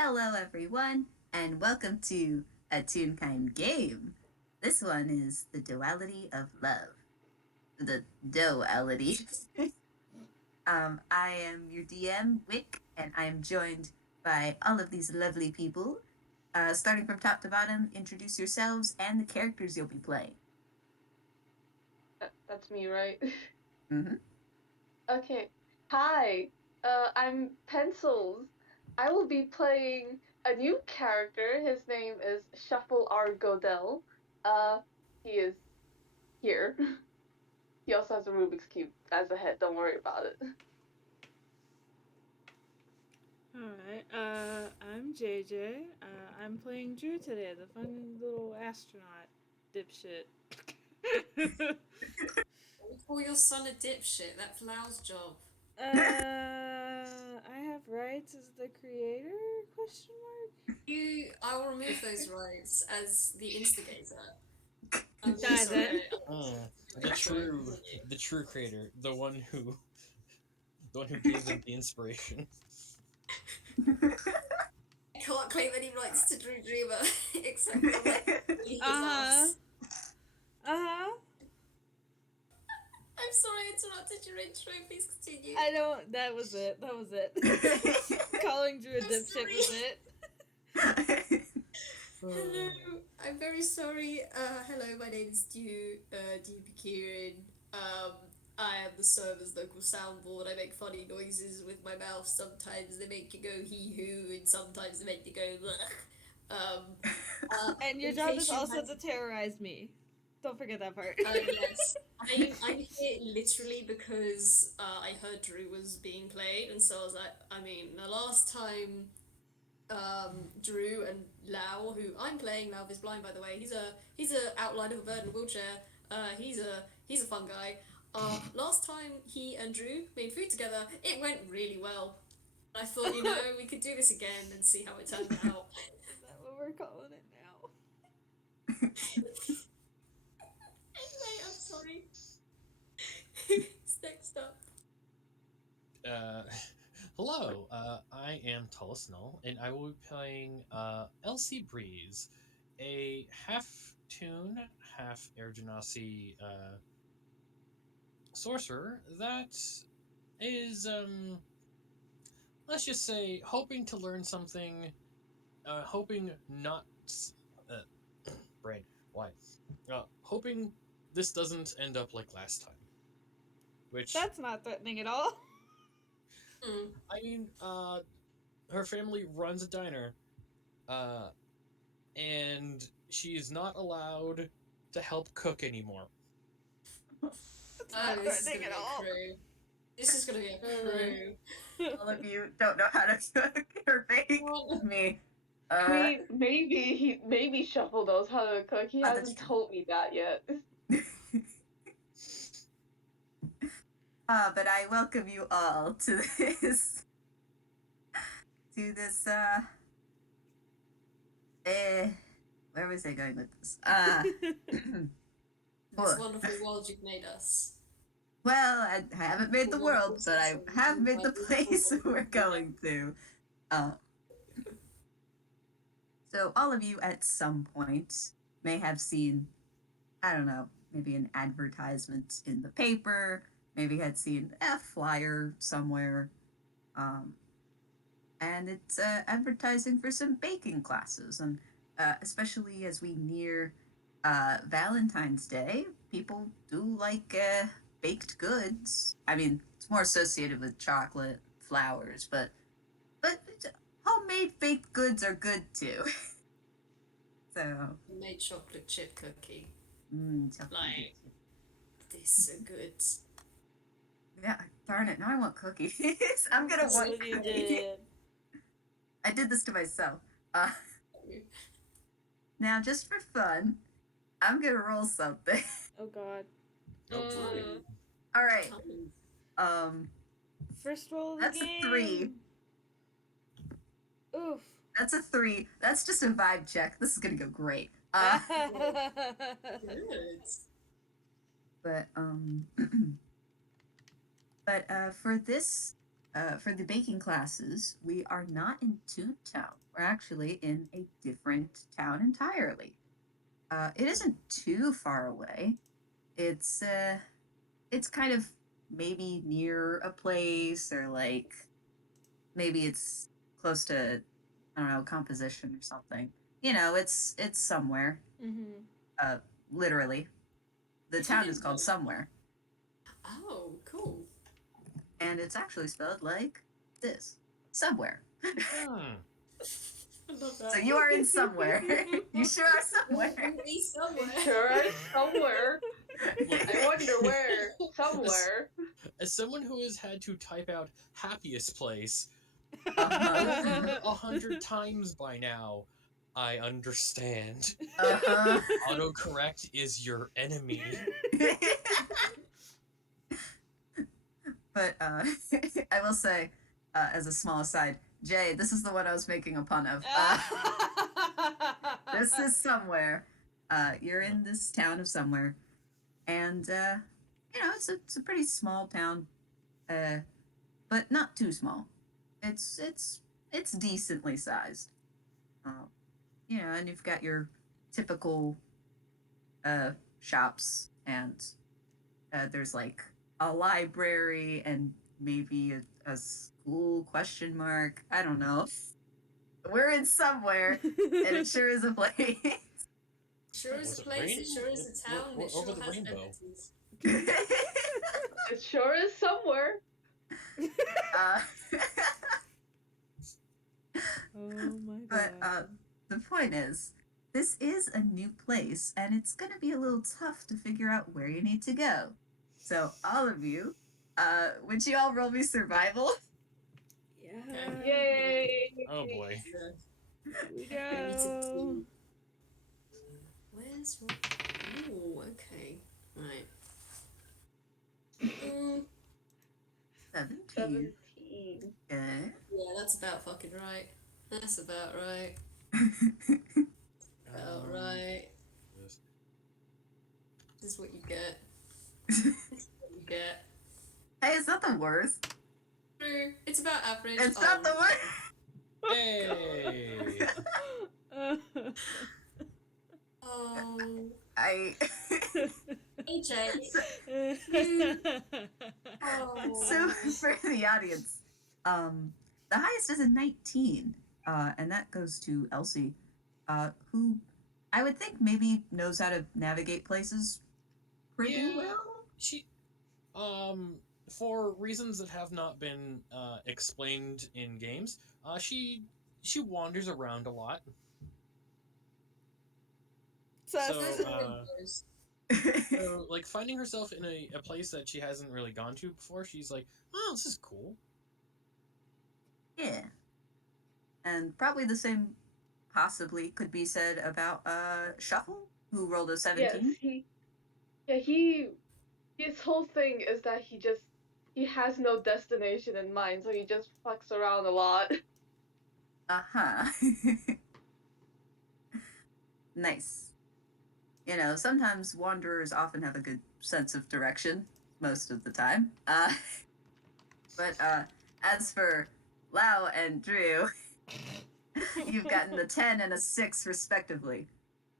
Hello, everyone, and welcome to a Toonkind game. This one is the duality of love. The Dough-ality. I am your DM, Wick, and I am joined by all of these lovely people. Starting from top to bottom, introduce yourselves and the characters you'll be playing. That's me, right? Mm-hmm. Okay. Hi. I'm Pencils. I will be playing a new character. His name is Shuffle R. Godel. He is here. He also has a Rubik's Cube as a head. Don't worry about it. Alright, I'm JayJay. I'm playing Drew today, the funny little astronaut dipshit. Don't call your son a dipshit. That's Lau's job. I have rights as the creator? Question mark? I will remove those rights as the instigator. I'm Die sorry. then. The true creator, the one who gave them the inspiration. I can't claim any rights to Drew Dreamer except for like his ass. Uh-huh. I'm sorry I interrupted your intro. Please continue. I don't. That was it. Calling Drew a I'm dipshit sorry. was it. Hello, I'm very sorry. Hello, my name is Dewp Kieran. I am the server's local soundboard. I make funny noises with my mouth. Sometimes they make you go hee hoo, and sometimes they make you go blech. And your In job case is you also had- to terrorize me. Don't forget that part. Yes, I'm here literally because I heard Drew was being played, and so I was like, the last time Drew and Lao, who I'm playing, Lao Vis-Blind, by the way. He's a outline of a bird in a wheelchair. He's a fun guy. Last time he and Drew made food together, it went really well. I thought, we could do this again and see how it turned out. Is that what we're calling it now? Anyway, I'm sorry. Next up. Hello, I am Tullus Null, and I will be playing Elsie Breeze, a half Toon, half Air Genasi sorcerer that is, let's just say, hoping to learn something, hoping not. Brain, why? Hoping this doesn't end up like last time. Which. That's not threatening at all. I mean, her family runs a diner, and she's not allowed to help cook anymore. That's not threatening at all. This is gonna be a crew. All of you don't know how to cook or bake. Me. Maybe Shuffle knows how to cook. He hasn't told me that yet. But I welcome you all to this, where was I going with this? This wonderful world you've made us. Well, I haven't made the world, but I have made the place we're going to. So all of you at some point may have seen, I don't know, maybe an advertisement in the paper, maybe had seen a flyer somewhere, and it's advertising for some baking classes, and especially as we near Valentine's Day, people do like baked goods. I mean, it's more associated with chocolate, flowers, but homemade baked goods are good too. So made chocolate chip cookie. Chocolate like this are good. Yeah, darn it! Now I want cookies. I'm gonna want cookies. I did this to myself. Now, just for fun, I'm gonna roll something. Oh God. All right. First roll of the That's game. A 3. Oof. That's a 3. That's just a vibe check. This is gonna go great. But for this for the baking classes, we are not in Toontown. We're actually in a different town entirely. It isn't too far away. It's kind of maybe near a place, or like maybe it's close to, I don't know, composition or something. It's somewhere. Mm-hmm. Literally, the If you town is didn't called know. Somewhere, Oh, cool. and it's actually spelled like this: Somewhere. Hmm. I love that. So you are in somewhere. You sure are somewhere. We'll be somewhere. Sure, somewhere. Look, I wonder where. Somewhere. as someone who has had to type out happiest place Uh-huh. over 100 times by now, I understand. Uh-huh. Autocorrect is your enemy. But I will say, as a small aside, Jay, this is the one I was making a pun of. This is Somewhere. You're in this town of Somewhere, and it's a pretty small town, but not too small. It's decently sized. And you've got your typical shops, and there's like a library and maybe a school, question mark. I don't know. We're in Somewhere, and it sure is a place. Sure is Was a it place, raining? it sure is a town, We're it sure over the has rainbow. entities. It sure is somewhere. uh, Oh my but god. the point is, this is a new place, and it's going to be a little tough to figure out where you need to go. So, all of you, would you all roll me survival? Yeah. Yay! Oh boy. Yeah. Here we We need to go. do... Where's your... Ooh, okay. Right. 17. 17. Okay. Yeah, that's about fucking right. That's about right. About right. Yes. This is what you get. This is what you get. Hey, it's not the worst. True. It's about average. It's not the worst. Hey! Oh. I. AJ. Oh. So, for the audience, the highest is a 19, and that goes to Elsie, who I would think maybe knows how to navigate places pretty Yeah. well. She, for reasons that have not been explained in games, she wanders around a lot. So, like, finding herself in a place that she hasn't really gone to before, she's like, oh, this is cool. Yeah. And probably the same possibly could be said about Shuffle, who rolled a 17. Yes, his whole thing is that he has no destination in mind, so he just fucks around a lot. Uh-huh. Nice. Sometimes wanderers often have a good sense of direction, most of the time. But as for Lao and Drew, you've gotten a 10 and a 6 respectively.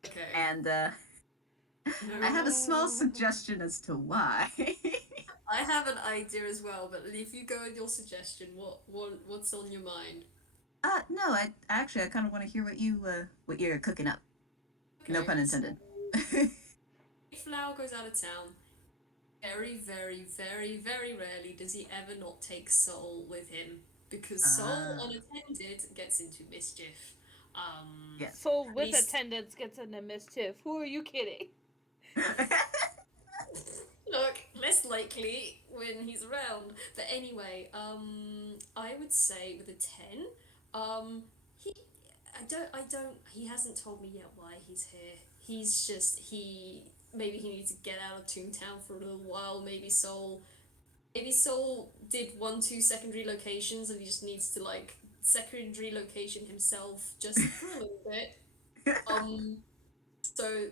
Okay. And I have a small suggestion as to why. I have an idea as well, but if you go with your suggestion, what's on your mind? No, I kind of want to hear what you're cooking up. Okay, No pun intended. If Lau goes out of town, very, very, very, very rarely does he ever not take Soul with him, because Soul unattended gets into mischief. Yes. Soul with He's- attendance gets into mischief. Who are you kidding? Look, less likely when he's around. But anyway, I would say with a 10, he hasn't told me yet why he's here. He's just, maybe he needs to get out of Toontown for a little while. Maybe Soul did 1-2 secondary locations and he just needs to, like, secondary location himself just for a little bit. So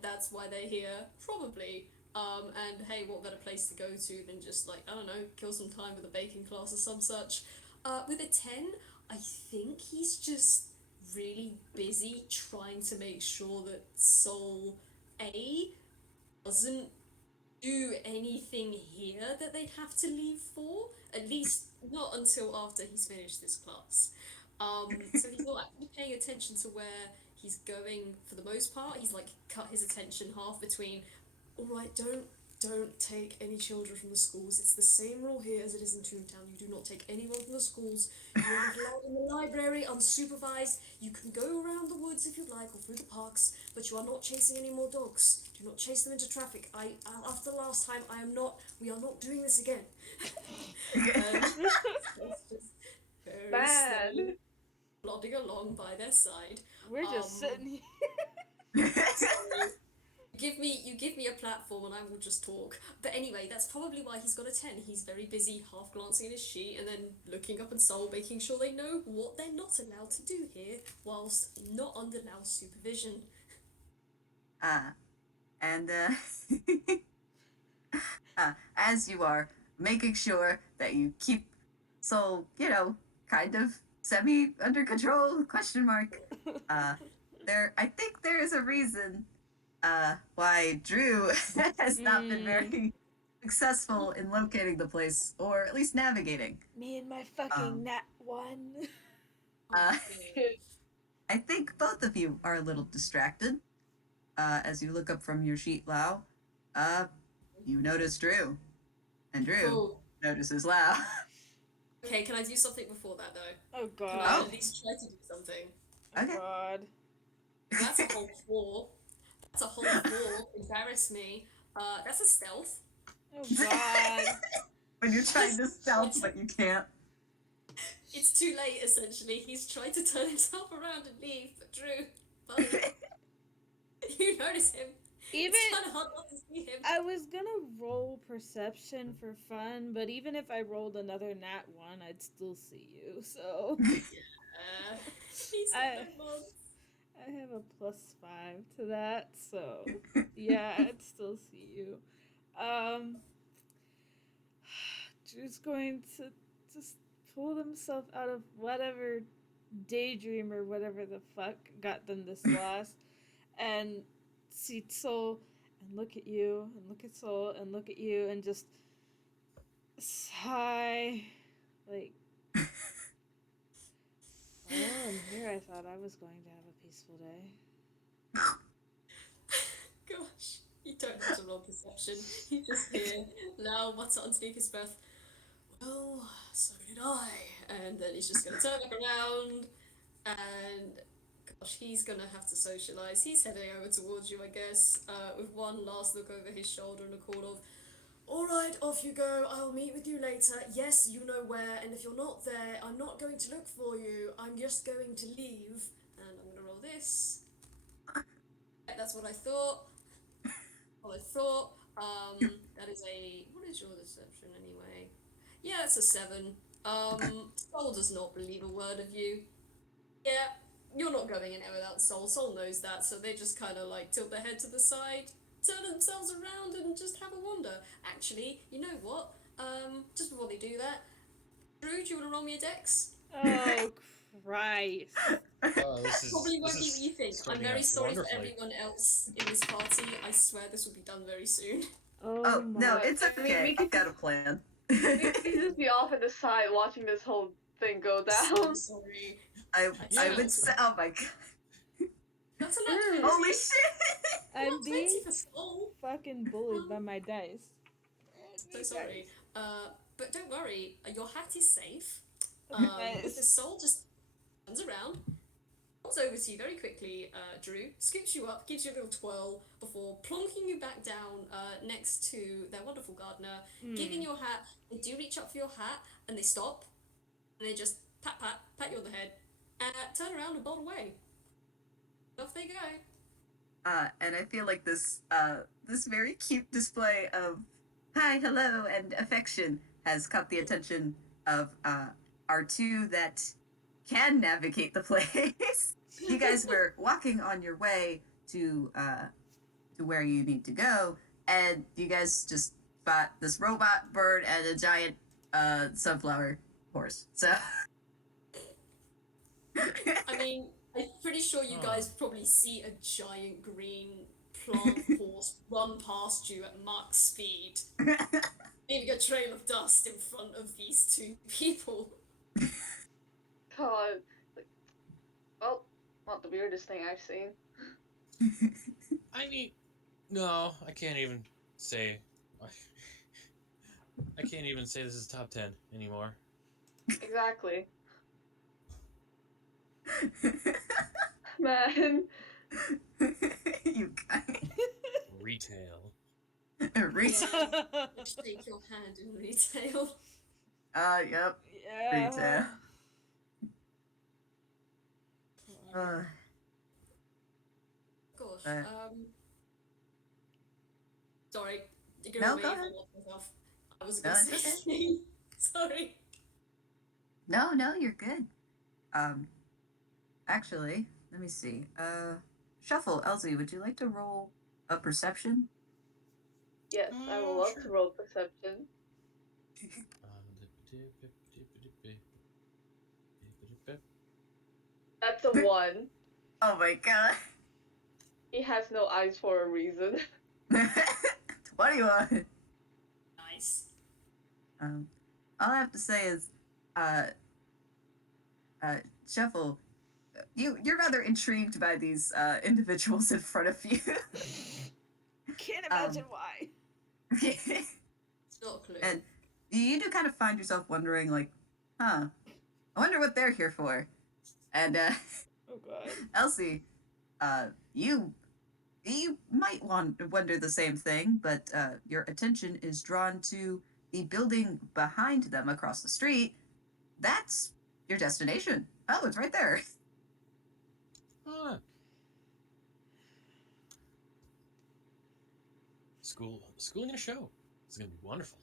that's why they're here, probably. And hey, what better place to go to than just like, I don't know, kill some time with a baking class or some such. With a 10, I think he's just really busy trying to make sure that Soul A doesn't do anything here that they'd have to leave for. At least not until after he's finished this class. So he's not actually paying attention to where he's going for the most part. He's like cut his attention half between, all right, don't take any children from the schools. It's the same rule here as it is in Toontown. You do not take anyone from the schools. You are not allowed in the library unsupervised. You can go around the woods if you like or through the parks, but you are not chasing any more dogs. Do not chase them into traffic. After the last time, we are not doing this again. It's just very Bad. slowly plodding along by their side. We're just sitting here. So you give me a platform and I will just talk. But anyway, that's probably why he's got a 10. He's very busy half glancing at his sheet and then looking up at Soul, making sure they know what they're not allowed to do here, whilst not under Lau's supervision. And as you are making sure that you keep Soul, kind of semi under control, question mark. I think there is a reason why Drew has not been very successful in locating the place, or at least navigating. Me and my fucking nat one. I think both of you are a little distracted as you look up from your sheet, Lao. You notice Drew, and Drew notices Lao. Okay, can I do something before that though? Oh god. Can I at least try to do something? Okay. Oh god. That's a whole 4. That's a whole 4. Embarrass me. That's a stealth. Oh god. When you're trying to stealth, but you can't. It's too late, essentially. He's trying to turn himself around and leave, but Drew, buddy, you notice him. Even It's kind of hard not to see him. I was gonna roll perception for fun, but even if I rolled another nat 1, I'd still see you. So He's I have a +5 to that, so yeah, I'd still see you. Drew's going to just pull himself out of whatever daydream or whatever the fuck got them this lost, and see Soul and look at you and look at Soul and look at you and just sigh like, oh, and here I thought I was going to have a peaceful day. Gosh, you don't have to roll perception. You just hear Lao mutter underneath his breath, well, so did I. And then he's just going to turn back around and, gosh, he's going to have to socialise. He's heading over towards you, I guess, with one last look over his shoulder and a call of, all right, off you go. I'll meet with you later. Yes, you know where, and if you're not there, I'm not going to look for you. I'm just going to leave. And I'm going to roll this. That's what I thought. That is what is your deception anyway? Yeah, it's a 7. Soul does not believe a word of you. Yeah, you're not going in there without Soul. Soul knows that, so they just kind of like tilt their head to the side, turn themselves around and just have a wander. Actually, you know what? Just before they do that, Drew, do you want to roll me a dex? Oh, Christ. This Probably won't be is what you think. I'm starting very out sorry for wonderfully. everyone else in this party. I swear this will be done very soon. Oh, my no, it's I mean, okay. we I've could got a plan. We could just be off at the side watching this whole thing go So down. sorry. I would say, oh my god. That's a lot. Holy shit! I'm being 20 for Soul. fucking bullied by my dice. So sorry. But don't worry, your hat is safe. Nice. The Soul just turns around, comes over to you very quickly, Drew, scoops you up, gives you a little twirl before plonking you back down next to their wonderful gardener, giving your hat. They do reach up for your hat and they stop and they just pat you on the head, and turn around and bolt away. Off they go. And I feel like this very cute display of hi, hello, and affection has caught the attention of our two that can navigate the place. You guys were walking on your way to where you need to go, and you guys just spot this robot bird and a giant sunflower horse. So I mean, I'm pretty sure you guys probably see a giant green plant horse run past you at max speed, leaving a trail of dust in front of these two people. God. Like, well, not the weirdest thing I've seen. I mean, no, I can't even say. I can't even say this is top 10 anymore. Exactly. Man. You guys. Retail. Retail. Yeah, shake your hand in retail. Yep. Yeah. Retail. Gosh. Uh, Sorry. No, Away go if I ahead. lost myself. I was No, gonna it's say okay. something. Sorry. No, you're good. Actually, let me see. Shuffle, Elsie, would you like to roll a perception? Yes, I would love to Sure. roll perception. That's a 1. Oh my god. He has no eyes for a reason. 21. Nice. All I have to say is, Shuffle, you're rather intrigued by these individuals in front of you. Can't imagine why. Not a clue. And you do kind of find yourself wondering, like, I wonder what they're here for. And Oh god. Elsie, you might wonder the same thing, but your attention is drawn to the building behind them across the street. That's your destination. Oh, it's right there. Schooling a show. It's gonna be wonderful.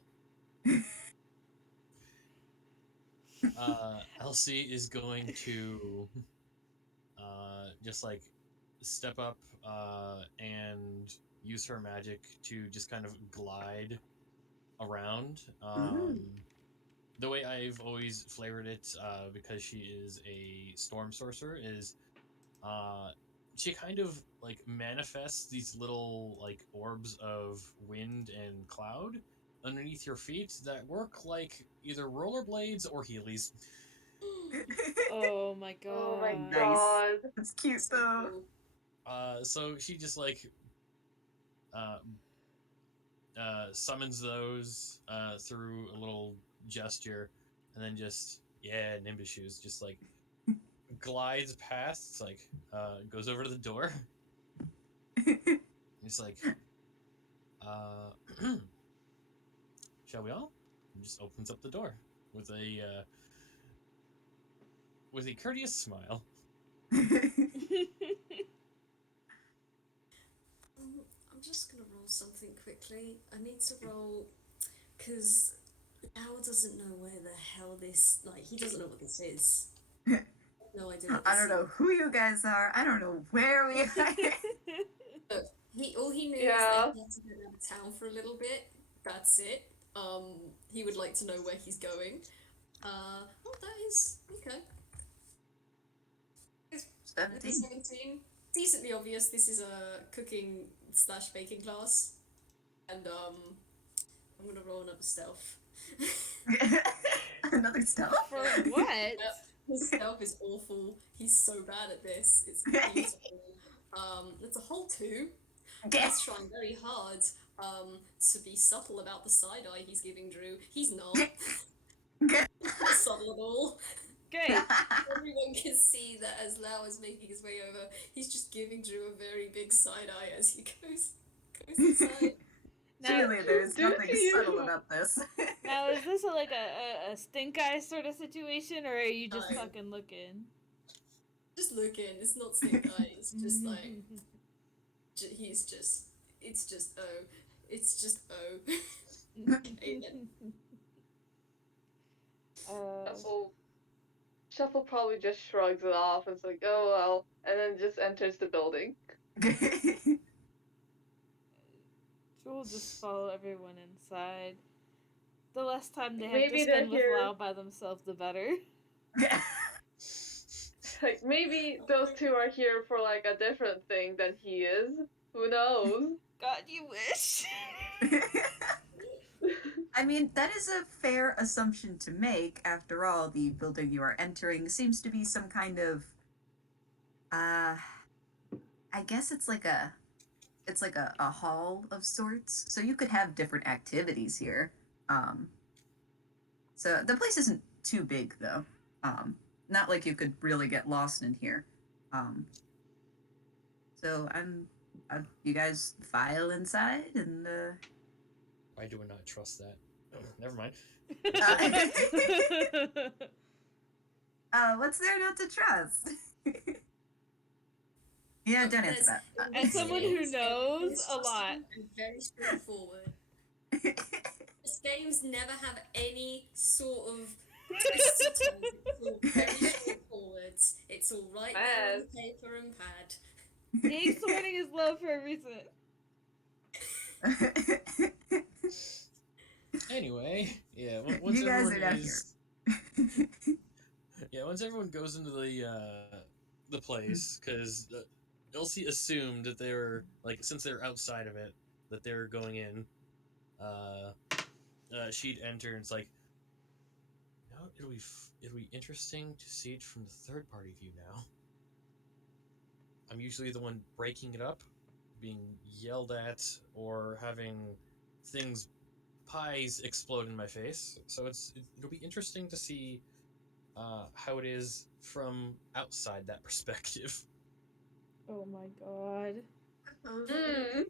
Elsie is going to just like step up and use her magic to just kind of glide around. The way I've always flavored it, because she is a storm sorcerer, is she kind of like manifests these little like orbs of wind and cloud underneath your feet that work like either rollerblades or heelys. Oh my god. Oh my Nice. god. That's cute So though. cool. So she just like uh, summons those through a little gesture, and then just Nimbus shoes just like glides past. It's like goes over to the door. It's like, shall we all? And just opens up the door with a courteous smile. I'm just gonna roll something quickly. I need to roll because Al doesn't know where the hell this he doesn't know what this is. No idea what this I don't know who you guys are. I don't know where we are. All he knew is Yeah. that he had to get out of town for a little bit. That's it. He would like to know where he's going. That is okay. With a 17. 17, decently obvious. This is a cooking / baking class, and I'm gonna roll another stealth. Another stealth? For what? His stealth is awful. He's so bad at this. It's beautiful. It's a whole 2. He's trying very hard to be subtle about the side eye he's giving Drew. He's not. Not subtle at all. Great. Everyone can see that as Lao is making his way over, he's just giving Drew a very big side eye as he goes inside. Surely there's Due nothing to you. subtle about this. Now, is this a stink eye sort of situation, or are you just No. fucking looking? Just looking. It's not stink eye. It's just like he's just. It's just oh. It's just oh. Amen. Shuffle probably just shrugs it off. It's like, oh well, and then just enters the building. So we'll just follow everyone inside. The less time they have to Maybe they're spend with here. Lao by themselves, the better. Like, maybe those two are here for like a different thing than he is. Who knows? God, you wish. I mean, that is a fair assumption to make. After all, the building you are entering seems to be some kind of, I guess it's like a hall of sorts. So you could have different activities here. Um, so the place isn't too big though. Not like you could really get lost in here. Um, so you guys file inside and Why do I not trust that? Oh, never mind. what's there not to trust? Yeah, don't answer that. As someone who knows a lot. And very straightforward. This games never have any sort of twists or turns. It's all very straightforward. It's all right there on the paper and pad. Gang sorting is low for a reason. Anyway, yeah. Once You guys everyone are not is, yeah, once everyone goes into the place, because Elsie assumed that they were like, since they're outside of it, that they were going in. She'd enter and it's like, no, it'll be interesting to see it from the third party view now. I'm usually the one breaking it up, being yelled at, or having pies explode in my face. So it'll be interesting to see how it is from outside that perspective. Oh my god. Mm.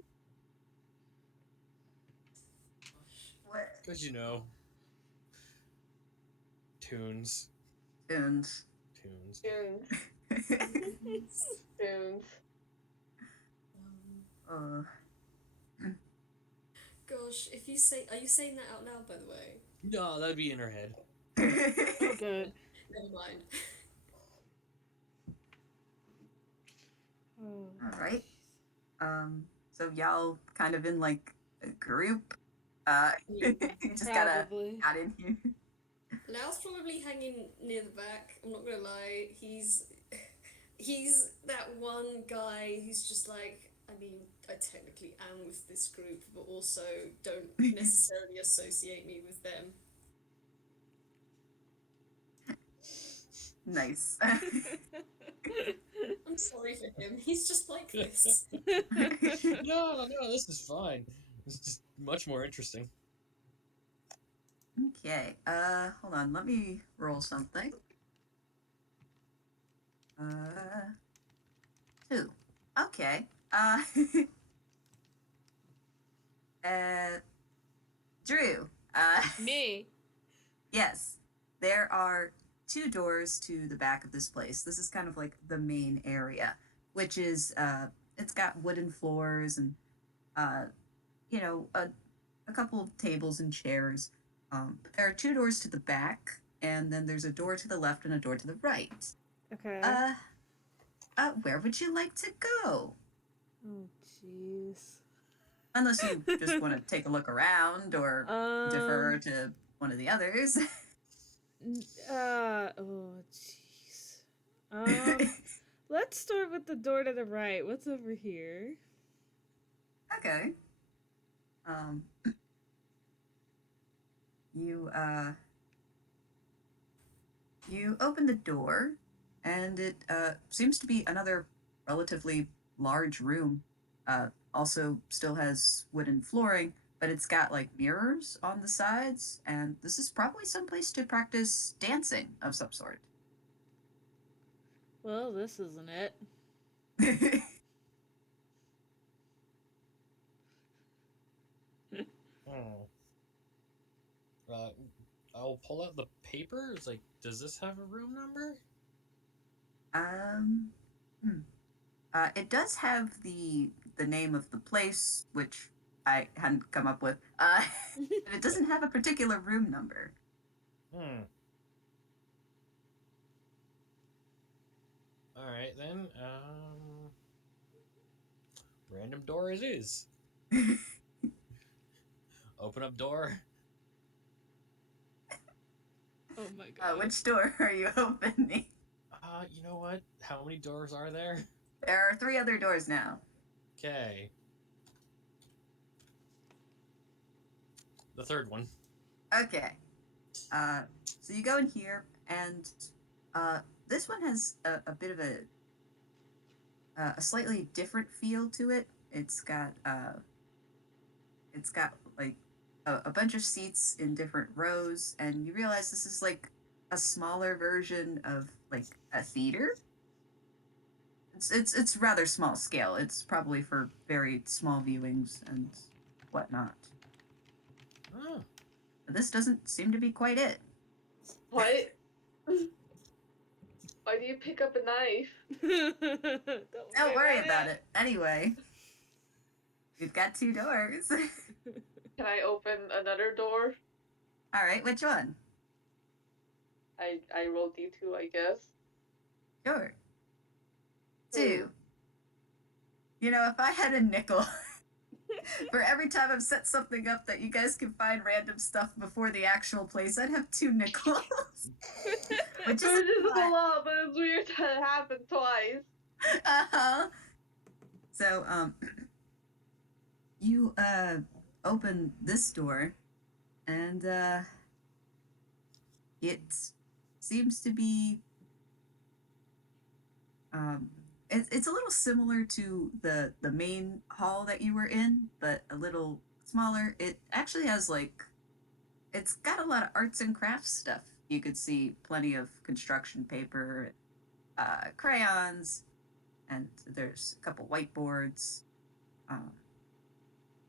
What? Because tunes. Tunes. Tunes. Tunes. Tunes. Gosh, are you saying that out loud, by the way? No, that'd be in her head. Oh, good. Never mind. Oh. All right. So y'all kind of in like a group. You just Probably. got in here. Lau's probably hanging near the back. I'm not gonna lie. He's that one guy who's just like, I mean, I technically am with this group, but also don't necessarily associate me with them. Nice. I'm sorry for him. He's just like this. No, this is fine. It's just much more interesting. Okay. Hold on. Let me roll something. 2. Okay. Drew. Me. Yes. There are 2 doors to the back of this place. This is kind of like the main area, which is it's got wooden floors and you know, a couple of tables and chairs. There are 2 doors to the back, and then there's a door to the left and a door to the right. Okay. Where would you like to go? Oh, jeez. Unless you just want to take a look around or defer to one of the others. Oh, jeez. Let's start with the door to the right. What's over here? Okay. You open the door, and it seems to be another relatively large room. Also, still has wooden flooring, but it's got like mirrors on the sides, and this is probably someplace to practice dancing of some sort. Well, this isn't it. Oh. I'll pull out the paper. It's like, does this have a room number? It does have the name of the place, which I hadn't come up with. But it doesn't have a particular room number. All right then. Random door it is. open up door. Oh my god. Which door are you opening? You know what? How many doors are there? There are 3 other doors now. Okay. The third one. Okay. So you go in here, and this one has a bit of a slightly different feel to it. It's got like a bunch of seats in different rows, and you realize this is like a smaller version of like a theater. It's rather small scale. It's probably for very small viewings and whatnot. Oh. But this doesn't seem to be quite it. What? Why do you pick up a knife? Don't worry about it. Anyway, we've got 2 doors. Can I open another door? All right, which one? I roll D2, I guess. Sure. 2. You know, if I had a nickel for every time I've set something up that you guys can find random stuff before the actual place, I'd have 2 nickels. Which is a lot, but it's weird that it happened twice. uh-huh. So, you open this door, and it seems to be it's a little similar to the main hall that you were in, but a little smaller. It actually has like it's got a lot of arts and crafts stuff. You could see plenty of construction paper, crayons, and there's a couple whiteboards.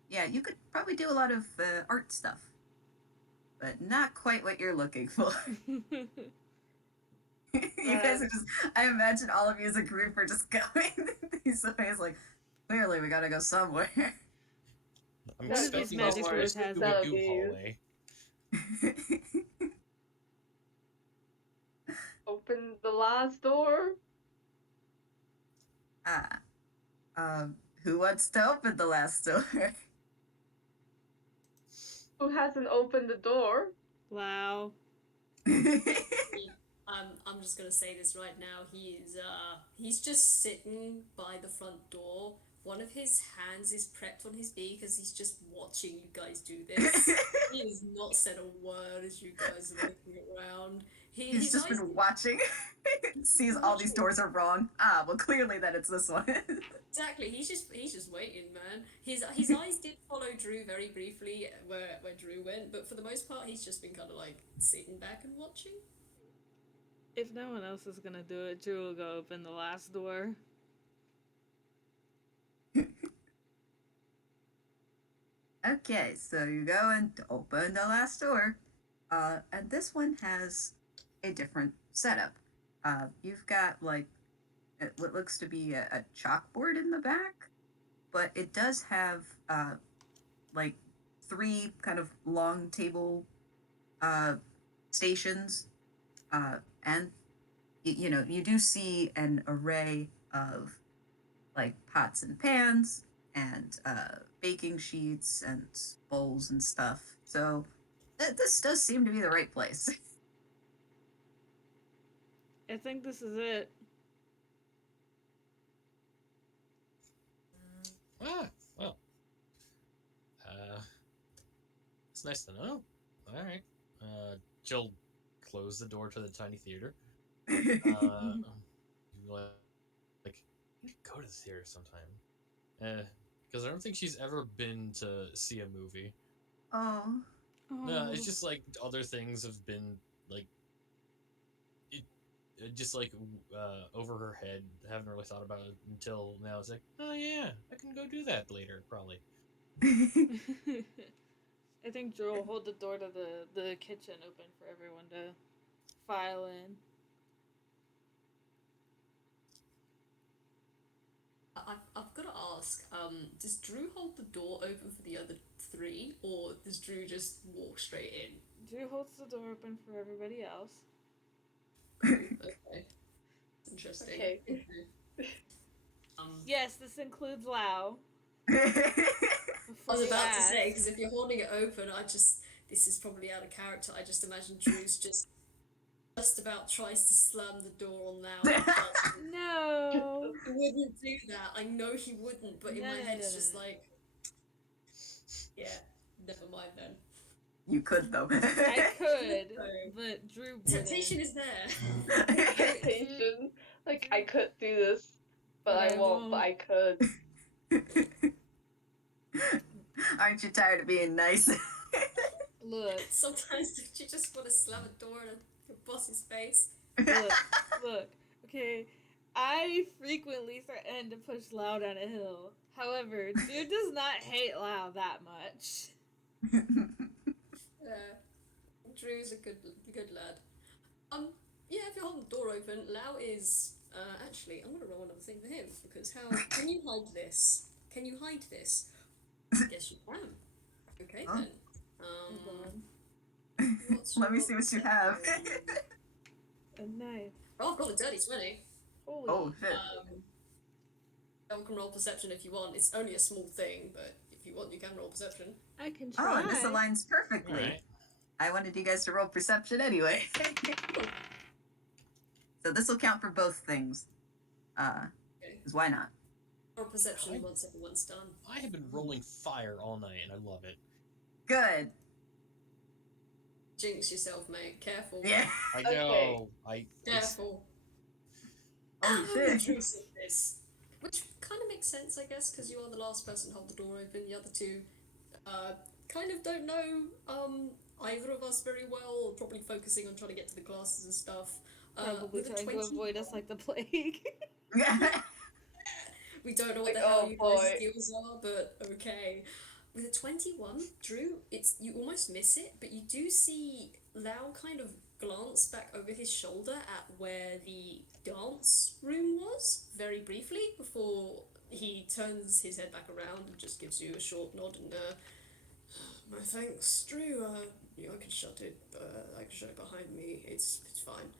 Yeah, you could probably do a lot of art stuff, but not quite what you're looking for. You guys are just, I imagine all of you as a group are just going these ways, like, clearly we gotta go somewhere. I'm One of these expecting magic this doors to be has a that. Dewp hallway. Open the last door. Who wants to open the last door? Who hasn't opened the door? Wow. I'm just gonna say this right now. He's just sitting by the front door. One of his hands is prepped on his knee because he's just watching you guys do this. He has not said a word as you guys are looking around. He's just been watching. Sees all these doors are wrong. Well, clearly then it's this one. Exactly. He's just waiting, man. His eyes did follow Drew very briefly where Drew went, but for the most part, he's just been kind of like sitting back and watching. If no one else is gonna do it, Drew will go open the last door. Okay, so you go and open the last door. And this one has a different setup. You've got like what looks to be a chalkboard in the back, but it does have like 3 kind of long table stations, and you know you do see an array of like pots and pans and baking sheets and bowls and stuff. So this does seem to be the right place. I think this is it. Well. It's nice to know. Alright. She'll close the door to the tiny theater. Like, we could go to the theater sometime. Because I don't think she's ever been to see a movie. Oh. No, it's just like other things have been like just like over her head. Haven't really thought about it until now. It's like, oh yeah, I can go do that later, probably. I think Drew will hold the door to the kitchen open for everyone to file in. I've got to ask, does Drew hold the door open for the other 3, or does Drew just walk straight in? Drew holds the door open for everybody else. Okay. Interesting. Okay. Yes, this includes Lao. I was the about to say, bath. because if you're holding it open, this is probably out of character. I just imagine Drew's just about tries to slam the door on now and doesn't. No. He wouldn't do that. I know he wouldn't, but in my head it's just No. like, yeah, never mind then. You could though. I could, No. but Drew Temptation wouldn't. is there. Temptation. Like, I could do this, but I won't, but I could. Aren't you tired of being nice? Look, Sometimes don't you just want to slam a door in your boss's face? look. Okay, I frequently threaten to push Lao down a hill. However, Drew does not hate Lao that much. Drew's a good lad. Yeah, if you're holding the door open, Lao is actually. I'm gonna roll another thing for him because how can you hide this? Can you hide this? Yes, you can. Okay Oh. then. Let me see what you have. A knife. Oh, I've got a dirty 20. Holy. Oh shit. You can roll perception if you want. It's only a small thing, but if you want, you can roll perception. I can Oh, try. and this aligns perfectly. Alright. I wanted you guys to roll perception anyway. So this will count for both things. Okay. Because why not? Roll perception once everyone's done. I have been rolling fire all night, and I love it. Good. Jinx yourself, mate. Careful. Yeah. I Okay. know. Careful. Oh How shit. intrusive this. Which kind of makes sense, I guess, because you are the last person to hold the door open. The other two kind of don't know either of us very well, probably focusing on trying to get to the classes and stuff. Probably with a trying to 20 avoid us like the plague. We don't know what Like, the hell oh, you boy. guys' skills are, but okay. With a 21, Drew, you almost miss it, but you do see Lau kind of glance back over his shoulder at where the dance room was, very briefly, before he turns his head back around and just gives you a short nod and, my thanks, Drew, yeah, I can shut it behind me, it's fine.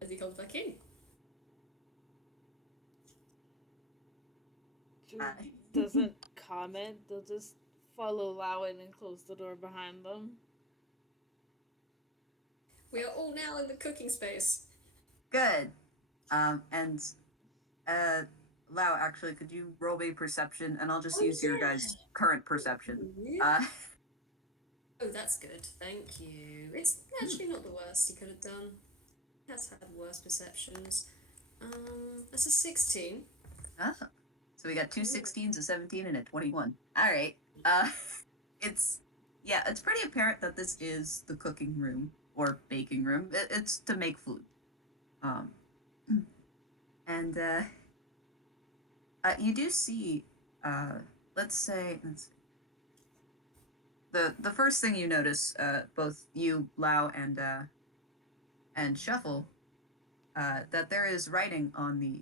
As he comes back in. Drew doesn't comment. They'll just follow Lao in and close the door behind them. We are all now in the cooking space. Good. And Lau, actually, could you roll me perception, and I'll just Oh, use your yeah. guys' current perception. Oh, that's good. Thank you. It's actually not the worst he could have done. He has had worse perceptions. That's a 16. Oh. So we got two 16s, a 17, and a 21. All right. It's pretty apparent that this is the cooking room or baking room. It's to make food. And you do see, let's say, the first thing you notice, both you, Lau, and Shuffle, that there is writing on the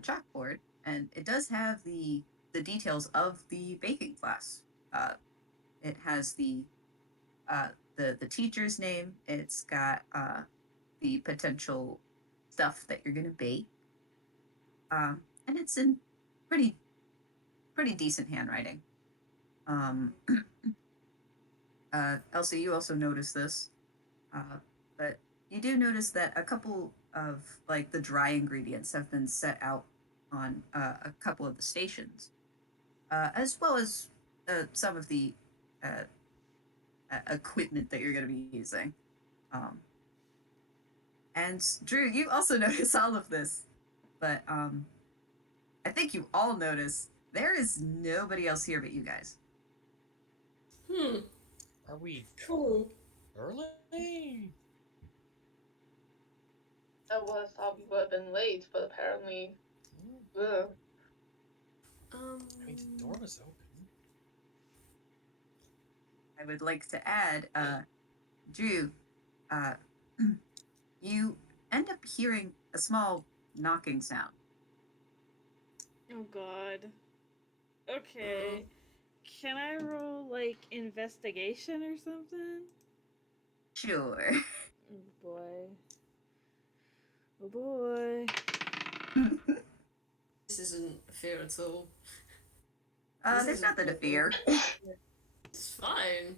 chalkboard, and it does have the details of the baking class. It has the teacher's name. It's got the potential stuff that you're gonna bake, and it's in pretty decent handwriting. Elsie, you also notice this, but you do notice that a couple of like the dry ingredients have been set out on a couple of the stations, as well as some of the equipment that you're going to be using. And Drew, you also notice all of this, but I think you all notice there is nobody else here but you guys. Are we Cool. early? I thought we would have been late, but apparently. Ugh. I mean, the door was open. I would like to add, Drew, you end up hearing a small knocking sound. Oh god. Okay. Can I roll, like, investigation or something? Sure. Oh boy. Oh boy. This isn't fair at all. This There's is nothing to fear. It's fine.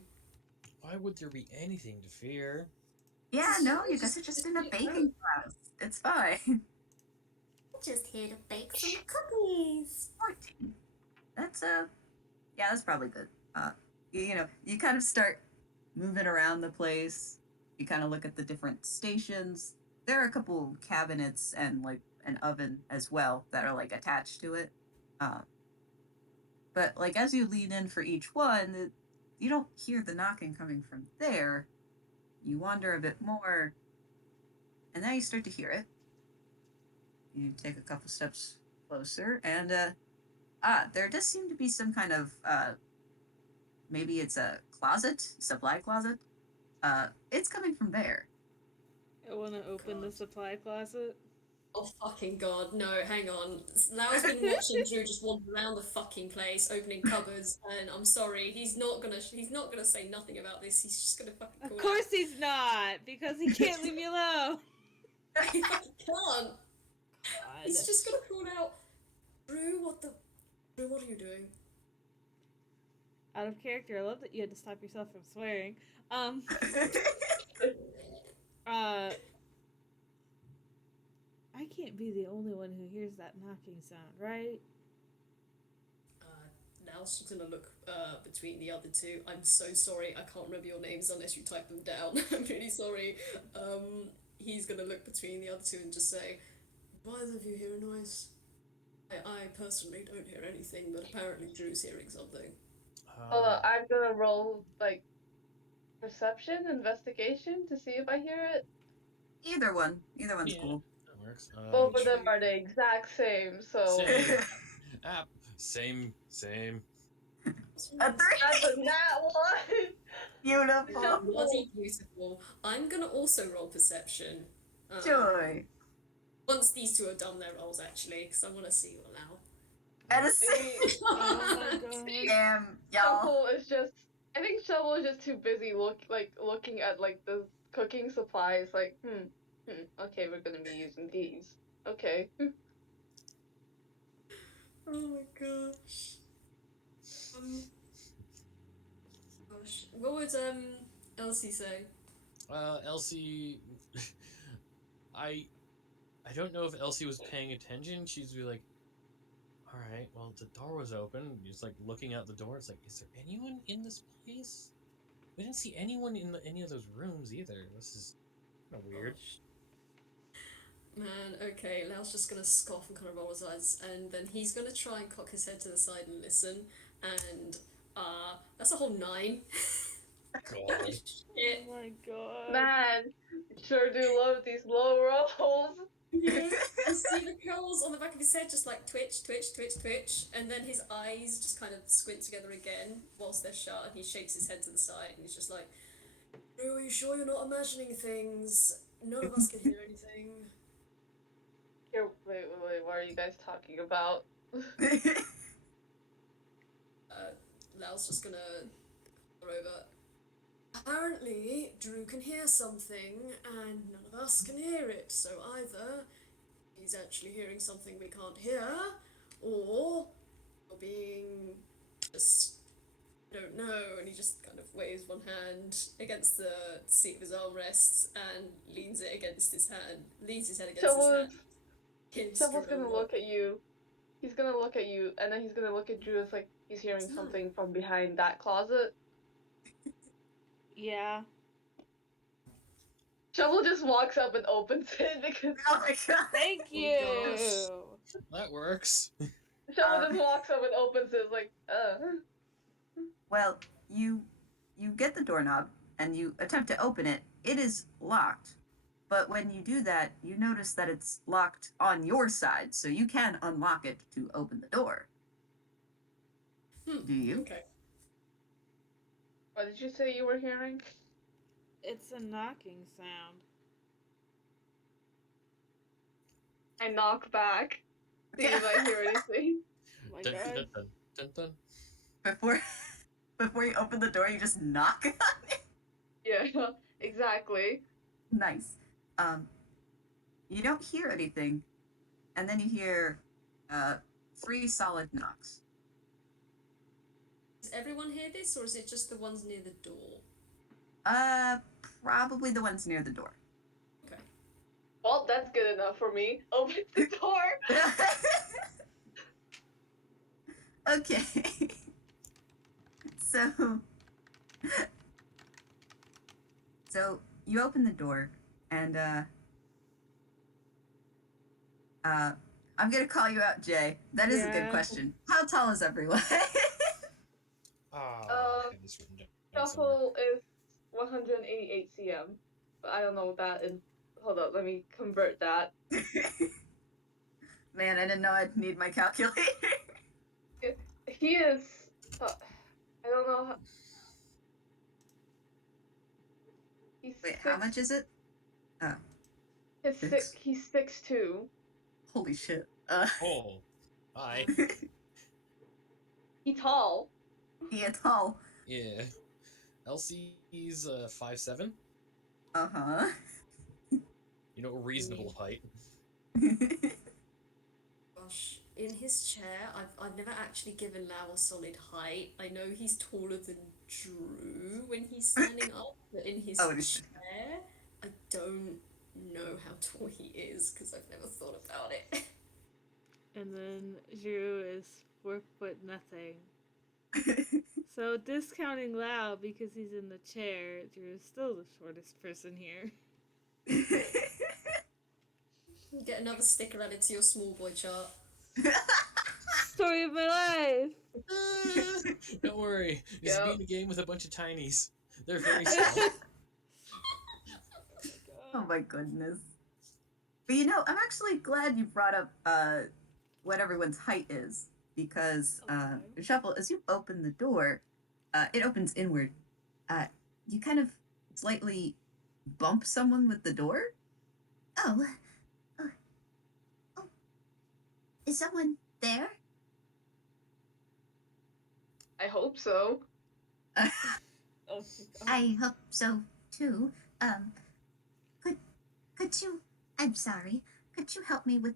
Why would there be anything to fear? Yeah, no, you guys are just in a baking class. It's fine. I'm just here to bake some cookies. 14. That's yeah, that's probably good. You know, you kind of start moving around the place. You kind of look at the different stations. There are a couple cabinets and like an oven as well that are like attached to it. Uh, but like as you lean in for each one, you don't hear the knocking coming from there. You wander a bit more, and now you start to hear it. You take a couple steps closer, and there does seem to be some kind of maybe it's a closet, supply closet. It's coming from there. I want to open the God. supply closet. Oh fucking god, no, hang on. Lau's been watching Drew just wander around the fucking place, opening cupboards, and I'm sorry, he's not gonna say nothing about this, he's just gonna fucking call Of course he's not, because he can't leave me alone. out. He fucking can't. God. He's just gonna call out, Drew, what are you doing? Out of character, I love that you had to stop yourself from swearing. I can't be the only one who hears that knocking sound, right? Lau's just gonna look between the other two. I'm so sorry, I can't remember your names unless you type them down. I'm really sorry. He's gonna look between the other two and just say, do either of you hear a noise? I personally don't hear anything, but apparently Drew's hearing something. I'm gonna roll like perception, investigation to see if I hear it. Either one's Yeah. cool. That works. Both of them are the exact same, so Same. Same. A 3. that's a nat one. Beautiful. Bloody beautiful. I'm gonna also roll perception. Joy. Once these two have done their rolls, actually, because I want to see what Lau. And a See, Oh my god. Damn, y'all. Shovel is just. I think Shovel is just too busy looking at like the cooking supplies. Like, okay, we're gonna be using these. Okay. Oh my gosh. Gosh. What would Elsie say? Elsie, I don't know if Elsie was paying attention. She'd be like, all right, well, the door was open. Just like looking out the door. It's like, is there anyone in this place? We didn't see anyone in any of those rooms either. This is kind of weird. Gosh. Man, okay, Lau's just gonna scoff and kind of roll his eyes, and then he's gonna try and cock his head to the side and listen, and that's a whole 9. God. Shit. Oh my god. Man, sure do love these low rolls. Yeah. You see the curls on the back of his head just like twitch, twitch, twitch, twitch, and then his eyes just kind of squint together again whilst they're shut, and he shakes his head to the side, and he's just like, "No, are you sure you're not imagining things? None of us can hear anything." Here, wait, what are you guys talking about? Lau's just gonna go over. Apparently, Drew can hear something, and none of us can hear it, so either he's actually hearing something we can't hear, or you're being just, I don't know, and he just kind of waves one hand against the seat of his armrests and leans it against his hand, leans his head against his hand. Shovel's gonna look at you. He's gonna look at you, and then he's gonna look at Drew as like he's hearing something from behind that closet. Yeah. Shovel just walks up and opens it because Oh my god. Thank Oh you. gosh. That works. Shovel just walks up and opens it like, Well, you get the doorknob and you attempt to open it. It is locked. But when you do that, you notice that it's locked on your side, so you can unlock it to open the door. Do you? Okay. What did you say you were hearing? It's a knocking sound. I knock back. See if I hear anything. Oh my Dun, god. dun, dun, dun, dun. Before you open the door, you just knock on it. Yeah, exactly. Nice. You don't hear anything, and then you hear 3 solid knocks. Does everyone hear this, or is it just the ones near the door? Probably the ones near the door. Okay. Well, that's good enough for me. Open the door. Okay. So you open the door, and I'm gonna call you out, Jay. That is a good Yeah. question. How tall is everyone? Ah, I Uh, had this written down somewhere. Shuffle is 188 cm. But I don't know that in. Hold up, let me convert that. Man, I didn't know I'd need my calculator. He is. I don't know. He's Wait, how much is it? Oh, six. He's 6'2". Holy shit. Oh, hi. He tall. Yeah, tall. Yeah. Elsie's 5'7". Uh-huh. You know, a reasonable height. Gosh, in his chair, I've never actually given Lao a solid height. I know he's taller than Drew when he's standing up, but in his Oh, it is- chair, I don't know how tall he is because I've never thought about it. And then Drew is 4 foot nothing. So discounting Lao because he's in the chair, Drew is still the shortest person here. Get another sticker added to your small boy chart. Story of my life! Don't worry. This Yep. is being a game with a bunch of tinies. They're very small. Oh my goodness. But you know, I'm actually glad you brought up what everyone's height is, because Okay. Shuffle, as you open the door, it opens inward. You kind of slightly bump someone with the door. Oh, is someone there? I hope so. Oh my God. I hope so too. Could you? I'm sorry. Could you help me with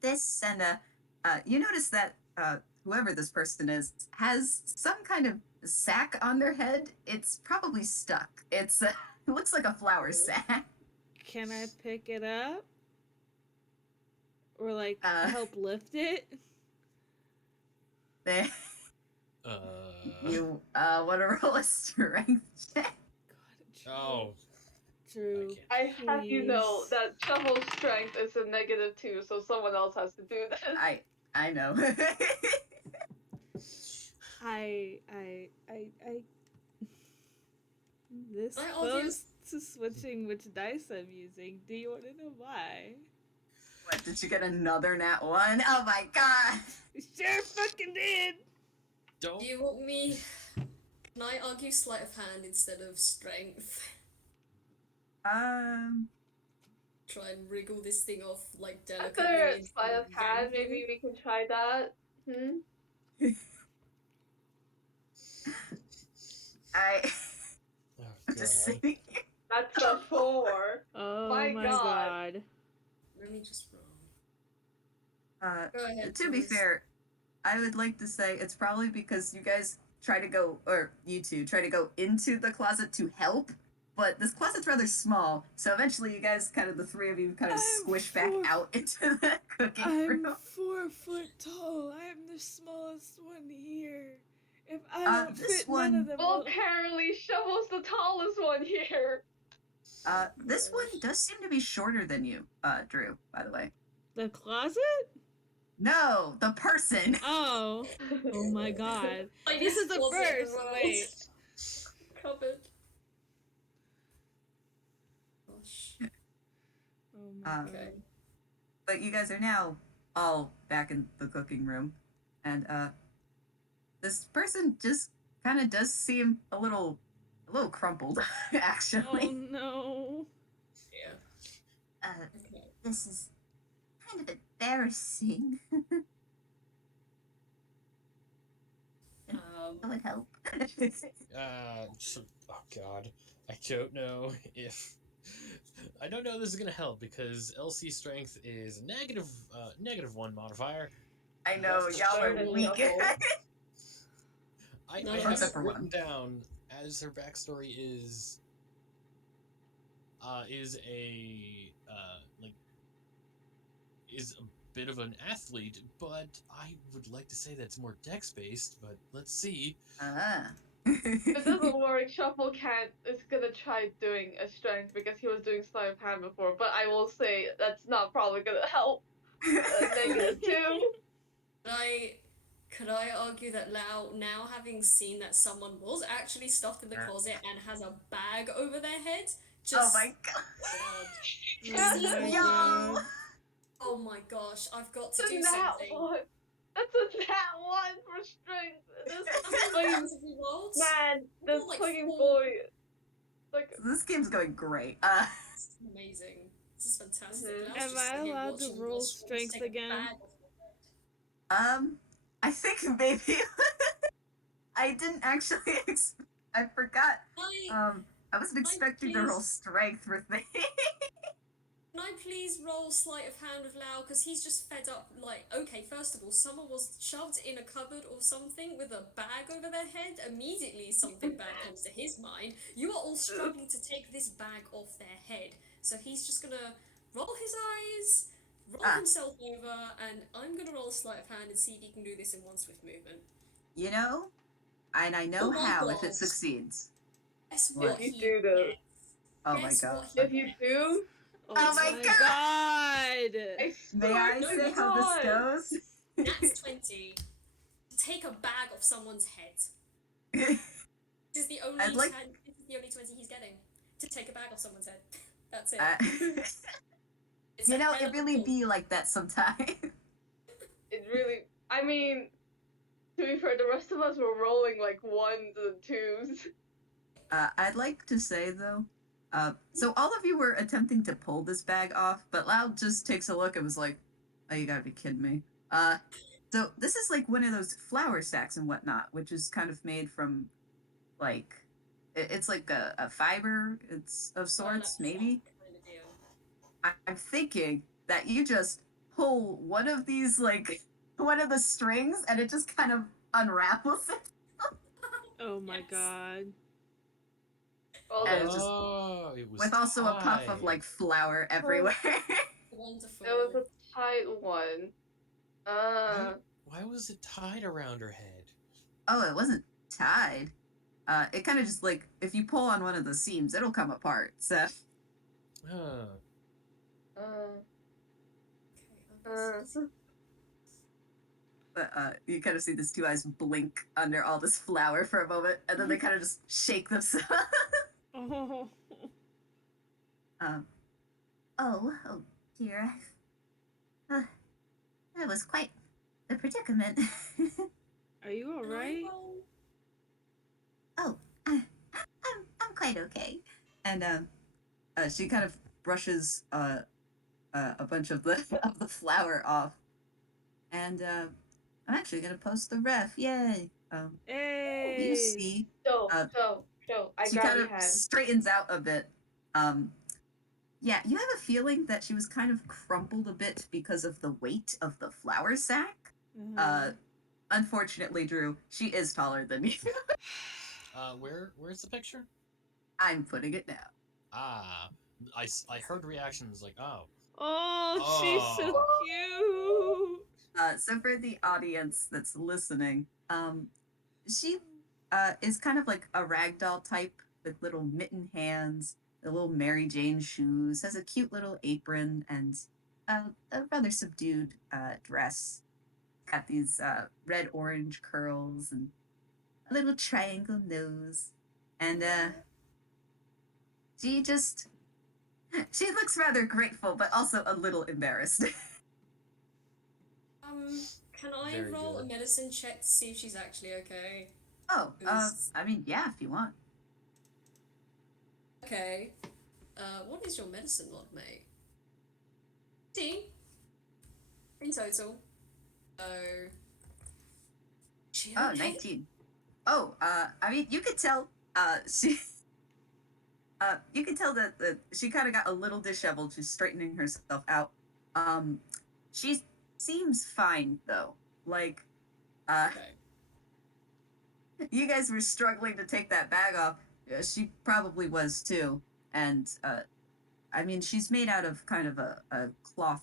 this? And you notice that whoever this person is has some kind of sack on their head. It's probably stuck. It's it looks like a flour sack. Can I pick it up? Or like Uh, help lift it? There. You want to roll a strength check? God, Drew. Oh, Drew. I can't. I have you know Please. that Shuffle's strength is a -2, so someone else has to do this. I know. I this I close obvious- to switching which dice I'm using. Do you want to know why? What, did you get another nat 1? Oh my god! Sure fucking did! Don't. Do you want me? Can I argue sleight of hand instead of strength? Try and wriggle this thing off like delicately. After into sleight of hand, the maybe we can try that. I'm Oh, just God. sitting here. That's a 4. Oh My my God. god. Let me just roll. Go ahead. To be Thomas. fair, I would like to say it's probably because you guys try to go, or you two try to go into the closet to help, but this closet's rather small, so eventually you guys, kind of the three of you, kind of I'm squish back four- out into the cooking I'm room. 4 foot tall. I'm the smallest one here. If I don't this fit none one- of them. Well, apparently Shovel's the tallest one here. This one does seem to be shorter than you, Drew, by the way. The closet? No, the person! Oh. Oh my god. I This is guess the was it first. the Wait. worst Cupboard. Gosh. Oh my Um, god. Okay. But you guys are now all back in the cooking room, and this person just kind of does seem a little crumpled, Oh actually. no. Yeah. Okay. This is kind of embarrassing. That would help. Oh God, I don't know if I don't know this is gonna help because Elsie's strength is -1 modifier. I know, y'all are Burden weak. level. I No, have except for written one. down as her backstory is a like is a bit of an athlete, but I would like to say that's more dex based. But let's see. Ah. If it doesn't work, Shuffle can't is gonna try doing a strength because he was doing sleight of hand before, but I will say that's not probably gonna help. -2. Could I argue that Lao, now having seen that someone was actually stuffed in the closet and has a bag over their head, Oh just my god. God. Oh Sees my Yo! god. Oh my gosh, I've got to It's a do nat something. one. That's a nat one for strength. This How many clinging rounds have we rolled? man, We've this got, like, clinging 4. boy. Like, This game's going great. This is amazing. This is fantastic. Mhm. Lao's Am just I sitting here allowed to watching roll this strength take a again? bag off her head. I think maybe I didn't actually. I forgot. I, I wasn't I expecting to roll please strength with me. Can I please roll sleight of hand with Lao? Because he's just fed up. Like, okay, first of all, someone was shoved in a cupboard or something with a bag over their head. Immediately, something bad comes to his mind. You are all struggling to take this bag off their head. So he's just gonna roll his eyes, roll himself over, and I'm gonna roll sleight of hand and see if he can do this in one swift movement. You know, and I know Oh my how if it god. succeeds. Guess What? what if you he do though, gets. Oh my Guess god. what he if you gets. do, Oh my god! I May swear I to say how this God. goes? That's 20. To take a bag off someone's head. This is the only I'd like- this is the only 20 he's getting. To take a bag off someone's head. That's it. It's you a know, hell it of a really pull. be like that sometimes. It really. I mean, to be fair, the rest of us were rolling like 1s and 2s. I'd like to say though, so all of you were attempting to pull this bag off, but Loud just takes a look and was like, "Oh, you gotta be kidding me." So this is like one of those flour sacks and whatnot, which is kind of made from, like, it's like a fiber. It's of sorts, maybe. Kind of deal. I'm thinking that you just pull one of these, like, one of the strings, and it just kind of unravels it. Oh my Yes. god. Well, And then, it's just It was with also a puff of tied. like flour everywhere. Wonderful. it was a tight one. Why was it tied around her head? Oh, it wasn't tied. It kind of just like if you pull on one of the seams, it'll come apart. So, Huh. but you kind of see these two eyes blink under all this flour for a moment, and then they kind of just shake themselves. Oh. Oh dear. That was quite the predicament. Are you Can I alright? roll? Oh, I'm quite okay. And she kind of brushes a bunch of the of the flour off, and I'm actually gonna post the ref. Yay! Hey! You see, So, I she grab kind your of hand. straightens out a bit. Yeah, you have a feeling that she was kind of crumpled a bit because of the weight of the flour sack. Unfortunately, Drew, she is taller than you. Where's the picture? I'm putting it now. Ah, I heard reactions like, oh. Oh, she's so cute. So for the audience that's listening, she is kind of like a ragdoll type with little mitten hands, the little Mary Jane shoes, has a cute little apron, and a rather subdued dress. Got these red-orange curls and a little triangle nose, and she just she looks rather grateful, but also a little embarrassed. Can I Very roll good. a medicine check to see if she's actually okay? Oh, I mean, yeah, if you want. Okay. What is your medicine log, mate? 15 in total. Oh. She Oh, okay? 19. Oh, I mean, you could tell, she, you can tell that she kind of got a little disheveled. She's straightening herself out. She seems fine, though. Like, Okay. You guys were struggling to take that bag off. She probably was too. And I mean, she's made out of kind of a cloth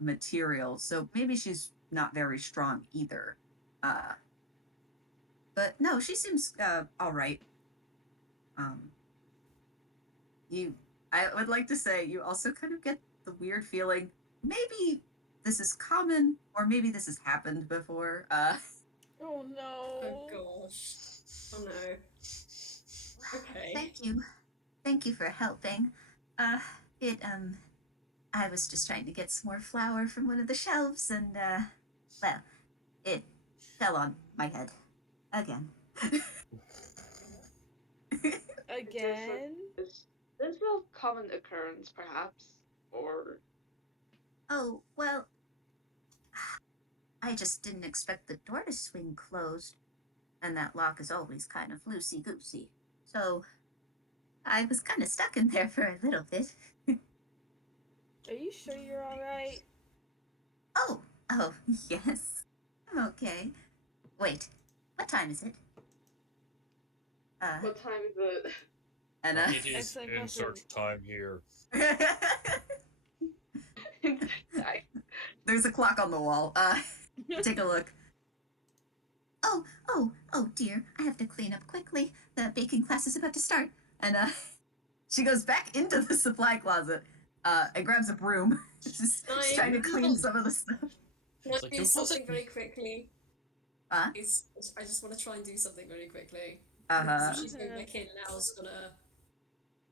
material, so maybe she's not very strong either. Uh, but no, she seems all right. Um, you, I would like to say, you also kind of get the weird feeling maybe this is common, or maybe this has happened before. Oh no. Oh gosh. Oh no. Okay. Thank you for helping. Uh, it I was just trying to get some more flour from one of the shelves, and well, it fell on my head again. Again? Is this a common occurrence, perhaps? Or Oh, well, I just didn't expect the door to swing closed, and that lock is always kind of loosey goosey. So I was kind of stuck in there for a little bit. Are you sure you're alright? Oh, yes. I'm okay. Wait, what time is it? what time is it? And It is Excellent insert question. time here. There's a clock on the wall. Take a look. Oh dear, I have to clean up quickly. The baking class is about to start. And she goes back into the supply closet and grabs a broom. She's trying to clean some of the stuff. Can I It's like, do "Don't close something it." very quickly? Huh? I just want to try and do something very quickly. Uh-huh. So she's going back in, Lao's gonna...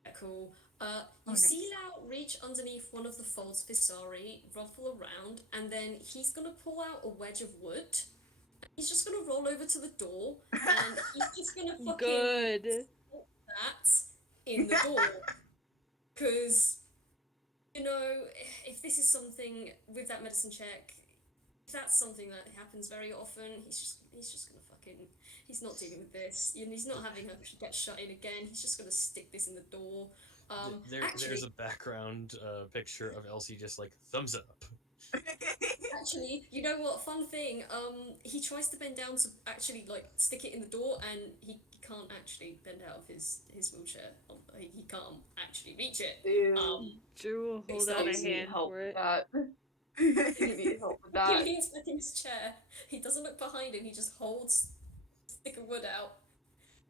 Yeah, cool. You Oh, see nice. Lao reach underneath one of the folds of his sari, ruffle around, and then he's gonna pull out a wedge of wood. He's just gonna roll over to the door, and he's just gonna fucking Good. put that in the door. Because, you know, if this is something with that medicine check, if that's something that happens very often, he's just gonna fucking, he's not dealing with this. You know, he's not having her get shut in again. He's just gonna stick this in the door. There's Actually, a background picture of Elsie just like thumbs up. actually, you know what? Fun thing. He tries to bend down to actually like stick it in the door, and he can't actually bend out of his wheelchair. He can't actually reach it. Drew will hold It's out a not easy hand help for with it. that. You need help with He that. leans back in his chair. He doesn't look behind him. He just holds a stick of wood out.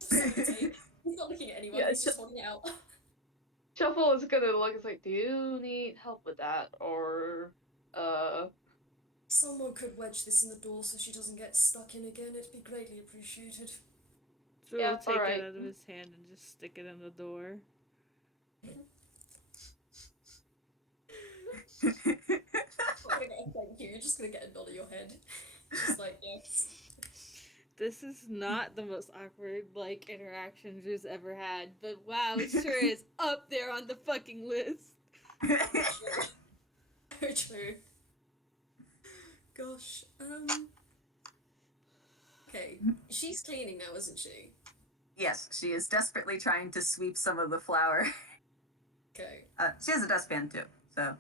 Facilitate. He's not looking at anyone. Yeah, He's just holding it out. Shuffle is gonna look. It's like, do you need help with that, or Someone could wedge this in the door so she doesn't get stuck in again. It'd be greatly appreciated. Drew Yeah, will take alright. it out of his hand and just stick it in the door. Not gonna get a thank you. You're just gonna get a nod of your head. Just like yes. This is not the most awkward like interaction Drew's ever had, but wow, it sure is up there on the fucking list. Very true. Gosh. Okay. She's cleaning now, isn't she? Yes, she is desperately trying to sweep some of the flour. Okay. She has a dustpan too, so.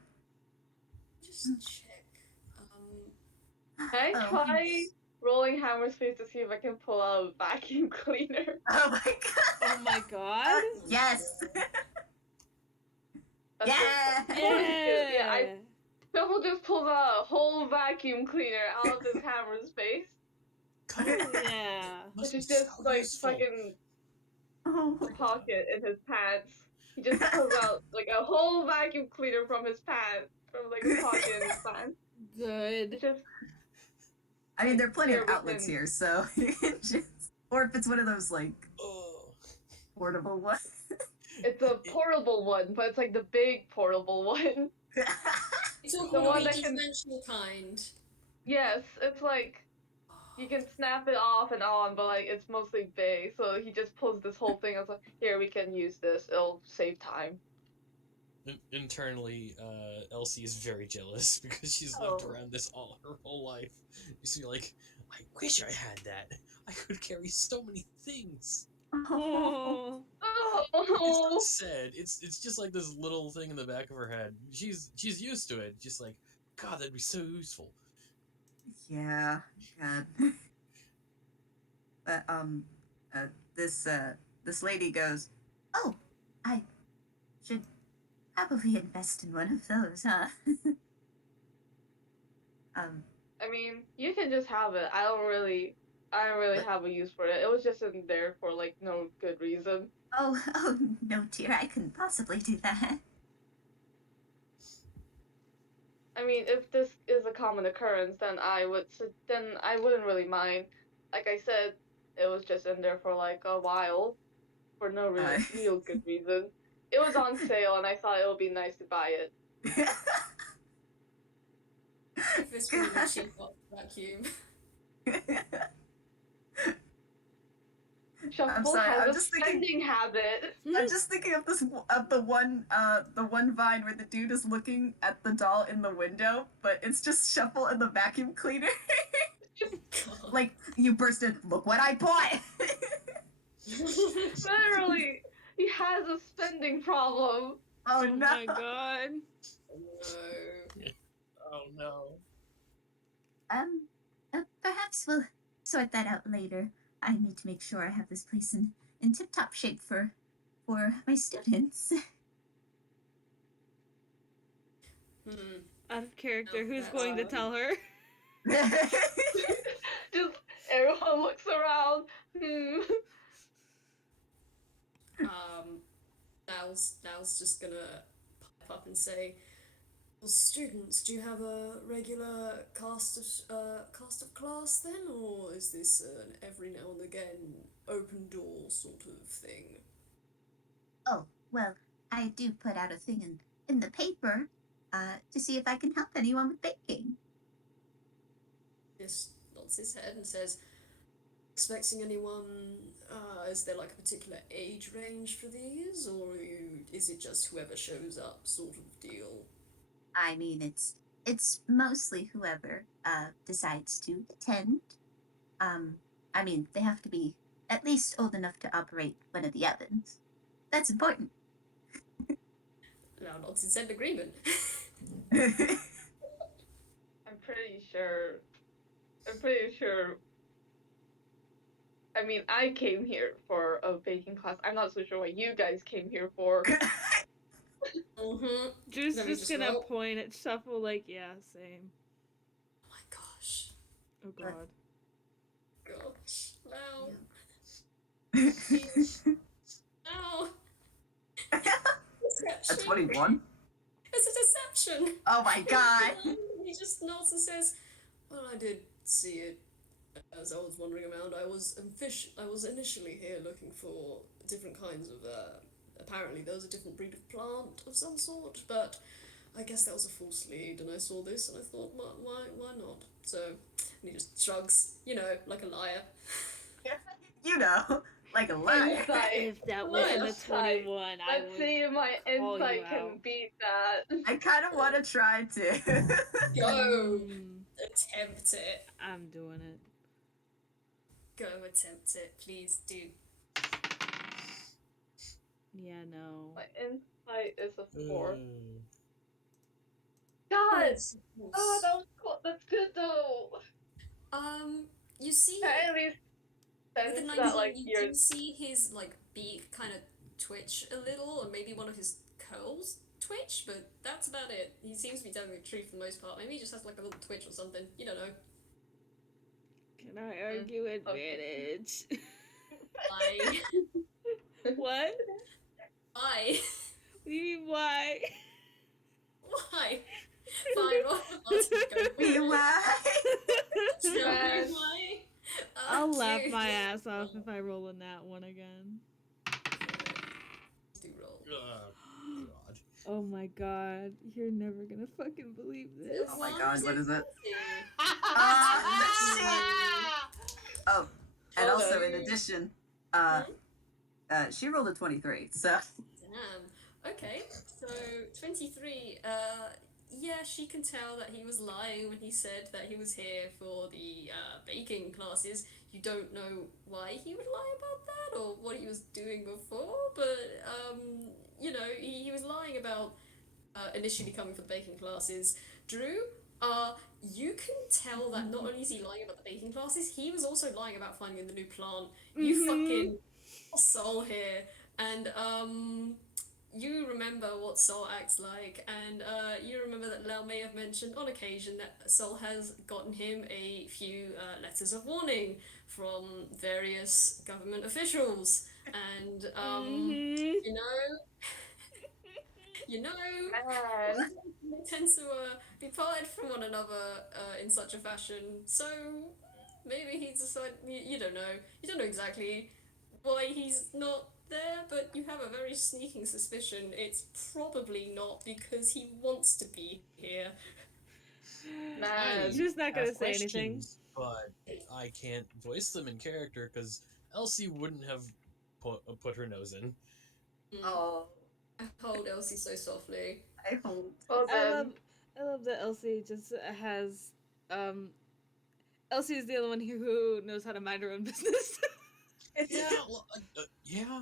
Just check. can I try rolling hammer space to see if I can pull out a vacuum cleaner? Oh my god! Oh my god. Yes! That's Yeah! Yeah. Shuffle just pulls out a whole vacuum cleaner out of this hammer space, Yeah. Must which is be just so like useful. fucking Oh a my god. pocket in his pants. He just pulls out like a whole vacuum cleaner from his pants, from like a pocket in his pants. Good. It's just I mean, there are plenty of Here we outlets can- here, so you can just. Or if it's one of those, like, Oh. portable ones. it's a portable one, but it's like the big portable one. It's all The the one that can- dimensional kind. Yes, it's like you can snap it off and on, but like it's mostly big. So he just pulls this whole thing. I was like, here, we can use this. It'll save time. Internally, Elsie is very jealous because she's lived Oh. around this all her whole life. She's like, I wish I had that. I could carry so many things. Oh. It's Oh, not sad. It's just like this little thing in the back of her head. She's used to it. Just like, God, that'd be so useful. Yeah, God. But uh, this this lady goes, "Oh, I should probably invest in one of those, huh?" um, I mean, you can just have it. I don't really but, have a use for it. It was just in there for like no good reason. oh no, dear, I couldn't possibly do that. I mean, if this is a common occurrence, then I wouldn't really mind. Like I said, it was just in there for like a while for no Uh, real good reason. It was on sale, and I thought it would be nice to buy it. If it's really a cheap vacuum. I'm Shuffle sorry. has I'm a just thinking. spending habit. I'm just thinking of the one vine where the dude is looking at the doll in the window, but it's just Shuffle and the vacuum cleaner. God. Like you burst in. Look what I bought. Literally, he has a spending problem. Oh Oh no. my god. No. Oh no. Perhaps we'll sort that out later. I need to make sure I have this place in tip-top shape for my students. Out of character, No, who's that's going to fine. tell her? Just everyone looks around. Now's just gonna pipe up and say, well, students, do you have a regular cast of class then, or is this an every now and again open door sort of thing? Oh, well, I do put out a thing in the paper to see if I can help anyone with baking. Just nods his head and says, expecting anyone, is there like a particular age range for these, or is it just whoever shows up sort of deal? I mean, it's mostly whoever decides to attend. I mean, they have to be at least old enough to operate one of the ovens. That's important. Now nods his head in agreement. I'm pretty sure. I'm pretty sure. I mean, I came here for a baking class. I'm not so sure what you guys came here for. Mm-hmm. Drew's Let me just just gonna roll. point at Shuffle like, yeah, same. Oh my gosh. Oh god. Gosh. No. A No. Deception. 21? It's a deception. Oh my god. He just nods and says, well, I did see it as I was wandering around. I was initially here looking for different kinds of, apparently there was a different breed of plant of some sort, but I guess that was a false lead, and I saw this and I thought, why not? So, and he just shrugs, like a liar. You know, like a liar. Insight. If that wasn't a Insight. 21, I Let's would. see if my call you insight can out. beat that. I kind of want to try to. Go! Mm, Attempt it. I'm doing it. Go attempt it, please do. Yeah, no. My insight is a 4. Mm. God! Yes, Oh, that was cool. That's good though. You see, I at least with the sense 19, that like you you're do see his beak kind of twitch a little, or maybe one of his curls twitch, but that's about it. He seems to be telling the truth for the most part. Maybe he just has like a little twitch or something. You don't know. Can I argue advantage? Why? What? Why? What do you mean, why? Why? Fine, I'll go for Be it. wise. Tell me Yes. why. I'll laugh Dude. my ass off if I roll in that one again. Do roll. God. Oh my god, you're never gonna fucking believe this. Oh my god, what is it? Let's Let's see. Oh, and also in addition, she rolled a 23, so. Damn. Okay, so 23. Yeah, she can tell that he was lying when he said that he was here for the baking classes. You don't know why he would lie about that or what he was doing before, but he was lying about initially coming for the baking classes. Drew, you can tell that not only is he lying about the baking classes, he was also lying about finding the new plant. You fucking Soul here, and you remember what Soul acts like, and you remember that Lau may have mentioned on occasion that Soul has gotten him a few letters of warning from various government officials, and you know, you know, Man. they tend to be parted from one another in such a fashion. So maybe he decided. You don't know. You don't know exactly why he's not there, but you have a very sneaking suspicion it's probably not because he wants to be here. I Man. Drew's not have gonna say anything. questions, but I can't voice them in character because Elsie wouldn't have put her nose in. Mm. Oh, I hold Elsie so softly. I hold. Well I then. love that Elsie just has um Elsie is the only one here who knows how to mind her own business. Yeah, well, yeah.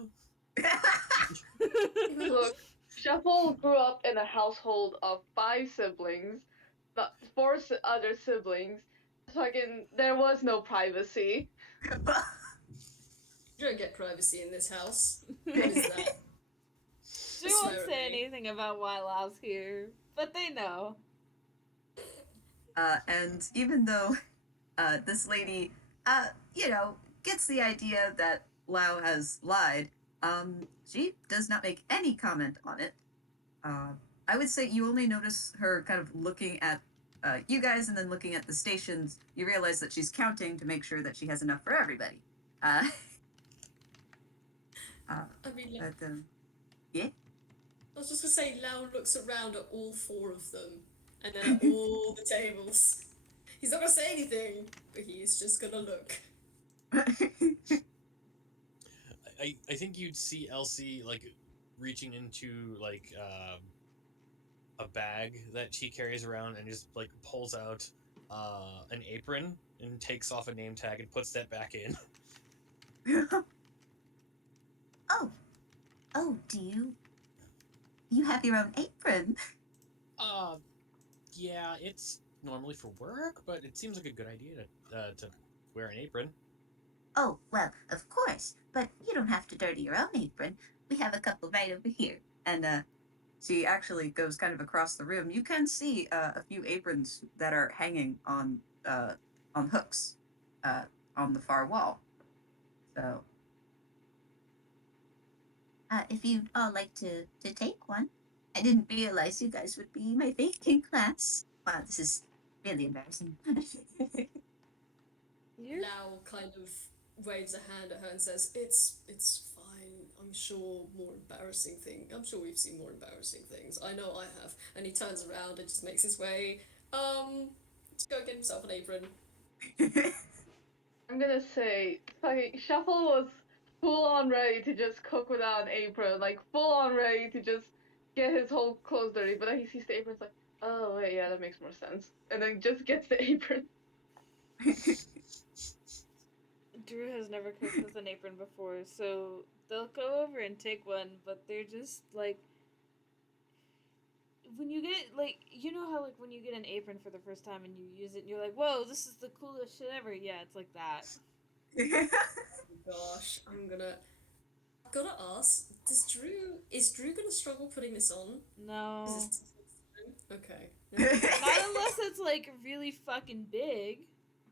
Look, Shuffle grew up in a household of 5 siblings, but other siblings. Fucking, there was no privacy. You don't get privacy in this house. What Drew is that? won't Swear at say me. anything about why Lau's here, but they know. And even though this lady, you know, gets the idea that Lao has lied, she does not make any comment on it. I would say you only notice her kind of looking at you guys and then looking at the stations. You realize that she's counting to make sure that she has enough for everybody. Uh, I mean, like, but, yeah. I was just gonna say, Lau looks around at all 4 of them, and then at all the tables. He's not gonna say anything, but he's just gonna look. I think you'd see Elsie like reaching into like a bag that she carries around and just like pulls out an apron and takes off a name tag and puts that back in. Oh, oh, you have your own apron? Uh, yeah, it's normally for work, but it seems like a good idea to wear an apron. Oh, well, of course, but you don't have to dirty your own apron. We have a couple right over here. And she actually goes kind of across the room. You can see a few aprons that are hanging on hooks uh, on the far wall. So, if you'd all like to take one, I didn't realize you guys would be my baking class. Wow, this is really embarrassing. You're Lau kind of waves a hand at her and says, "It's fine. I'm sure more embarrassing thing. I'm sure we've seen more embarrassing things. I know I have." And he turns around and just makes his way to go get himself an apron. I'm gonna say, fucking Shuffle was full on ready to just cook without an apron, like full on ready to just get his whole clothes dirty. But then he sees the apron, it's like, oh wait, yeah, that makes more sense. And then just gets the apron. Drew has never cooked with an apron before, so they'll go over and take one, but they're just like when you get like you know how like when you get an apron for the first time and you use it and you're like, whoa, this is the coolest shit ever. Yeah, it's like that. Gosh, I've gotta ask, is Drew gonna struggle putting this on? No. Is this okay? Not unless it's like really fucking big,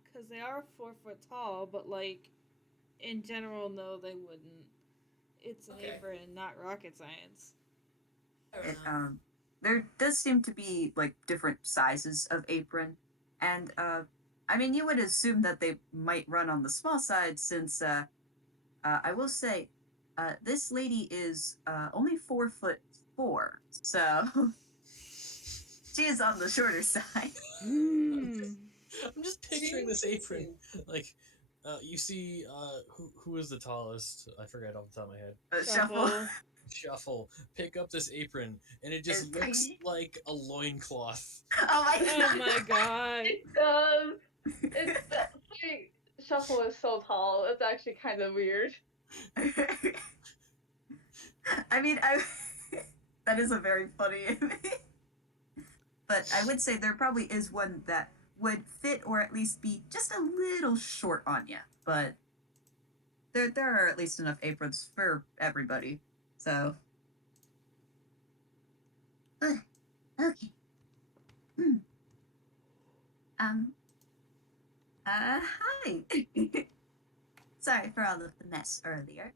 because they are 4 foot tall. But like, in general, no, they wouldn't. It's an Okay. apron, not rocket science. Fair And, enough. there does seem to be like different sizes of apron, and I mean, you would assume that they might run on the small side since I will say this lady is only 4'4", so she is on the shorter side. I'm just picturing this apron. Like, you see, who is the tallest? I forget off the top of my head. Shuffle. Shuffle. Pick up this apron, and it just It's looks tiny. like a loincloth. Oh my Oh god. my god. It does. It's like, Shuffle is so tall. It's actually kind of weird. I mean, that is a very funny image. But I would say there probably is one that would fit or at least be just a little short on you. But there are at least enough aprons for everybody. So. Okay. Hmm. Um. Hi. Sorry for all of the mess earlier.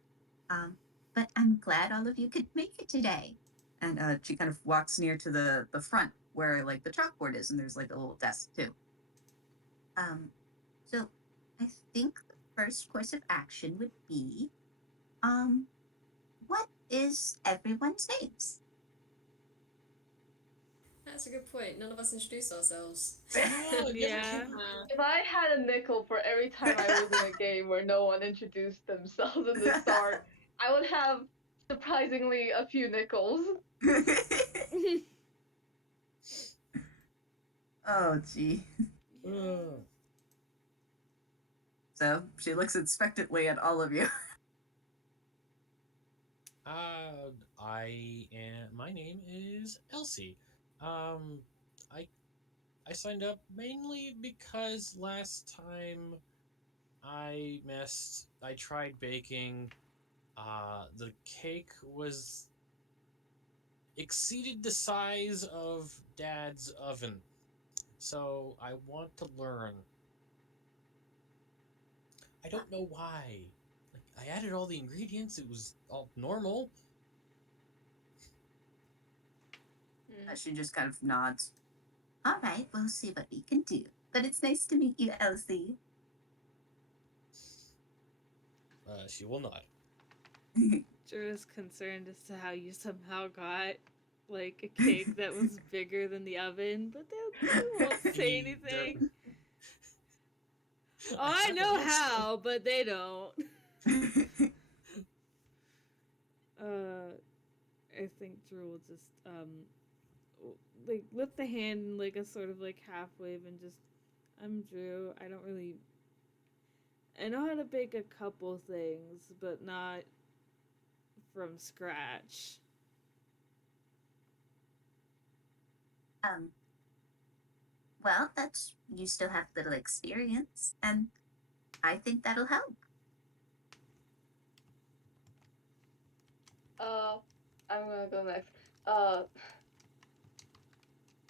But I'm glad all of you could make it today. And she kind of walks near to the front where like the chalkboard is, and there's like a little desk too. So I think the first course of action would be, what is everyone's names? That's a good point. None of us introduced ourselves. Yeah. If I had a nickel for every time I was in a game where no one introduced themselves in the start, I would have surprisingly a few nickels. Oh, gee. Yeah. So she looks expectantly at all of you. My name is Elsie. I signed up mainly because last time I tried baking. The cake was exceeded the size of Dad's oven, so I want to learn. I don't know why. Like, I added all the ingredients; it was all normal. She just kind of nods. All right, we'll see what we can do. But it's nice to meet you, Elsie. She will nod. Drew is concerned as to how you somehow got like a cake that was bigger than the oven, but they won't say anything. Oh, I know how, but they don't. I think Drew will just like lift the hand in like a sort of like half wave and just, I'm Drew. I know how to bake a couple things, but not from scratch. Well, you still have little experience, and I think that'll help. I'm gonna go next.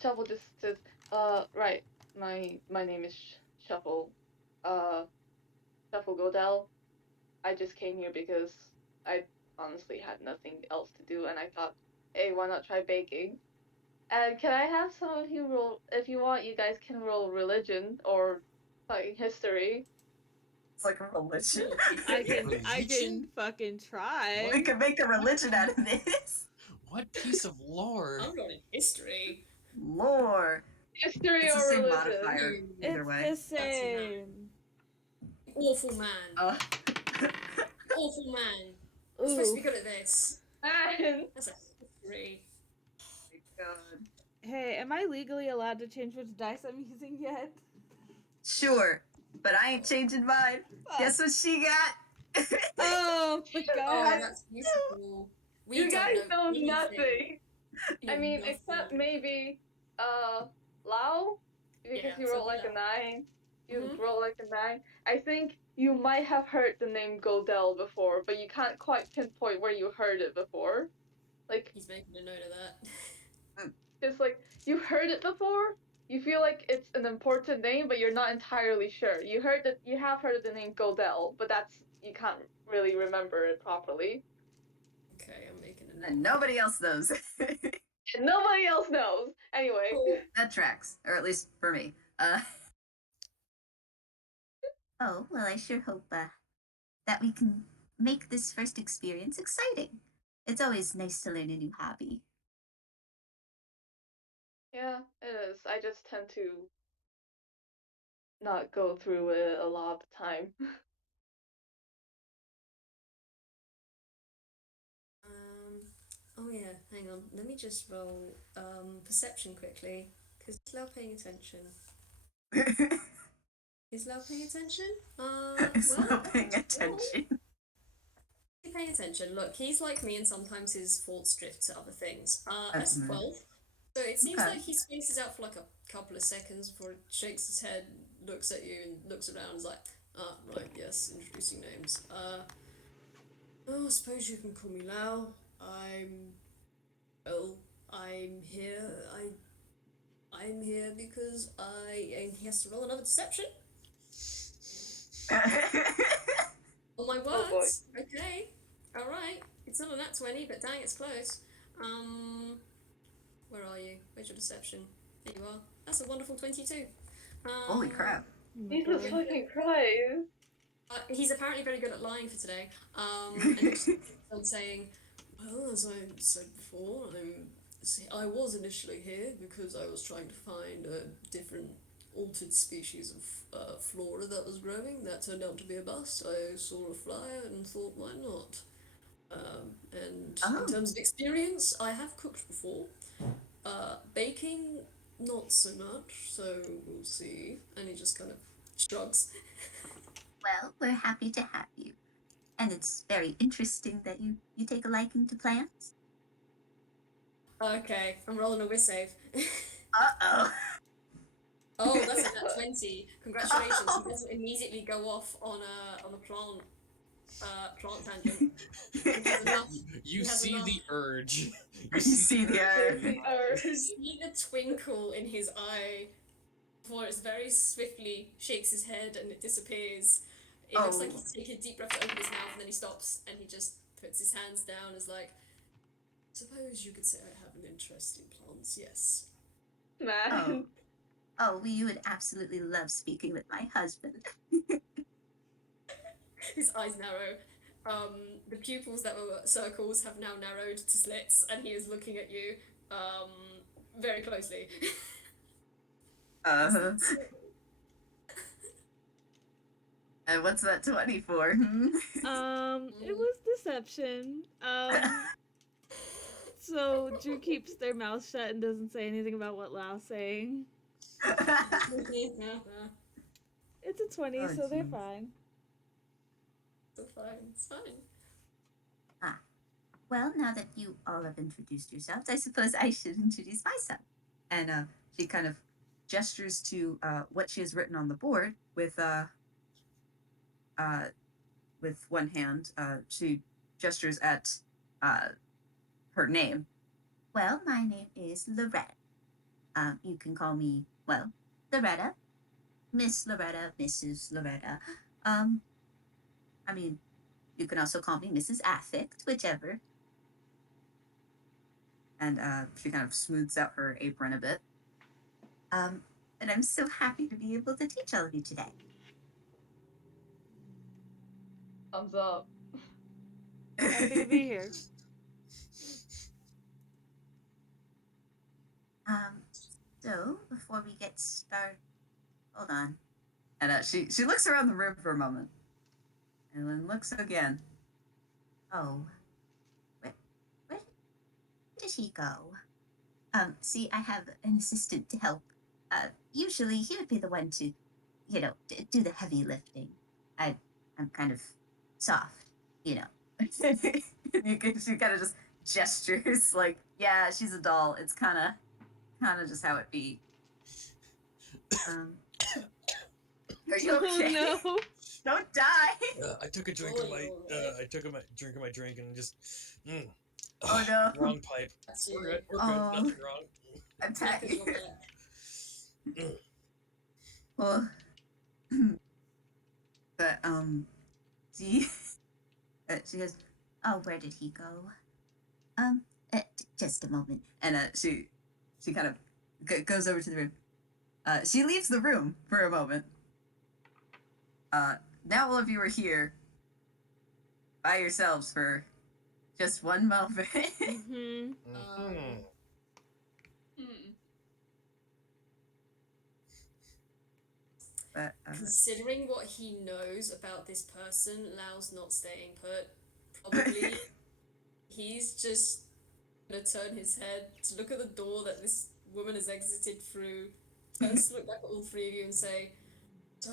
Shuffle just says, right, my name is Shuffle. Shuffle Godel. I just came here because I honestly had nothing else to do, and I thought, hey, why not try baking? And can I have some of you roll? If you want, you guys can roll religion or fucking history. It's like a religion. I can fucking try. We could make a religion out of this. What piece of lore? I'm rolling history. Lore. History It's the or same religion? modifier either It's way. the same. Awful man. Awful man. You're supposed to be good at this. Man. That's a history. God. Hey, am I legally allowed to change which dice I'm using yet? Sure, but I ain't changing mine. Guess what she got? Oh my Oh, god. that's beautiful. You guys know anything. nothing. You I know mean, nothing. except maybe, Lao, because Yeah, you so rolled like Lao. a 9. You Mhm. rolled like a 9. I think you might have heard the name Godel before, but you can't quite pinpoint where you heard it before. Like, He's making a note of that. it's like, you heard it before, you feel like it's an important name, but you're not entirely sure. You have heard the name Godel, but you can't really remember it properly. Okay, I'm making a note. And nobody else knows. And nobody else knows. Anyway. Cool. That tracks, or at least for me. Oh, well, I sure hope that we can make this first experience exciting. It's always nice to learn a new hobby. Yeah, it is. I just tend to not go through it a lot of the time. Oh yeah, hang on. Let me just roll perception quickly, because he's now paying attention. Is Lau paying attention? It's not paying attention. He's paying attention. Look, he's like me, and sometimes his thoughts drift to other things. That's That's 12. So it seems Okay. like he spaces out for like a couple of seconds before he shakes his head, looks at you, and looks around and is like, ah, right, yes, introducing names. Oh, I suppose you can call me Lao. Well, I'm here. I'm here because and he has to roll another deception. Oh my boy. words. Okay. Alright. It's not a nat 20, but dang, it's close. Where are you? Where's your deception? There you are. That's a wonderful 22. Holy crap. Jesus fucking Christ. He's apparently very good at lying for today. And he just keeps on saying, well, as I said before, I was initially here because I was trying to find a different altered species of flora that was growing. That turned out to be a bust. I saw a flyer and thought, why not? And in terms of experience, I have cooked before. Baking, not so much, so we'll see. And he just kind of shrugs. Well, we're happy to have you. And it's very interesting that you take a liking to plants. Okay, I'm rolling a whiz save. Uh-oh. Oh, that's a nat 20. Congratulations. He doesn't immediately go off on a plant tangent. He has enough. You has see enough. the urge. You see the You see the twinkle in his eye before it very swiftly shakes his head and it disappears. It looks like he's taking a deep breath to open his mouth and then he stops and he just puts his hands down as like, suppose you could say I have an interest in plants, yes. Man. Oh, you would absolutely love speaking with my husband. His eyes narrow. The pupils that were circles have now narrowed to slits, and he is looking at you very closely. And what's that 20 for? It was deception. So Drew keeps their mouth shut and doesn't say anything about what Lao's saying. It's a 20, Oh, so they're geez. fine. It's fine. It's fine. Well, now that you all have introduced yourselves, I suppose I should introduce myself. And she kind of gestures to what she has written on the board with one hand. She gestures at her name. Well, my name is Loretta. You can call me, well, Loretta, Miss Loretta, Mrs. Loretta. I mean, you can also call me Mrs. Affect, whichever. And she kind of smooths out her apron a bit. And I'm so happy to be able to teach all of you today. Thumbs up. Happy to be here. So before we get started, hold on. And she looks around the room for a moment, and then looks again. Oh, where did he go? See, I have an assistant to help. Usually he would be the one to, do the heavy lifting. I'm kind of soft, She kind of just gestures like, yeah, she's a doll. It's kind of just how it be. Are you okay? Oh no! Don't die! I took a drink of my drink of my drink and just. Oh no! Wrong pipe. That's We're you. good. We're good. Oh. Nothing wrong. I'm Tapping tired. on that. Well, but she goes, oh, where did he go? Just a moment. And she kind of goes over to the room. She leaves the room for a moment. Now all of you are here by yourselves for just one moment. Mm-hmm. But, Considering what he knows about this person, Lao's not staying put. Probably he's just gonna turn his head to look at the door that this woman has exited through, turns to look back at all three of you and say, so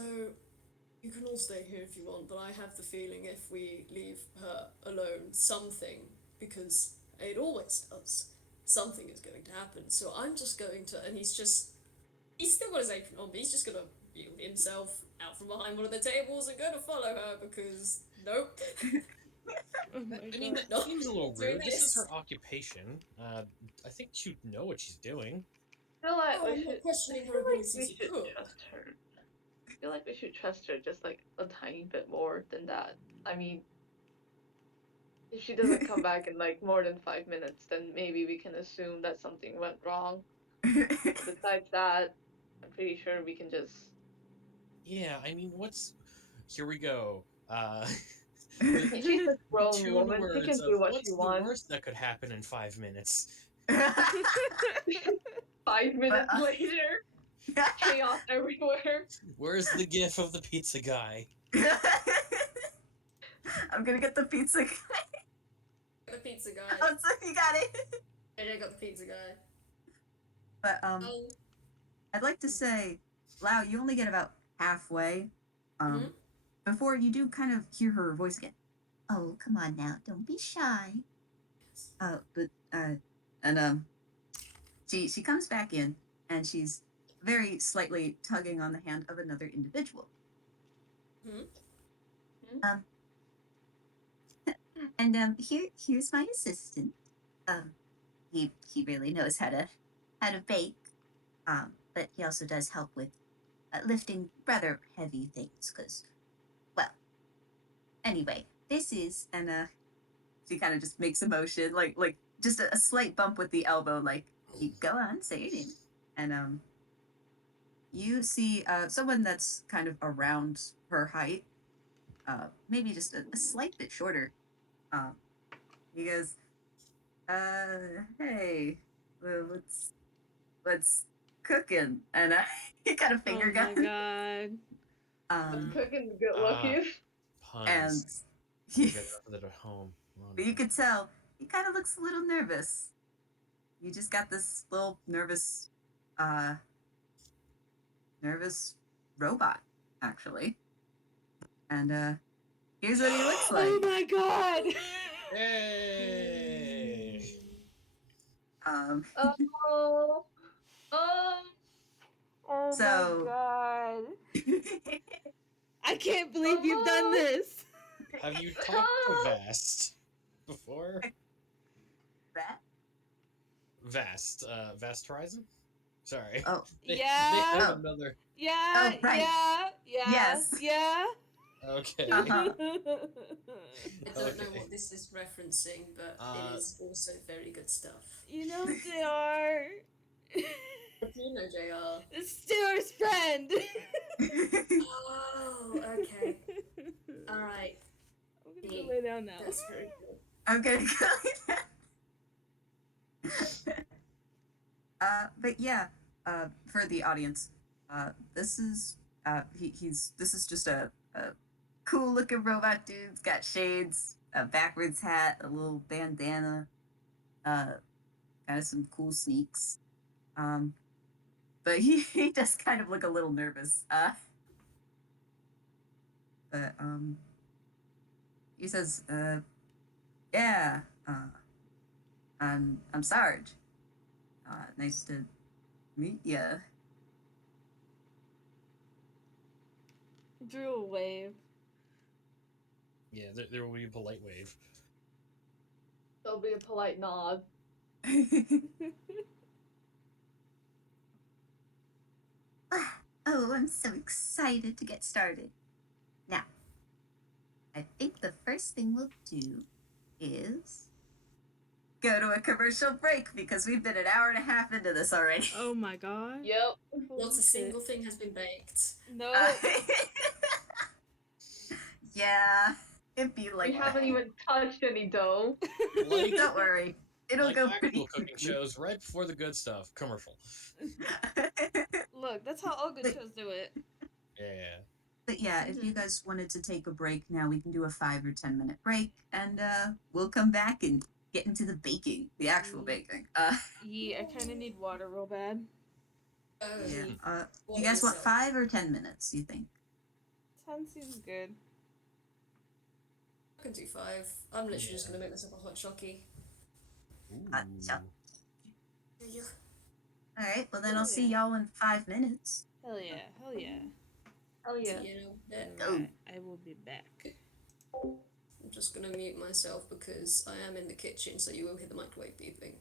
you can all stay here if you want, but I have the feeling if we leave her alone, something, because it always does, something is going to happen. So I'm just going to, and he's still got his apron on, but he's just gonna build himself out from behind one of the tables and go to follow her because nope. Oh my I mean, god. that seems a little Doing rude. This is this. her occupation. I think she'd know what she's doing. I feel like Oh, we I'm should. not questioning I her feel like ability we to should cook. trust her. I feel like we should trust her just like a tiny bit more than that. I mean, if she doesn't come back in like more than 5 minutes, then maybe we can assume that something went wrong. But besides that, I'm pretty sure we can just. Yeah, I mean, Here we go. She's a grown Tune woman. She words can of do what she what's the wants. worst that could happen in 5 minutes. 5 minutes later, chaos everywhere. Where's the gif of the pizza guy? I'm gonna get the pizza guy. The pizza guy. Oh, so you got it. JayJay got the pizza guy. But Oh, I'd like to say, Lao, you only get about halfway, Mhm. before you do kind of hear her voice again. Oh, come on now, don't be shy. She comes back in, and she's very slightly tugging on the hand of another individual. Mhm. Um, and here's my assistant. He really knows how to bake. But he also does help with lifting rather heavy things. Cause, well, anyway, this is she kind of just makes a motion, like just a slight bump with the elbow, like you go on, say it in, and you see someone that's kind of around her height, maybe just a slight bit shorter. Um, he goes, hey, well, what's cooking? And he kind of finger Oh my gun. god. What's cooking good looking? And Puns. he, Get that at home. but you could tell he kind of looks a little nervous. You just got this little nervous robot, actually. And here's what he looks like. Oh my god. Hey! Um, Oh, oh. Oh So- my god. I can't believe you've done Oh. this. Have you talked to Vast before? that? Vast Horizon? Sorry. Oh, They Yeah. have Oh. another. Yeah, Oh, right. yeah, Yes. yeah. Okay. Uh-huh. I don't know Okay. what this is referencing, but it is also very good stuff. You know, JR. What do you know, JR? It's Stuart's friend. Oh, okay. Alright, I'm gonna go lay down now. that's very good. I'm gonna go. But yeah, for the audience, this is this is just a cool looking robot dude. He's got shades, a backwards hat, a little bandana, kind of some cool sneaks. But he does kind of look a little nervous. But he says, yeah, I'm Sarge. Nice to meet ya. Drew a wave. Yeah, there will be a polite wave. There'll be a polite nod. Oh, I'm so excited to get started. Now, I think the first thing we'll do is go to a commercial break because we've been an hour and a half into this already. Oh my god. Yep. Holy Not a shit. single thing has been baked. No. Yeah, it'd be like We haven't that. even touched any dough. Like, Don't worry, it'll like go actual pretty cooking quickly. shows right before the good stuff. Commercial. Look, that's how all good shows do it. Yeah. But yeah, if you guys wanted to take a break now, we can do a 5 or 10 minute break, and we'll come back and get into the baking, the actual baking. Yeah, I kind of need water real bad. Oh, Yeah. What You guys want yourself? 5 or 10 minutes? You think? 10 seems good. I can do 5. I'm literally just gonna make myself a hot shocky. Ooh. So, Yeah. All right. Well, then I'll Oh, see yeah. y'all in 5 minutes. Hell yeah, hell yeah. Oh yeah. You know, that Alright, I will be back. I'm just gonna mute myself because I am in the kitchen, so you will hear the microwave beeping.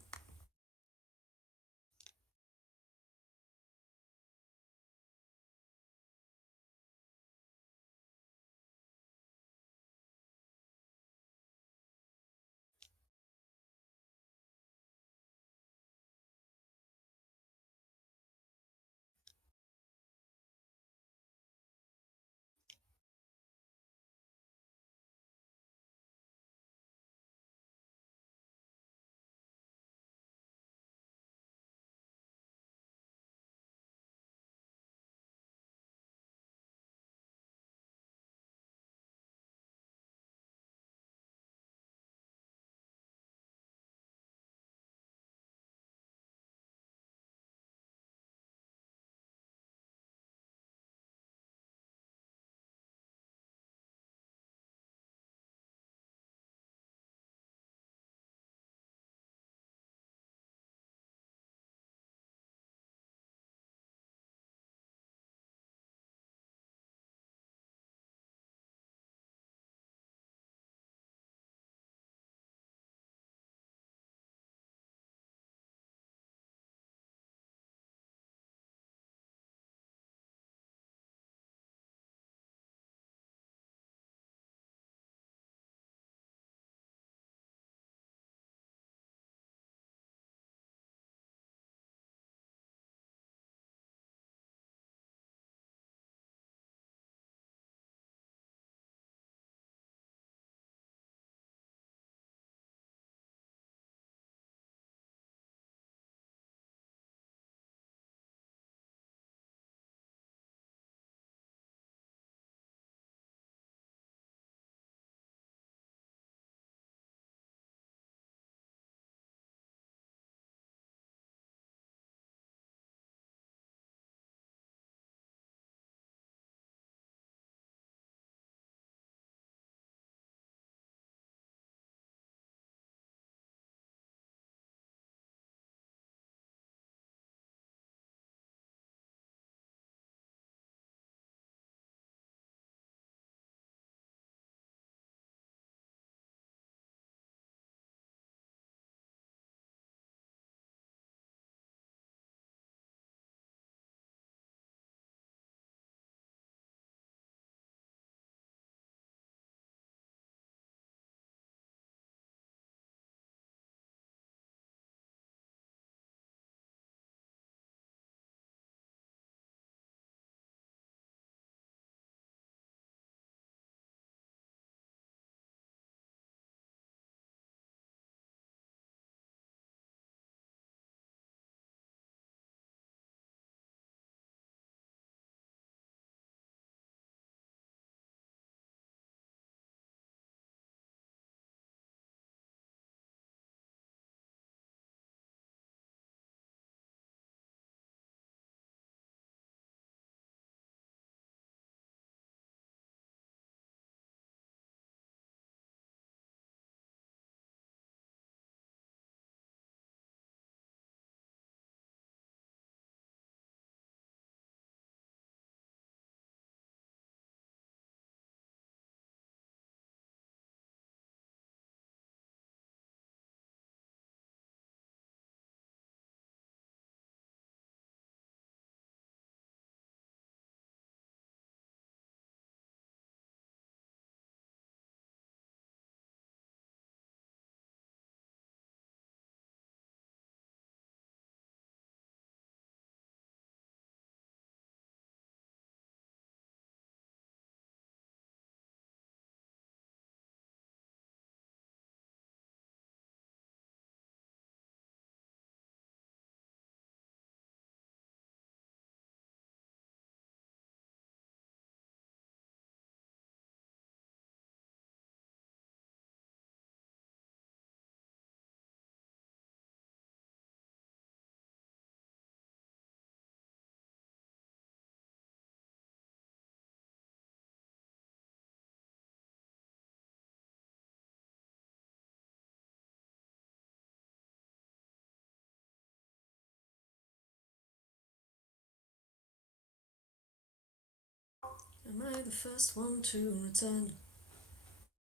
Am I the first one to return?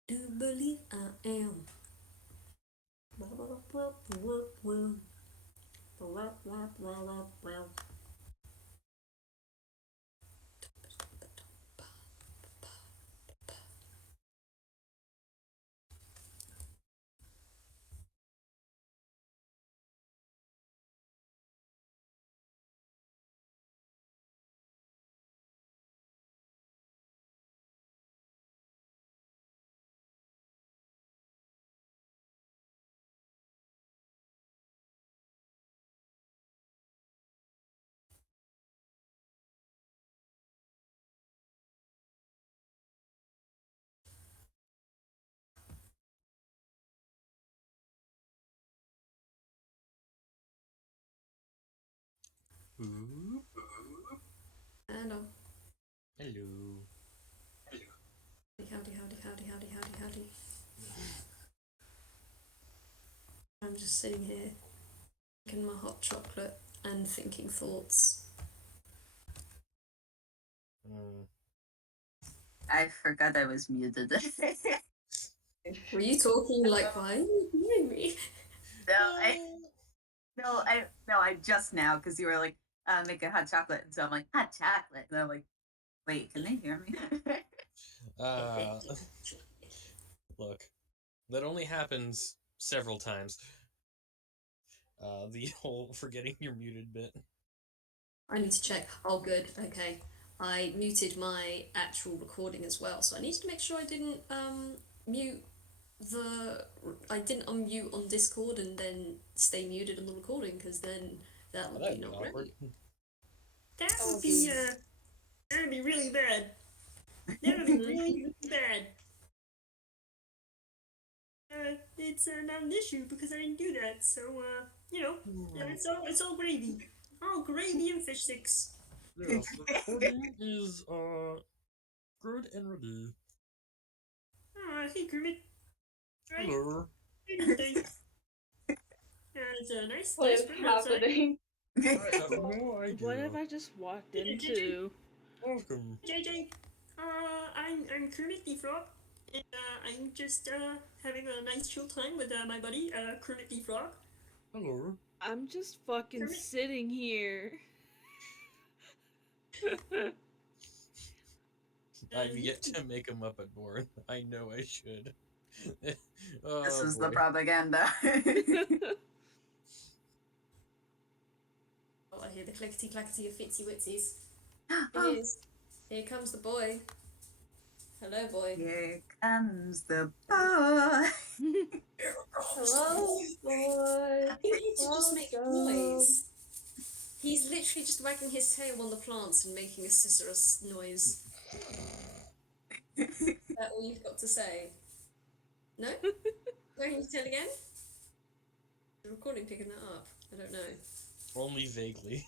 Do believe I am. Ooh. Hello. Hello. Howdy. I'm just sitting here, drinking my hot chocolate and thinking thoughts. I forgot I was muted. Were you talking like, why are you hearing me? I just now because you were like, make a hot chocolate, and so I'm like, hot chocolate, and I'm like, wait, can they hear me? Look, that only happens several times. The whole forgetting you're muted bit. I need to check. Oh, good. Okay. I muted my actual recording as well, so I need to make sure I didn't mute I didn't unmute on Discord and then stay muted on the recording, because then that would That'd be be not awkward. great. That Oh, would be really bad. That would be really bad. It's not an issue because I didn't do that. So it's all gravy. All gravy and fish sticks. Yes, the recording is good and ready. Hey Kermit. Right. Hello. It's a nice what is bird outside. happening? I have no idea. What have I just walked into? Welcome. JayJay. I'm Kermit the Frog. And I'm just having a nice chill time with my buddy Kermit the Frog. Hello. I'm just fucking Kermit. sitting here. I've yet to make a Muppet born. I know I should. Oh, This is boy. the propaganda. Oh, I hear the clickety clackety of fitsy witzies. Oh, Here comes the boy. Hello, boy. here comes the boy. Hello, boy. You need to just make Welcome. noise. He's literally just wagging his tail on the plants and making a sisterous noise. Is that all you've got to say? No? Wagging his tail again? The recording picking that up? I don't know. Only vaguely.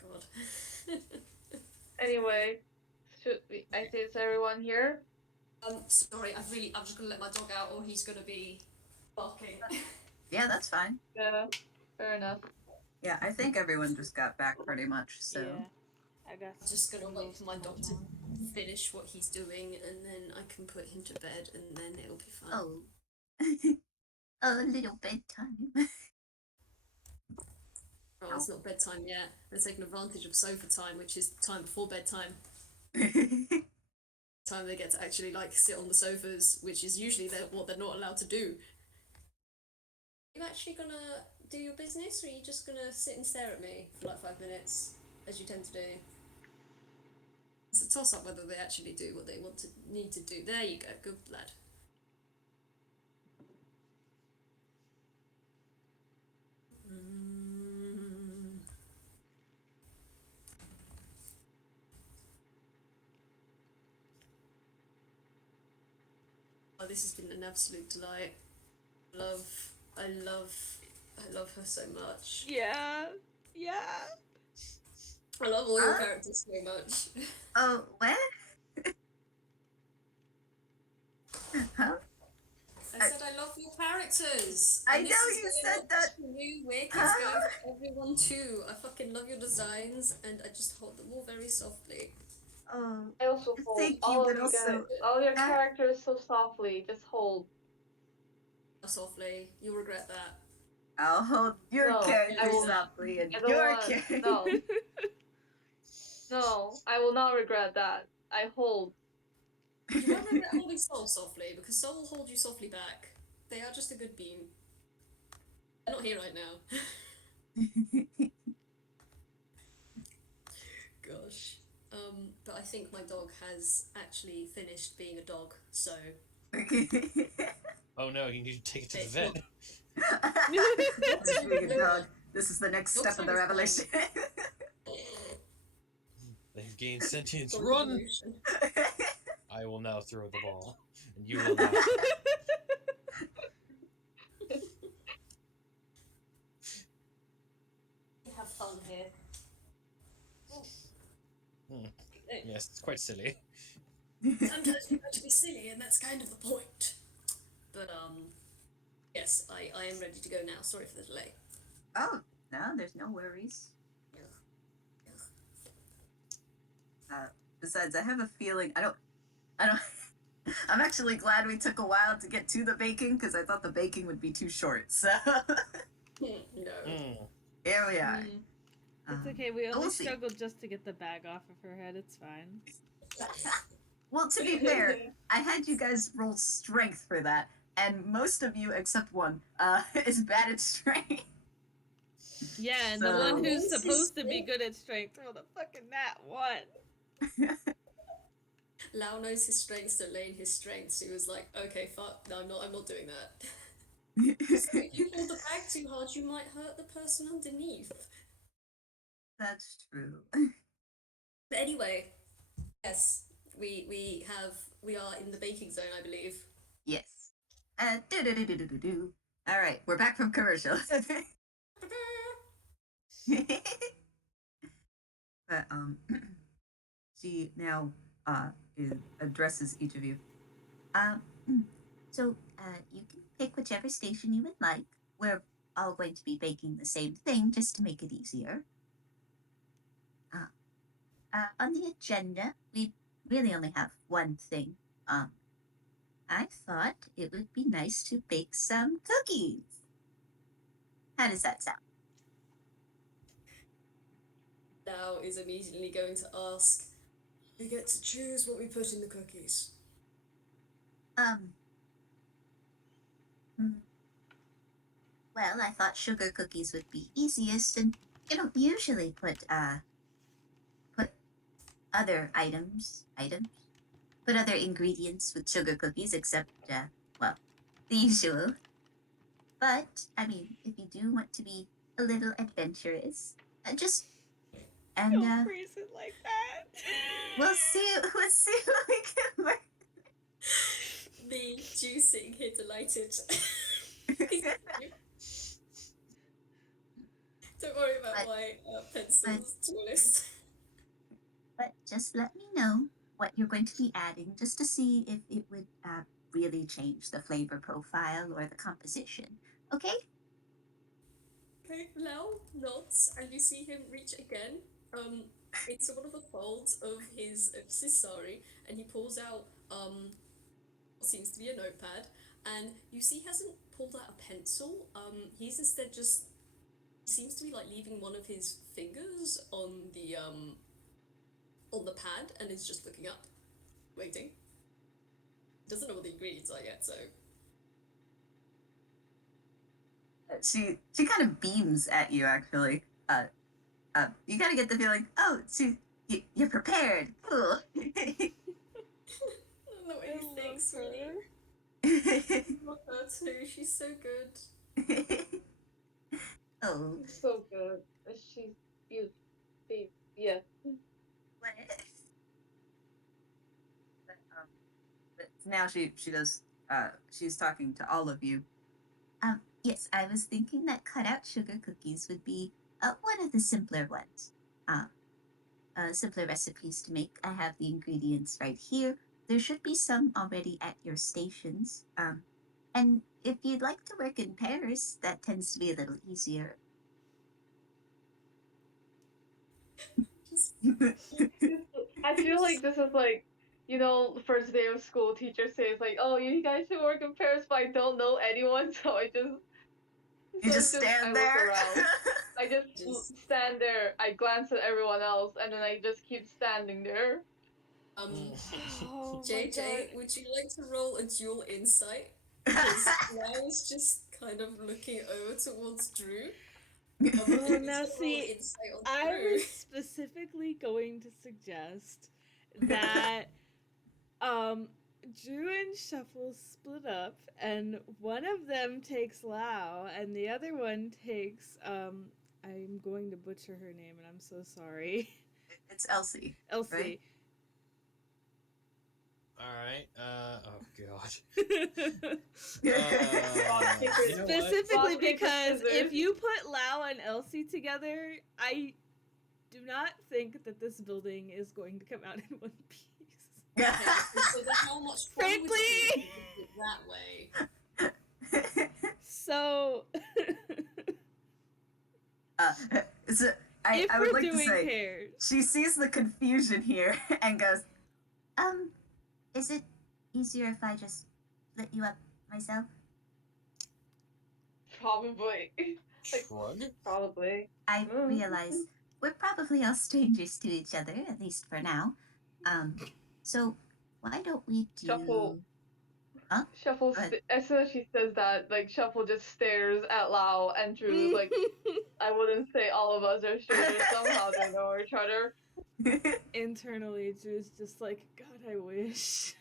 God. Anyway, I think it's everyone here. Sorry, I'm just gonna let my dog out or he's gonna be barking. Yeah, that's fine. Yeah, fair enough. Yeah, I think everyone just got back pretty much, so. Yeah, I got. I'm just gonna wait for my dog to on. finish what he's doing and then I can put him to bed and then it'll be fine. Oh. A little bedtime. Oh, it's not bedtime yet. They're taking advantage of sofa time, which is the time before bedtime. Time they get to actually like sit on the sofas, which is usually what they're not allowed to do. Are you actually gonna do your business, or are you just gonna sit and stare at me for like 5 minutes, as you tend to do? It's a toss up whether they actually do what they need to do. There you go, good lad. Oh, this has been an absolute delight. I love her so much. Yeah. I love all your characters so much. Oh, what? Huh? I said I love your characters. I And this know is you going said not that. just for you, Wick. It's Huh? going for everyone too. I fucking love your designs, and I just hold them all very softly. Oh, I also hold. thank you, All but of you also guys, all your I- characters so softly. Just hold. Softly. You'll regret that. I'll hold your No, character I will. softly and I don't your want. character. No, no, I will not regret that. I hold. You won't regret holding Soul softly, because Soul will hold you softly back. They are just a good beam. They're not here right now. Gosh. But I think my dog has actually finished being a dog, so Oh no, you need to take it to the It's vet. Just being a dog. This is the next Dog step of the time is revelation. They've gained sentience. dog Run! evolution. I will now throw the ball, and you will laugh. We have fun here. Hmm. Yes, it's quite silly. Sometimes we have to be silly, and that's kind of the point. But yes, I am ready to go now. Sorry for the delay. Oh, no, there's no worries. Besides, I have a feeling I don't. I'm actually glad we took a while to get to the baking because I thought the baking would be too short. So No. here we are. It's okay, we we'll only see. struggled just to get the bag off of her head, it's fine. Well, to be fair, I had you guys roll strength for that, and most of you except one is bad at strength. Yeah, and So- the one who's This is supposed to be it. good at strength rolled a fucking nat 1. Lao knows his strengths, so Lane his strengths. He was like, okay, fuck, no, I'm not doing that. So if you hold the bag too hard, you might hurt the person underneath. That's true. But anyway, yes, we are in the baking zone, I believe. Yes. Do. All right, we're back from commercial. But she now addresses each of you. So you can pick whichever station you would like. We're all going to be baking the same thing just to make it easier. On the agenda, we really only have one thing. I thought it would be nice to bake some cookies. How does that sound? Lao is immediately going to ask, we get to choose what we put in the cookies. Well, I thought sugar cookies would be easiest, and you don't usually put other put other ingredients with sugar cookies except well, the usual. But I mean, if you do want to be a little adventurous, just and Don't freeze it like that. we'll see what we can work. Me juicing here delighted. Don't worry about But- my pencils, to be honest. But just let me know what you're going to be adding, just to see if it would really change the flavor profile or the composition. Okay? Okay, Lao nods, and you see him reach again into one of the folds of his sari, and he pulls out what seems to be a notepad, and you see he hasn't pulled out a pencil. He's instead just seems to be like leaving one of his fingers on the pad, and is just looking up, waiting. Doesn't know what the ingredients are yet, so. She kind of beams at you actually. You kind of get the feeling, oh, you're prepared. Cool. I don't know what I he thinks, love really. her. I love her too, she's so good. Oh, She's so good. She's beautiful. Yeah. what? But now she does. She's talking to all of you. Yes, I was thinking that cutout sugar cookies would be one of the simpler ones. Simpler recipes to make. I have the ingredients right here. There should be some already at your stations. And if you'd like to work in pairs, that tends to be a little easier. I feel like this is like, you know, the first day of school, teacher says like, "Oh, you guys should work in pairs," but I don't know anyone, so You just I stand look there. around. I just Just stand there. I glance at everyone else, and then I just keep standing there. um, Oh my god. JJ, would you like to roll a dual insight? Because Lau is just kind of looking over towards Drew. If Oh, you now can roll see, insight on I Drew. was specifically going to suggest that Drew and Shuffle split up and one of them takes Lao and the other one takes I'm going to butcher her name and I'm so sorry. It's Elsie. Elsie. Right? All right. Oh god. Rock, paper, You know what? Specifically rock, paper, because scissors. if you put Lao and Elsie together, I do not think that this building is going to come out in one piece. Okay, so then how much fun would it be if Frankly. you did it that way? So So if I would we're like to doing say pairs, she sees the confusion here and goes, is it easier if I just split you up myself? Probably. Like, Shrug. probably. I realize we're probably all strangers to each other, at least for now. So why don't we do... Shuffle. Huh? Shuffle. Go ahead. As soon as she says that, like Shuffle just stares at Lao and Drew. Like, I wouldn't say all of us are strangers. Somehow they know each other. internally, Drew's just like, God, I wish.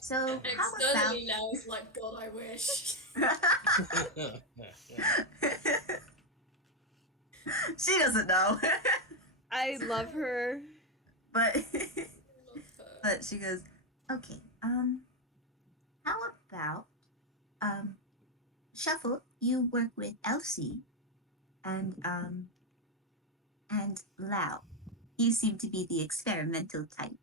So how Externally, Lau is like, God, I wish. She doesn't know. I love her. But Love her. but she goes, okay, how about Shuffle, you work with Elsie and Lao. You seem to be the experimental type.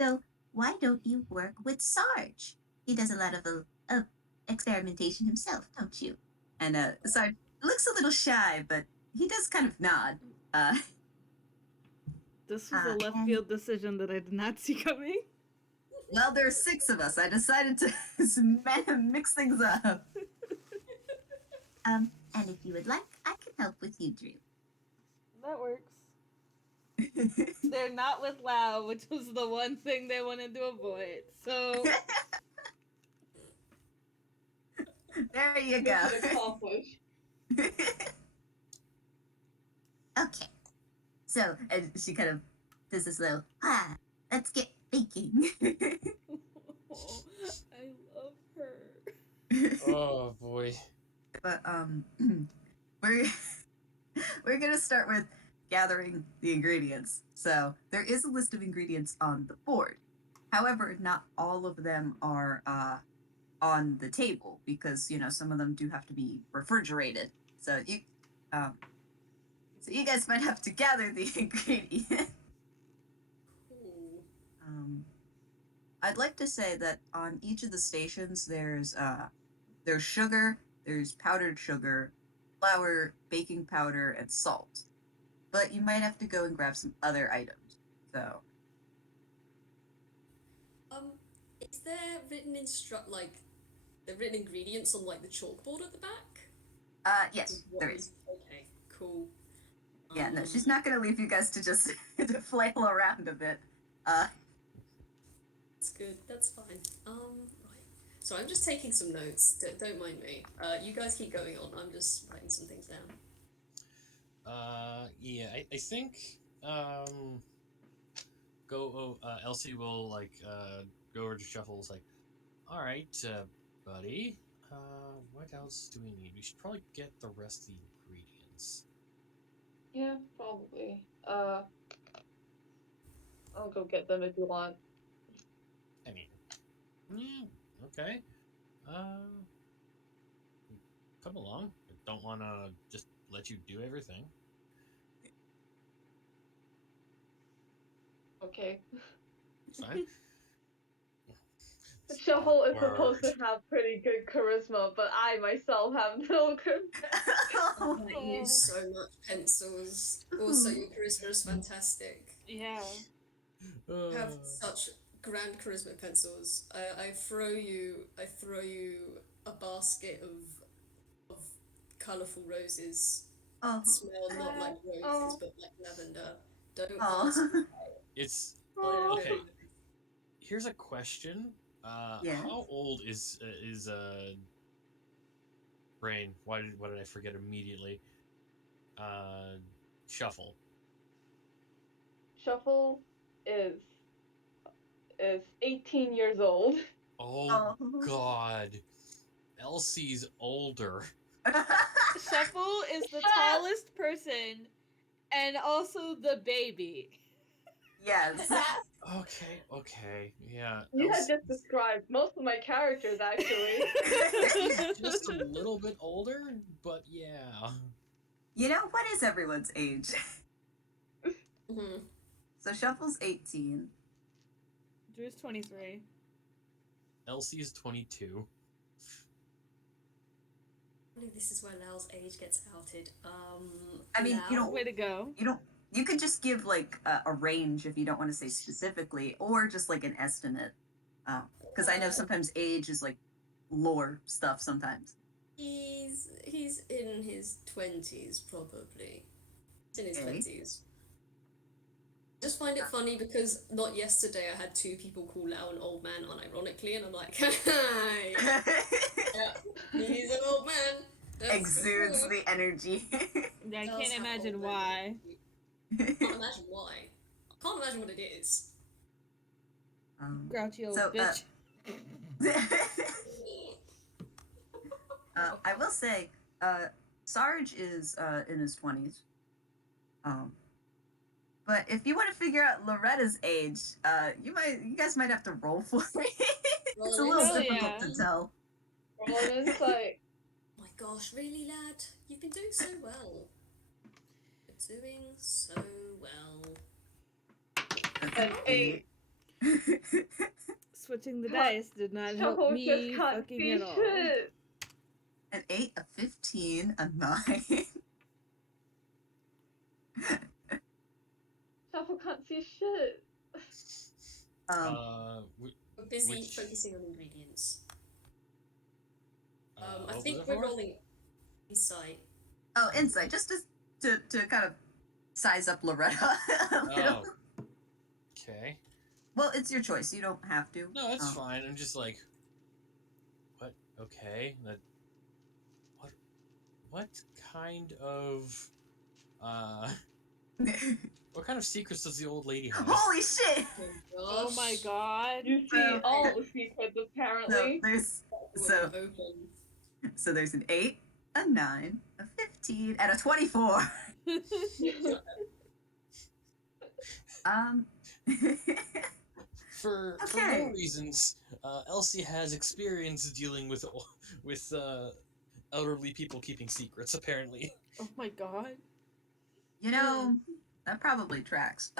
So why don't you work with Sarge? He does a lot of experimentation himself, don't you? And Sarge looks a little shy, but he does kind of nod. This was a left field decision that I did not see coming. Well, there are 6 of us. I decided to mix things up. And if you would like, I can help with you, Drew. That works. They're not with Lao, which was the one thing they wanted to avoid. So There you go. Mission accomplished. Okay. So, and she kind of does this little, let's get baking. I love her. Oh boy. But we're we're gonna start with gathering the ingredients. So there is a list of ingredients on the board. However, not all of them are on the table because some of them do have to be refrigerated. So you guys might have to gather the ingredient. Cool. I'd like to say that on each of the stations there's sugar, there's powdered sugar, flour, baking powder, and salt. But you might have to go and grab some other items. So Is there written the written ingredients on like the chalkboard at the back? yes, there is. Okay, cool. Yeah, no, she's not gonna leave you guys to just to flail around a bit. That's good. That's fine. Right. So I'm just taking some notes. Don't mind me. You guys keep going on. I'm just writing some things down. Yeah, I think Elsie will go over to Shuffle's like, all right, buddy. What else do we need? We should probably get the rest of the ingredients. Yeah, probably. I'll go get them if you want. I mean, okay. Come along. I don't want to just let you do everything. Okay. It's fine. Shuffle is supposed to Awkward. have pretty good charisma, but I myself have no charisma. I like you so much, pencils. Also, your charisma is fantastic. Yeah. You have Uh, such grand charisma, pencils. I throw you a basket of colourful roses. Oh, Smell not like roses, Oh. but like lavender. Don't ask. oh, it's Oh. okay. Here's a question. yes. How old is Brain? Why did I forget immediately? Uh, Shuffle. Shuffle is is 18 years old. Oh Oh. God, Elsie's older. Shuffle is the tallest person and also the baby. Yes. Okay, yeah. You had Elsie, just described most of my characters, actually. Elsie's just a little bit older, but yeah. You know, what is everyone's age? Mhm. So Shuffle's 18. Drew's 23. Elsie's 22. I believe this is where Lao's age gets outed. I mean, you Lao? don't- Way to go. You could just give like a range if you don't want to say specifically, or just like an estimate. Because I know sometimes age is like lore stuff sometimes. He's in his 20s probably. He's in his Okay. 20s. Just find it funny because not yesterday I had two people call Lao an old man unironically, and I'm like, yeah, he's an old man. That's for Exudes sure. the energy. Yeah, I Does can't have imagine old man why. energy. Can't imagine why. I can't imagine what it is. Grouchy old So, bitch. I will say, Sarge is in his 20s. But if you want to figure out Loretta's age, you guys might have to roll for it. It's a little Hell difficult yeah. to tell. Roll an insight. My gosh, really, lad? You've been doing so well. You're doing so well. That's An 8. Switching the dice did not help Shuffle me just can't fucking see at all. shit. An 8, a 15, a 9. Shuffle can't see shit. We're busy Which- focusing on ingredients. I what was think it we're for? rolling insight. Oh, insight, just to kind of size up Loretta a little. Oh. Okay. Well, it's your choice. You don't have to. No, that's fine. I'm just like, what? Okay, that. What kind of, what kind of secrets does the old lady have? Holy shit! Oh my god. You see So- all the secrets, So apparently. there's an 8, a 9, a 15, and a 24. For Okay. no reasons, Elsie has experience dealing with elderly people keeping secrets. Apparently. Oh my god. You know, that probably tracks.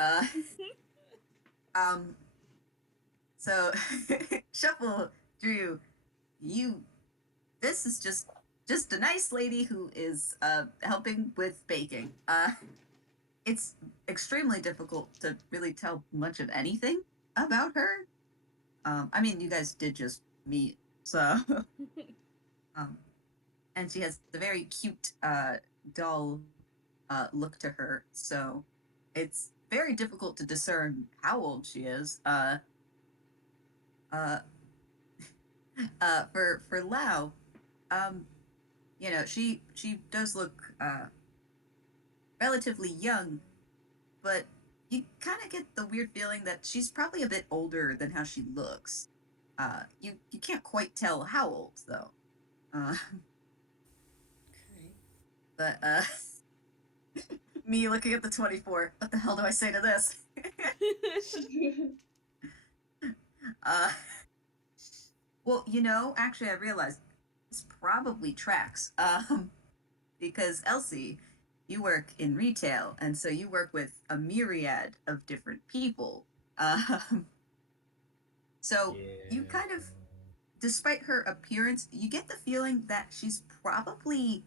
So Shuffle, Drew, this is just a nice lady who is helping with baking. It's extremely difficult to really tell much of anything about her. I mean, you guys did just meet, so and she has the very cute doll look to her, so it's very difficult to discern how old she is. For Lao, you know, she does look relatively young, but you kind of get the weird feeling that she's probably a bit older than how she looks. You can't quite tell how old though. Okay. But me looking at the 24. What the hell do I say to this? Well, you know, actually, I realized this probably tracks. Because Elsie, you work in retail, and so you work with a myriad of different people. So you kind of despite her appearance, you get the feeling that she's probably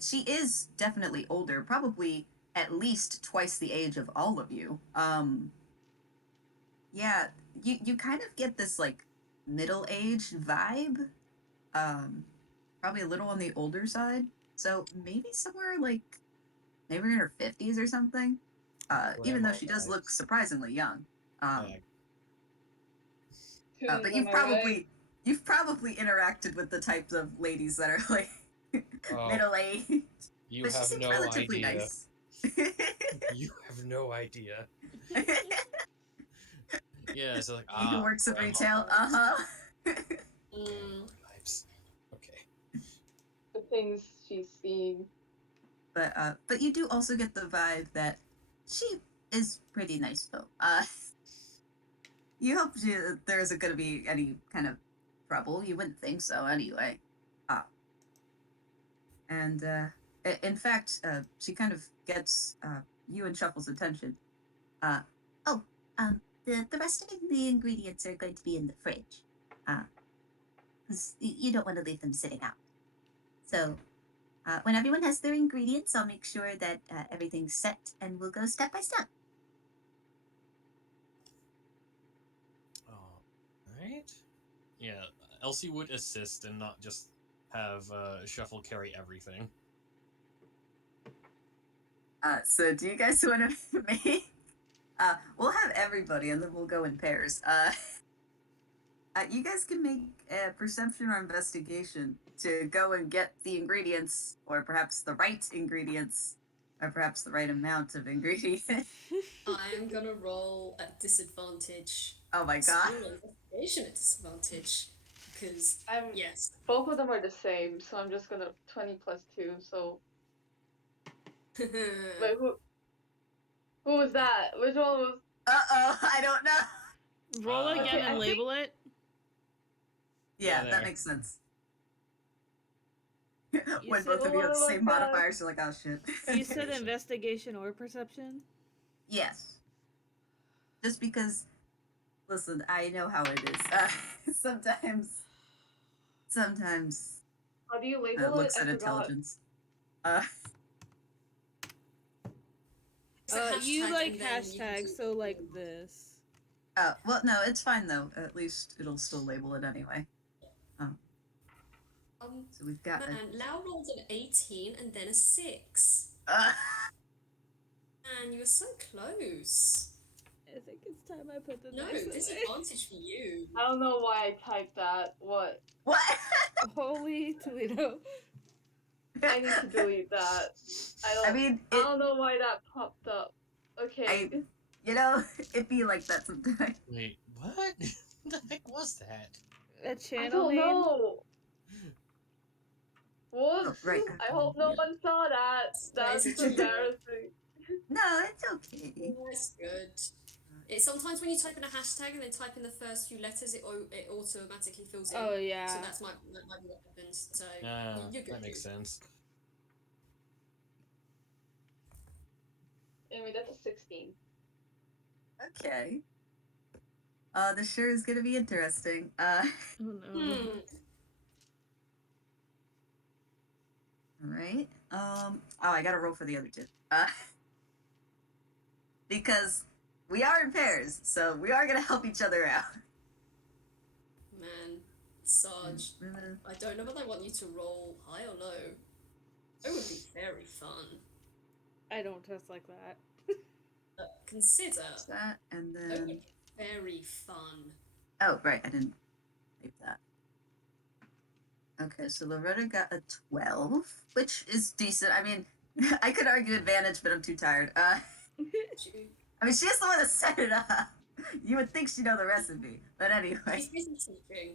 she is definitely older, probably at least twice the age of all of you. Yeah, you kind of get this like middle-aged vibe. Um, Probably a little on the older side. So maybe somewhere like maybe in her 50s or something. Even though Grandma she does look vibes. surprisingly young. Yeah. Tunes, But am I right? you've probably interacted with the types of ladies that are like Oh, middle aged. you But she have seems no relatively idea. nice. You have no idea. Yeah, so like, He who works in grandma retail, vibes. Mm, Grandma vibes. Okay. The things she's seen. But you do also get the vibe that she is pretty nice though. You hope there isn't going to be any kind of trouble. You wouldn't think so anyway. Uh, and in fact, she kind of gets you and Shuffle's attention. Uh, oh, the rest of the ingredients are going to be in the fridge. Because you don't want to leave them sitting out. So when everyone has their ingredients, I'll make sure that everything's set and we'll go step by step. All right. Yeah, Elsie would assist and not just have Shuffle carry everything. So do you guys want to make... we'll have everybody and then we'll go in pairs. You guys can make a perception or investigation to go and get the ingredients, or perhaps the right ingredients, or perhaps the right amount of ingredients. I'm gonna roll at disadvantage. Oh my So god. I'm rolling investigation at disadvantage. Because, I'm yes. both of them are the same, so I'm just gonna 20 plus 2, so wait, who was that? Which one was Uh-oh, I don't know. Roll again Okay, and I think- label it. Yeah, Yeah, that there. makes sense. You When said- both of you have the Oh my same God. modifiers, you're like, oh shit. You said investigation or perception? Yes. Just because, listen, I know how it is. Sometimes how do you label it? looks I at forgot. intelligence. It's a You hashtag like and then you can hashtags, do- so like this. Well, no, it's fine though. At least it'll still label it anyway. So we've got Man, Lao rolled an 18 and then a 6. a. Man, you were so close. I think it's time I put the No, dice away. disadvantage for you. I don't know why I typed that. What? What? Holy Toledo. I need to delete that. I mean, I don't know why that popped up. Okay. it'd be like that sometimes. Wait, what? What the heck was that? A I channel don't name? know. Whoops. Oh, right. I hope no Yeah. one saw that. That's It's okay. embarrassing. No, it's okay. Oh, that's good. Sometimes when you type in a hashtag and then type in the first few letters, it automatically fills in. Oh, yeah. So that might be what happens. So you're good. That makes sense. Anyway, that's a 16. Okay. This sure is gonna be interesting. Oh no. Alright. Oh, I gotta roll for the other two. Because we are in pairs, so we are gonna help each other out. Man, Sarge, I don't know whether I want you to roll high or low. It would be very fun. I don't test like that. Consider That, and it would then... be very fun. Oh, right, I didn't type that. Okay, so Loretta got a 12, which is decent. I mean, I could argue advantage, but I'm too tired. I mean, she's the one that set it up. You would think she'd know the recipe, but anyway. She's busy teaching.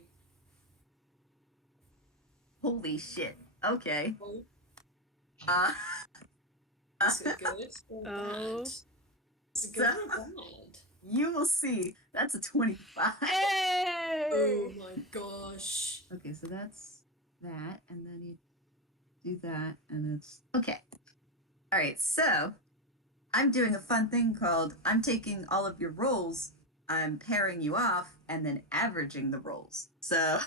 Holy shit. Okay. Oh, Uh, is it good or Oh. bad? Is it good or bad? you will see. That's a 25. Oh Hey! my gosh. Okay, so that's that, and then you do that, and it's... Okay. Alright, so I'm doing a fun thing called I'm taking all of your rolls, I'm pairing you off, and then averaging the rolls. So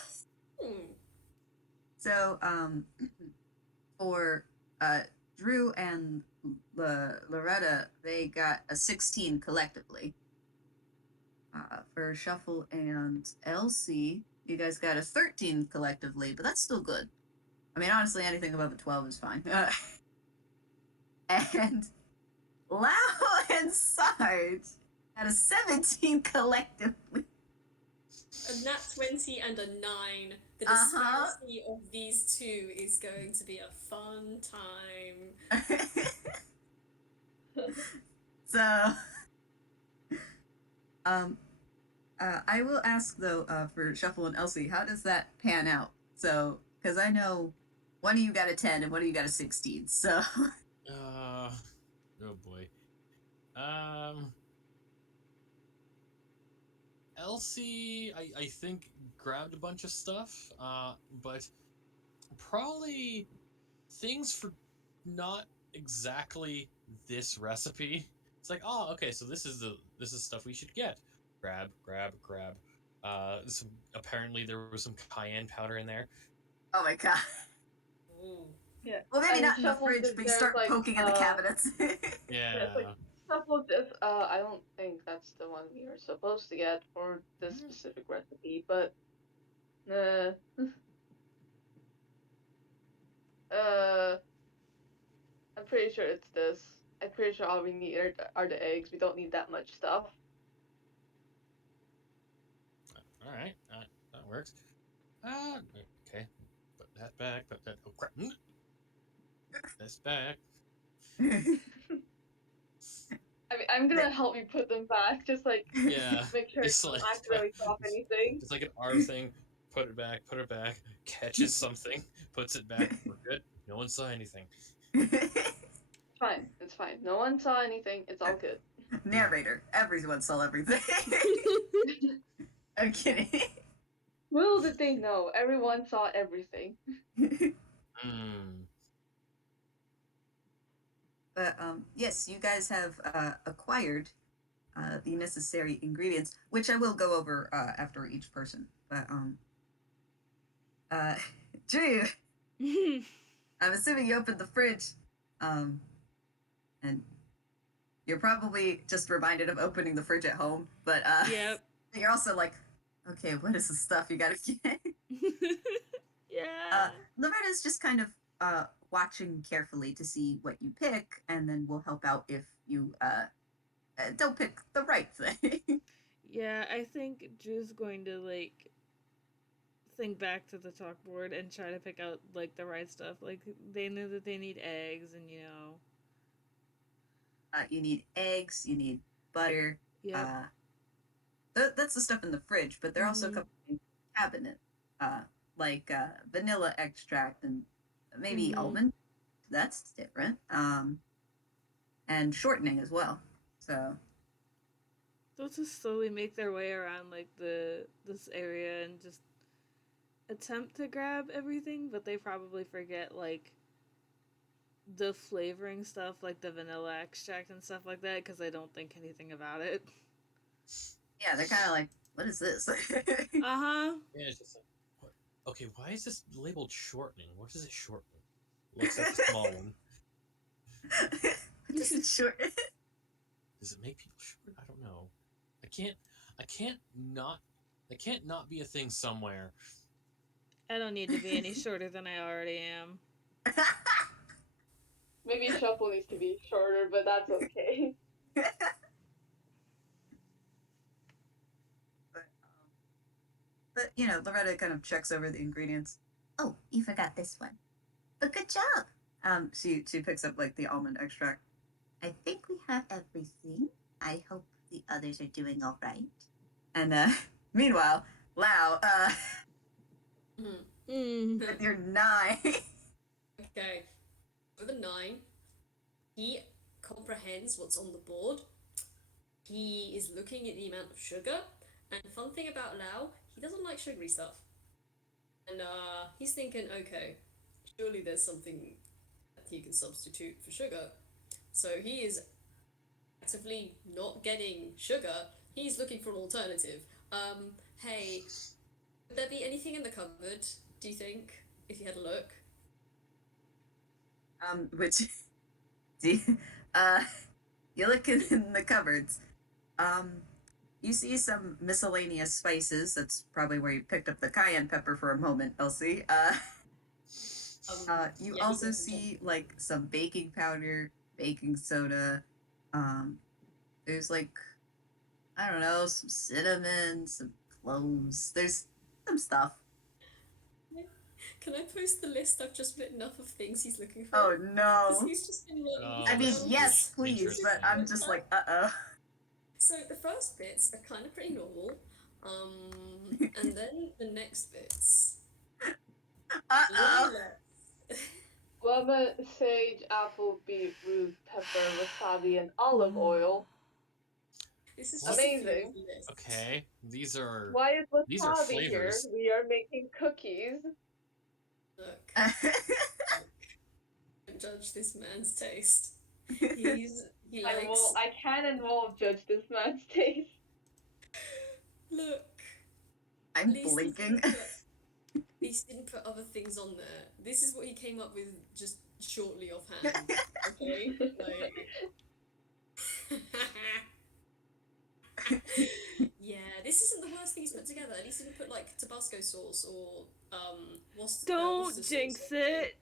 So, for Drew and Loretta, they got a 16 collectively. For Shuffle and Elsie, you guys got a 13 collectively, but that's still good. I mean, honestly, anything above a 12 is fine. And Lao and Sarge had a 17 collectively. A nat 20 and a 9. The Uh-huh. disparity of these two is going to be a fun time. So, I will ask though, for Shuffle and Elsie, how does that pan out? So, because I know one of you got a 10 and one of you got a 16. So, Oh boy. Elsie, I think grabbed a bunch of stuff, but probably things for not exactly this recipe. It's like, oh, okay, so this is stuff we should get. Grab, grab, grab. Apparently there was some cayenne powder in there. oh my god. Ooh. Yeah. Well, maybe And not in the Shuffle fridge, did but you there's start like, poking in the cabinets. Yeah, it's like Shuffle just I don't think that's the one we were supposed to get for this specific recipe, but I'm pretty sure it's this. I'm pretty sure all we need are the eggs. We don't need that much stuff. All right, that works. Okay, put that back. Put that. Oh crap! Put this back. I mean, I'm gonna help you put them back, just like Yeah, make sure you it's don't like accidentally drop anything. it's like an arm thing. Put it back. Put it back. Catches something. Puts it back. We're good. No one saw anything. It's fine. It's fine. No one saw anything. It's all good. Narrator, everyone saw everything. I'm kidding. Little did they know, everyone saw everything. But yes, you guys have acquired the necessary ingredients, which I will go over after each person. But Drew, I'm assuming you opened the fridge, and you're probably just reminded of opening the fridge at home. But Yep. you're also like, okay, what is the stuff you gotta get? Yeah. Loretta's just kind of watching carefully to see what you pick, and then we'll help out if you don't pick the right thing. Yeah, I think Drew's going to like think back to the chalkboard and try to pick out like the right stuff. Like they know that they need eggs, and You need eggs, you need butter. yeah. That's the stuff in the fridge, but there are also a couple in the cabinet, like vanilla extract and maybe almond. That's different. And shortening as well. So They'll just slowly make their way around like this area and just attempt to grab everything, but they probably forget like the flavoring stuff, like the vanilla extract and stuff like that, because they don't think anything about it. yeah, they're kind of like, what is this? Uh-huh. Yeah, it's just like, what? Okay, why is this labeled shortening? What is it shortening? Looks like a small one. What does it shorten? Does it make people short? I don't know. I can't not be a thing somewhere. I don't need to be any shorter than I already am. Maybe Shuffle needs to be shorter, but that's okay. But you know, Loretta kind of checks over the ingredients. Oh, you forgot this one. But good job. She picks up like the almond extract. I think we have everything. I hope the others are doing all right. And meanwhile, Lao, with your 9. Okay, with a 9, he comprehends what's on the board. He is looking at the amount of sugar, and fun thing about Lao, he doesn't like sugary stuff. And he's thinking, okay, surely there's something that he can substitute for sugar. So he is actively not getting sugar. He's looking for an alternative. Hey, Would there be anything in the cupboard, do you think, if you had a look? Which, do you, you look in the cupboards. You see some miscellaneous spices. That's probably where you picked up the cayenne pepper for a moment, Elsie. You Yeah, he also goes and see like some baking powder, baking soda. There's like, I don't know, some cinnamon, some cloves. There's some stuff. Can I post the list I've just written up of things he's looking for? Oh Because no. he's just been like, Oh, I mean, this is yes, please, but interesting. I'm just like, uh-oh. So the first bits are kind of pretty normal, and then the next bits, a Uh-oh. little less. Lemon, sage, apple, beetroot, pepper, wasabi, and olive oil. This is What? just a few of Amazing. the lists. Okay, these are Why is wasabi here? flavors. We are making cookies. Look, don't judge this man's taste. He likes. I can and won't judge this man's taste. Look, I'm at least blinking. He didn't put other things on there. This is what he came up with just shortly offhand. Okay, like. Yeah, this isn't the worst thing he's put together. At least he didn't put like Tabasco sauce or Don't what's the jinx sauce? it.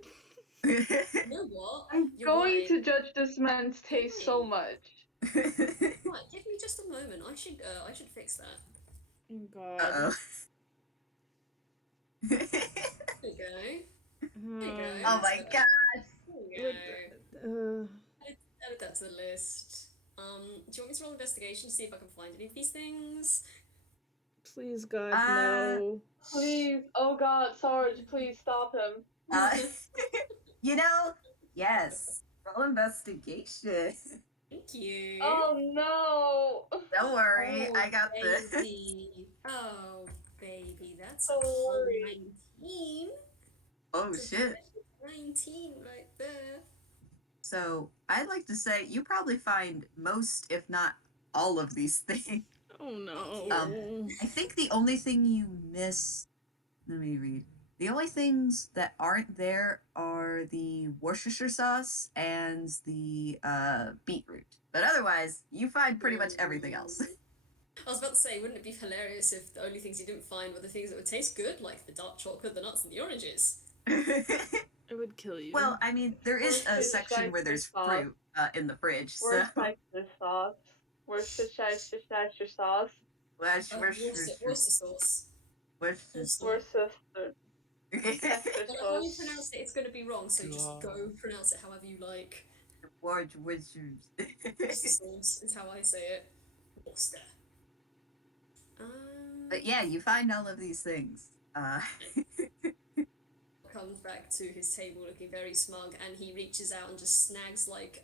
You know what? I'm You're going right. to judge this man's taste so much. Right, give me just a moment. I should fix that. Oh God. Uh-oh. There you go. There you go. Oh my god. There you go. Uh, Add that to the list. Do you want me to roll investigation to see if I can find any of these things? please God, Uh, no. Please, oh God, Sarge, please stop him. You know, yes. Roll investigation. Thank you. Oh no! Don't worry, Oh, I got this. baby. Oh, baby, that's Don't a whole worry. 19. Oh It's a shit. 19 right there. So I'd like to say you probably find most, if not all of these things. Oh no. I think the only thing you miss, let me read. The only things that aren't there are the Worcestershire sauce and the beetroot. But otherwise, you find pretty much everything else. I was about to say, wouldn't it be hilarious if the only things you didn't find were the things that would taste good, like the dark chocolate, the nuts, and the oranges? It would kill you. Well, I mean, there is a Worcestershire section where there's sauce. fruit in the fridge. So Worcestershire sauce. Worcestershire sauce. Worcester sauce. Worcestershire. Worcester. But Worcestershire how you sauce. pronounce it, it's going to be wrong, so just God. go pronounce it however you like. Worcestershire. Worcester sauce is how I say it. Worcester. But yeah, you find all of these things. Comes back to his table looking very smug, and he reaches out and just snags like,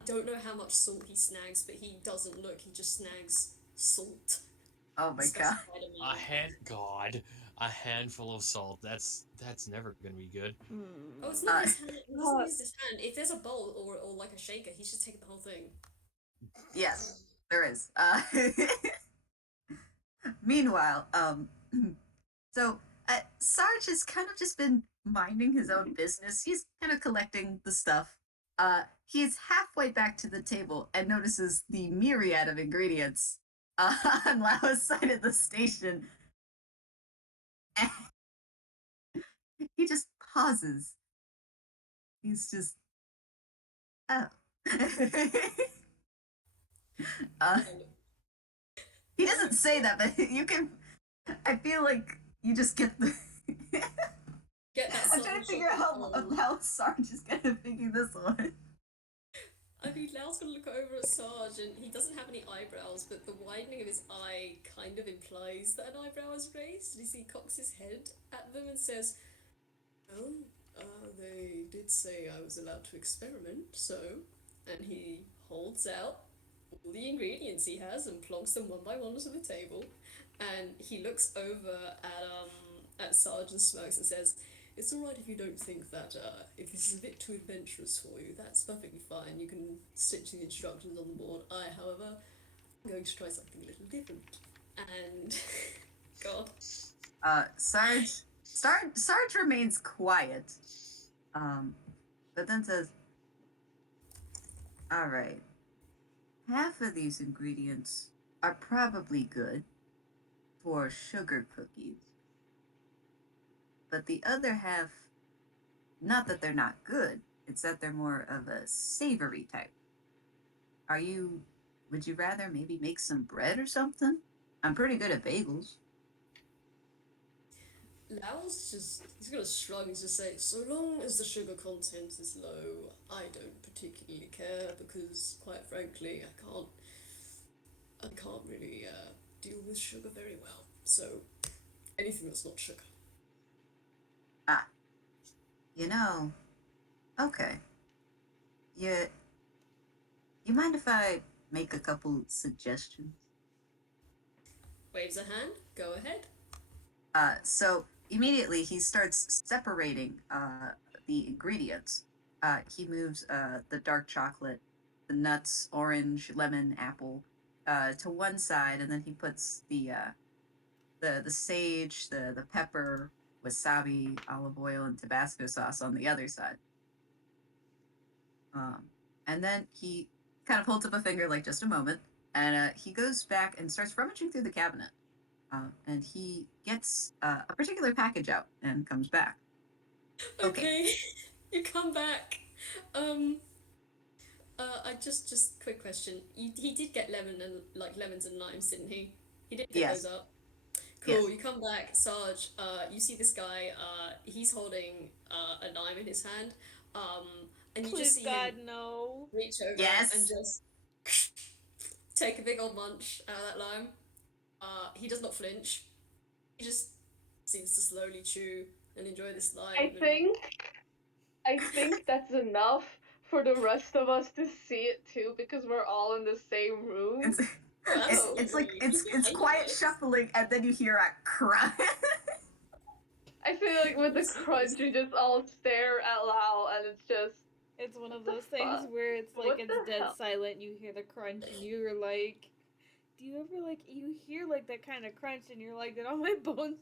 I don't know how much salt he snags, but he doesn't look, he just snags salt. Oh my god. Specified amount. A handful of salt. That's never gonna be good. Oh, it's not Uh, his hand. He doesn't use his hand. If there's a bowl or like a shaker, he's just taking the whole thing. Yes, there is. Meanwhile, so Sarge has kind of just been minding his own business. He's kind of collecting the stuff. He's halfway back to the table and notices the myriad of ingredients on Lao's side of the station. And he just pauses. He's just, oh. He doesn't say that, but you can. I feel like you just get the. Get that I'm trying to figure out how Sarge is gonna figure this one. I mean, Lao's gonna look over at Sarge, and he doesn't have any eyebrows, but the widening of his eye kind of implies that an eyebrow is raised. And he cocks his head at them and says, "Well, they did say I was allowed to experiment, so..." And he holds out all the ingredients he has and plonks them one by one onto the table. And he looks over at Sarge and smirks and says, "It's alright if you don't think that, if this is a bit too adventurous for you, that's perfectly fine. You can stick to the instructions on the board. I, however, am going to try something a little different." And, God. Sarge remains quiet, but then says, "All right, half of these ingredients are probably good for sugar cookies, but the other half, not that they're not good, it's that they're more of a savory type. Would you rather maybe make some bread or something? I'm pretty good at bagels." He's gonna shrug and just say, so long as the sugar content is low, I don't particularly care because, quite frankly, I can't really deal with sugar very well. So, anything that's not sugar. Ah, you know, okay. You, you mind if I make a couple suggestions? Waves a hand, go ahead. So immediately he starts separating the ingredients. He moves the dark chocolate, the nuts, orange, lemon, apple, to one side, and then he puts the sage, the pepper, wasabi, olive oil, and Tabasco sauce on the other side. And then he kind of holds up a finger, like just a moment, and he goes back and starts rummaging through the cabinet. And he gets a particular package out and comes back. Okay, you come back. I just quick question. He did get lemons and limes, didn't he? He did pick Yes. those up. Cool. Yes. You come back, Sarge. You see this guy. He's holding a lime in his hand. And you Please, just see God, him no. reach over Yes. and just take a big old munch out of that lime. He does not flinch. He just seems to slowly chew and enjoy this lime. I think that's enough for the rest of us to see it too, because we're all in the same room. It's quiet shuffling, and then you hear a crunch. I feel like with the crunch, you just all stare at Lao, and it's just. It's one of What the those things fuck? where it's like What it's the dead hell? silent. You hear the crunch, and you're like, do you ever like you hear like that kind of crunch, and you're like, did all my bones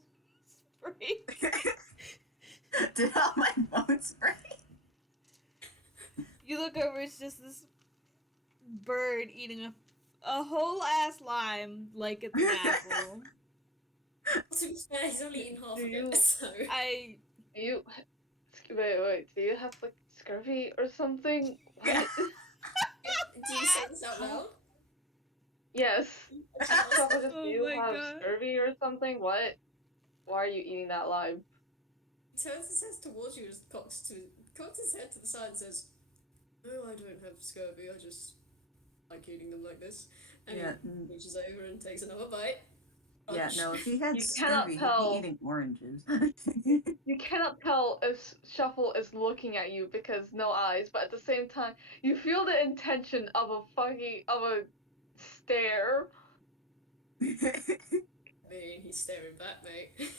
break? Did all my bones break? You look over, it's just this bird eating a whole ass lime like it's an apple. To be fair, he's only eaten half of you- it, so. Do you. Wait. Do you have, like, scurvy or something? What? Do you say this out loud? Yes. Actually, Do you Oh my have God. scurvy or something? What? Why are you eating that lime? He turns his head towards you and just cocks his head to the side and says, "No, I don't have scurvy. I just like eating them like this." And Yeah. he reaches over and takes another bite. Yeah, Crunch. no, if he had You cannot scurvy, he'd tell. be eating oranges. You cannot tell if Shuffle is looking at you because no eyes, but at the same time, you feel the intention of a stare. I mean, he's staring back, mate.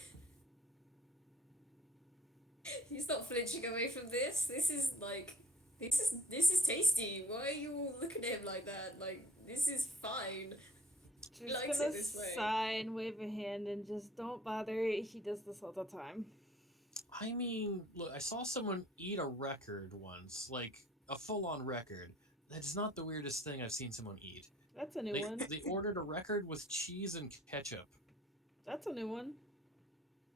He's not flinching away from this. This is tasty. Why are you all looking at him like that? Like, this is fine. She's likes gonna it this way. sigh and wave a hand and just don't bother. He does this all the time. I mean, look, I saw someone eat a record once, like a full-on record. That's not the weirdest thing I've seen someone eat. That's a new one. They ordered a record with cheese and ketchup. That's a new one.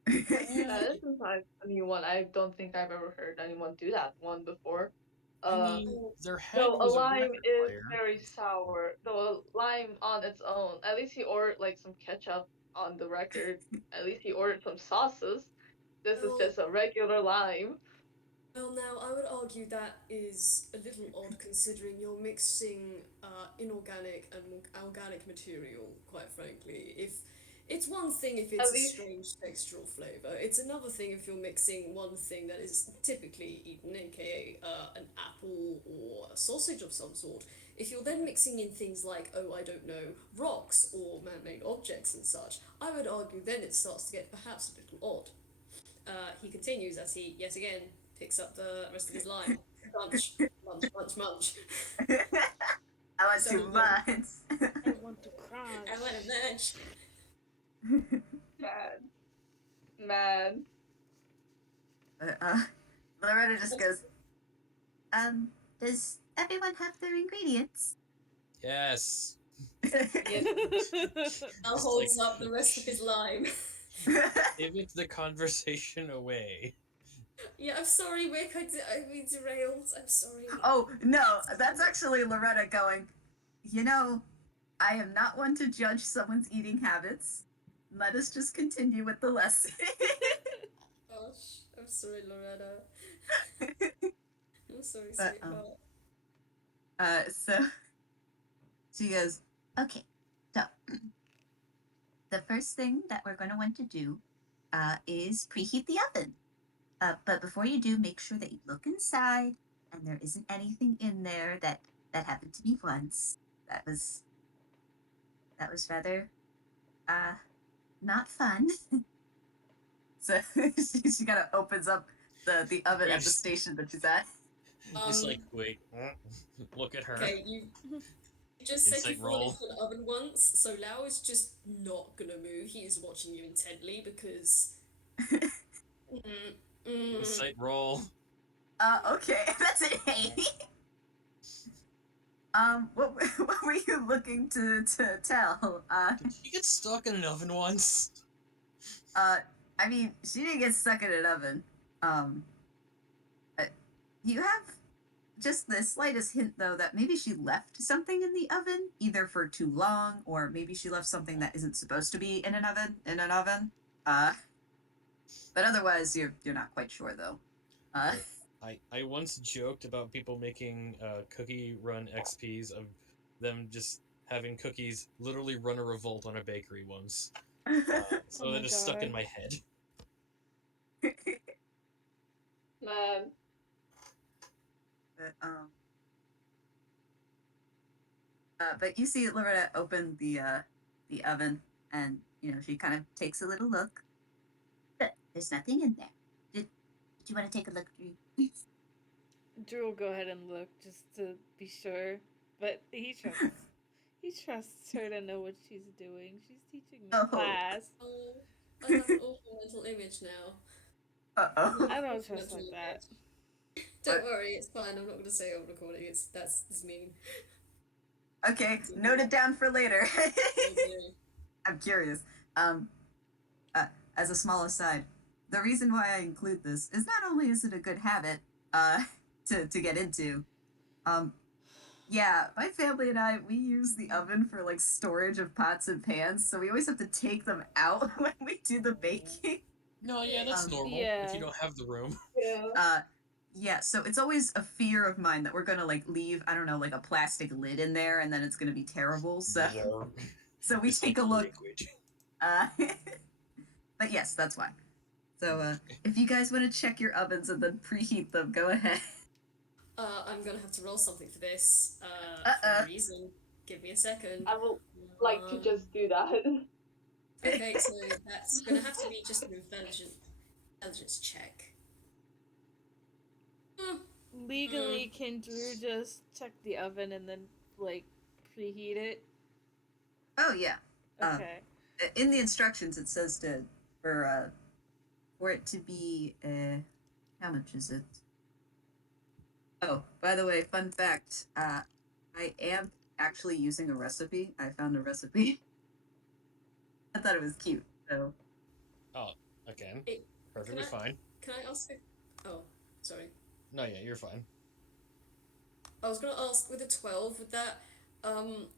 That is in fact a new one. I don't think I've ever heard anyone do that one before. I mean, their head Though a was a lime record is player. very sour. Though a lime on its own, at least he ordered like some ketchup on the record. At least he ordered some sauces. This is just a regular lime. Well, now, I would argue that is a little odd considering you're mixing inorganic and organic material, quite frankly. If it's one thing if it's At a least- strange textural flavor, it's another thing if you're mixing one thing that is typically eaten, aka an apple or a sausage of some sort. If you're then mixing in things like, oh, I don't know, rocks or man-made objects and such, I would argue then it starts to get perhaps a little odd. He continues as he, yet again, picks up the rest of his lime. Munch, munch, munch, munch. I want So too good. much. I want to cry. I want a munch. Bad. Man. Loretta just goes, does everyone have their ingredients? Yes. Al Just holds like- up the rest of his lime. Pivot the conversation away. Yeah, I'm sorry, Wick. We derailed. I'm sorry. Oh, no, that's actually Loretta going, I am not one to judge someone's eating habits. Let us just continue with the lesson. Gosh, I'm sorry, Loretta. I'm sorry, But, sweetheart. so she goes, okay, so the first thing that we're going to want to do is preheat the oven. But before you do, make sure that you look inside and there isn't anything in there that happened to me once. That was rather not fun. So she kind of opens up the oven at the station that she's at. Just like, wait, look at her. Okay, you just said Insight you fallen roll. into an oven once, so Lao is just not gonna move. He is watching you intently because. Insight roll. Okay, that's an 8. What were you looking to tell? Did she get stuck in an oven once? I mean, she didn't get stuck in an oven. You have just the slightest hint, though, that maybe she left something in the oven, either for too long, or maybe she left something that isn't supposed to be in an oven. But otherwise, you're not quite sure, though. I once joked about people making cookie run XPs of them just having cookies literally run a revolt on a bakery once. So Oh that my is stuck in God. my head. Man. But you see Loretta open the oven, and she kind of takes a little look. There's nothing in there. Did you want to take a look, Drew? Drew will go ahead and look just to be sure, but he trusts her to know what she's doing. She's teaching the class. Oh, I have an awful mental image now. Uh-oh. I don't trust like that. Don't worry, it's fine. I'm not going to say it on recording. That's mean. Okay, note it down for later. Okay. I'm curious. As a small aside, the reason why I include this is not only is it a good habit to get into, yeah, my family and I, we use the oven for like storage of pots and pans, so we always have to take them out when we do the baking. No, yeah, that's normal Yeah. if you don't have the room. Yeah. Yeah, so it's always a fear of mine that we're gonna like leave, I don't know, like a plastic lid in there, and then it's gonna be terrible. So we It's take like a look. liquid. But yes, that's why. So if you guys want to check your ovens and then preheat them, go ahead. I'm going to have to roll something for this. For a reason. Give me a second. I would like to just do that. Okay, so that's going to have to be just an intelligence check. Legally, can Drew just check the oven and then like preheat it? Oh yeah. Okay. In the instructions, it says for it to be how much is it? Oh, by the way, fun fact. I am actually using a recipe. I found a recipe. I thought it was cute. So. Oh, again, Hey, perfectly fine. Can I ask Oh, sorry. No, yeah, you're fine. I was going to ask, with a 12, with that,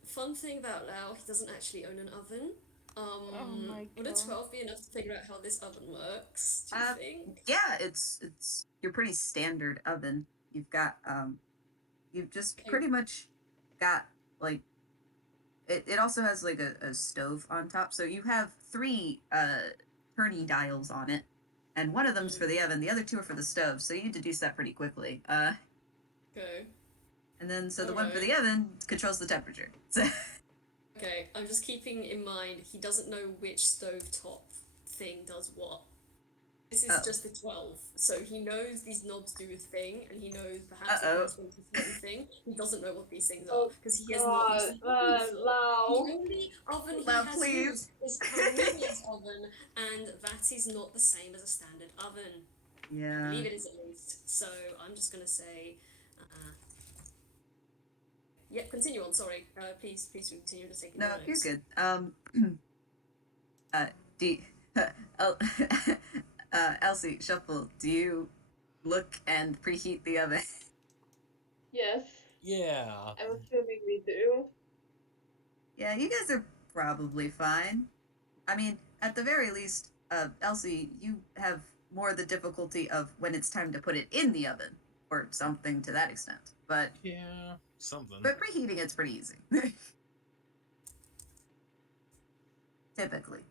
fun thing about Lao, he doesn't actually own an oven. Oh my Would a God. 12 be enough to figure out how this oven works, do you think? Yeah, it's your pretty standard oven. You've got you've just pretty much got like it also has like a stove on top, so you have 3 turny dials on it, and one of them's for the oven, the other 2 are for the stove, so you need to do that pretty quickly. Okay. And then so the one for the oven controls the temperature. So Okay, I'm just keeping in mind he doesn't know which stovetop thing does what. This is just the 12, so he knows these knobs do a thing, and he knows perhaps it Uh-oh. corresponds to a certain thing. He doesn't know what these things are, Oh because he has not used the oven before. Lao. The only oven he Lao, has please. used is Karina's oven, and that is not the same as a standard oven. I Yeah. believe it is at least. So I'm just gonna say, yeah, continue on. Sorry, please continue to take No, notes. you're good. D, Elsie, Shuffle, do you look and preheat the oven? Yes, Yeah. I'm assuming we do. Yeah, you guys are probably fine. I mean, at the very least, Elsie, you have more the difficulty of when it's time to put it in the oven, or something to that extent. But Yeah. Something. preheating it's pretty easy. Typically.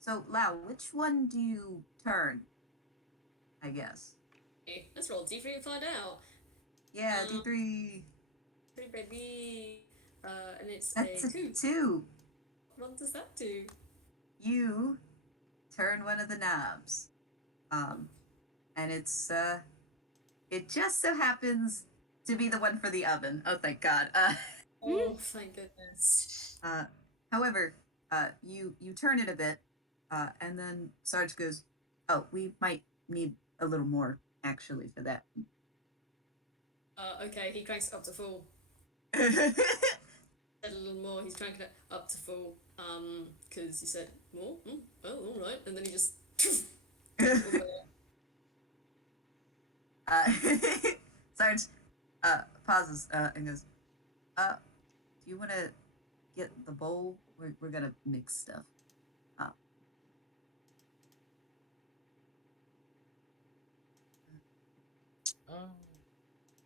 So Lao, which one do you turn? I guess. Okay, let's roll D3 and find out. Yeah, D3. 3 baby. And it's That's a a 2. 2. What does that do? You turn one of the knobs. And it's it just so happens to be the one for the oven. Oh, thank God. Oh, thank goodness. However, you turn it a bit, and then Sarge goes, "Oh, we might need a little more actually for that." Okay, he cranks it up to full. A little more, he's cranking it up to full. Because he said, more? Oh, alright. And then he just. Sarge pauses and goes, "Do you want to get the bowl? We're gonna mix stuff."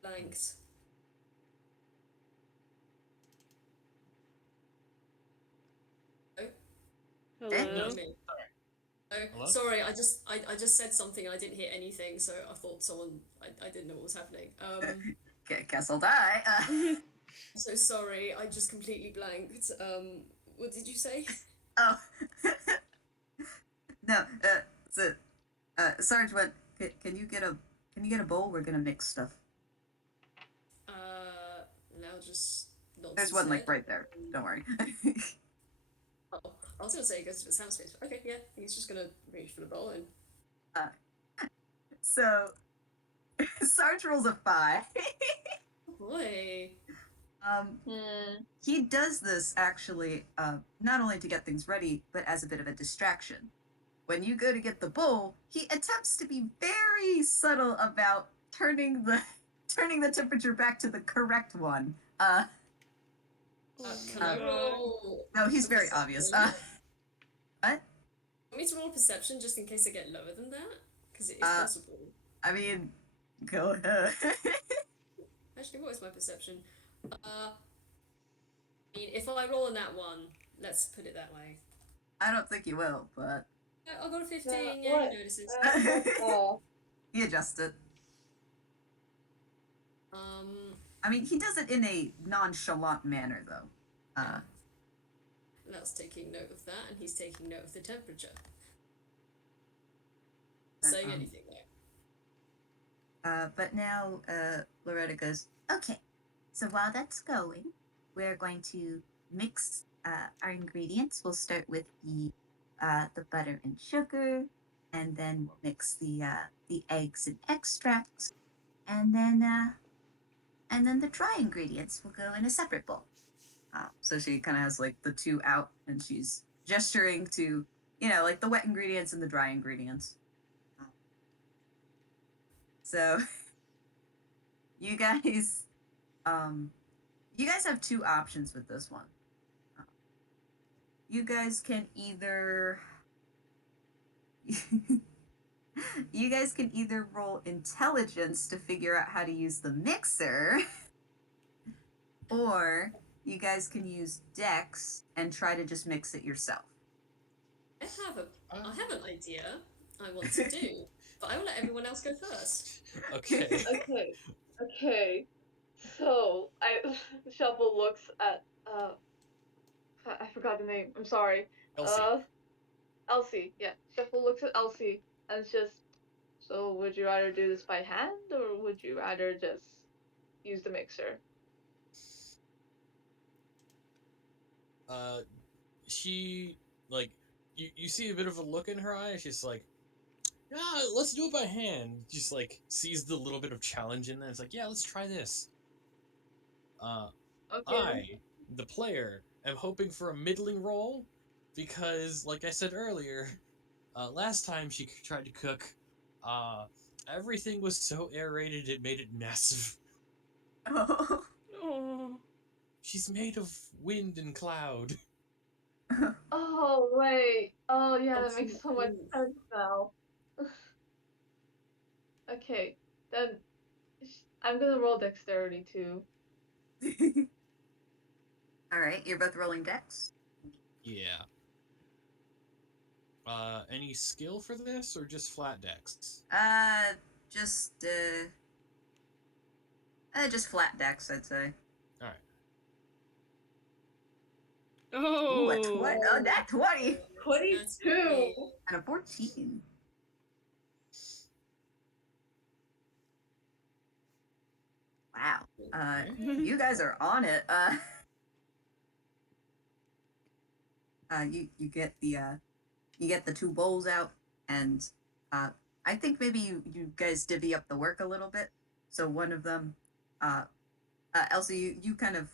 Thanks. Hello. Hello? Sorry, I just said something and I didn't hear anything, so I thought someone I didn't know what was happening. Guess I'll die. I'm so sorry, I just completely blanked. What did you say? Oh. No, so Sarge went, can you get a bowl? We're gonna mix stuff. Now just not. There's one like right there. Don't worry. Oh, I was gonna say he goes to his house space. Okay, yeah, he's just gonna reach for the bowl and. So Sarge rolls a 5. Oh boy. He does this actually, not only to get things ready, but as a bit of a distraction. When you go to get the bowl, he attempts to be very subtle about turning the temperature back to the correct one. Can I roll? No, he's very obvious. What? Want me to roll perception just in case I get lower than that? Because it is possible. I mean, go ahead. Actually, what is my perception? I mean, if I roll on that one, let's put it that way. I don't think you will, but I got a 15. Yeah, he notices. he adjusts it. I mean, he does it in a nonchalant manner, though. Lau's taking note of that, and he's taking note of the temperature. Saying anything there. But now, Loretta goes, "Okay, so while that's going, we're going to mix our ingredients. We'll start with the butter and sugar, and then we'll mix the eggs and extracts, and then the dry ingredients will go in a separate bowl." So she kind of has like the two out, and she's gesturing to, like the wet ingredients and the dry ingredients. So you guys have two options with this one. You guys can either roll intelligence to figure out how to use the mixer, or you guys can use Dex and try to just mix it yourself. I have an idea I want to do, but I will let everyone else go first. Okay. Okay. So Shuffle looks at I forgot the name. I'm sorry. Elsie. Elsie. Yeah. Shuffle looks at Elsie and it's just. So would you rather do this by hand or would you rather just use the mixer? She like you see a bit of a look in her eye. She's like, ah, let's do it by hand. Just like sees the little bit of challenge in that. It's like, yeah, let's try this. Uh, Okay. I, the player, am hoping for a middling roll because, like I said earlier, last time she tried to cook, uh, everything was so aerated it made it massive. Oh. Oh. She's made of wind and cloud. Oh wait. Oh yeah, that makes Ultimate so much move. sense now. Okay, then I'm gonna roll dexterity too. All right, you're both rolling dex. Yeah. Any skill for this or just flat dex? Just flat dex, I'd say. All right. Ooh, a Oh. 20. Oh, that 20 That's 22. and a 14. Wow. Okay. You guys are on it. You get the two bowls out, and I think maybe you guys divvy up the work a little bit. So one of them, Elsie, you kind of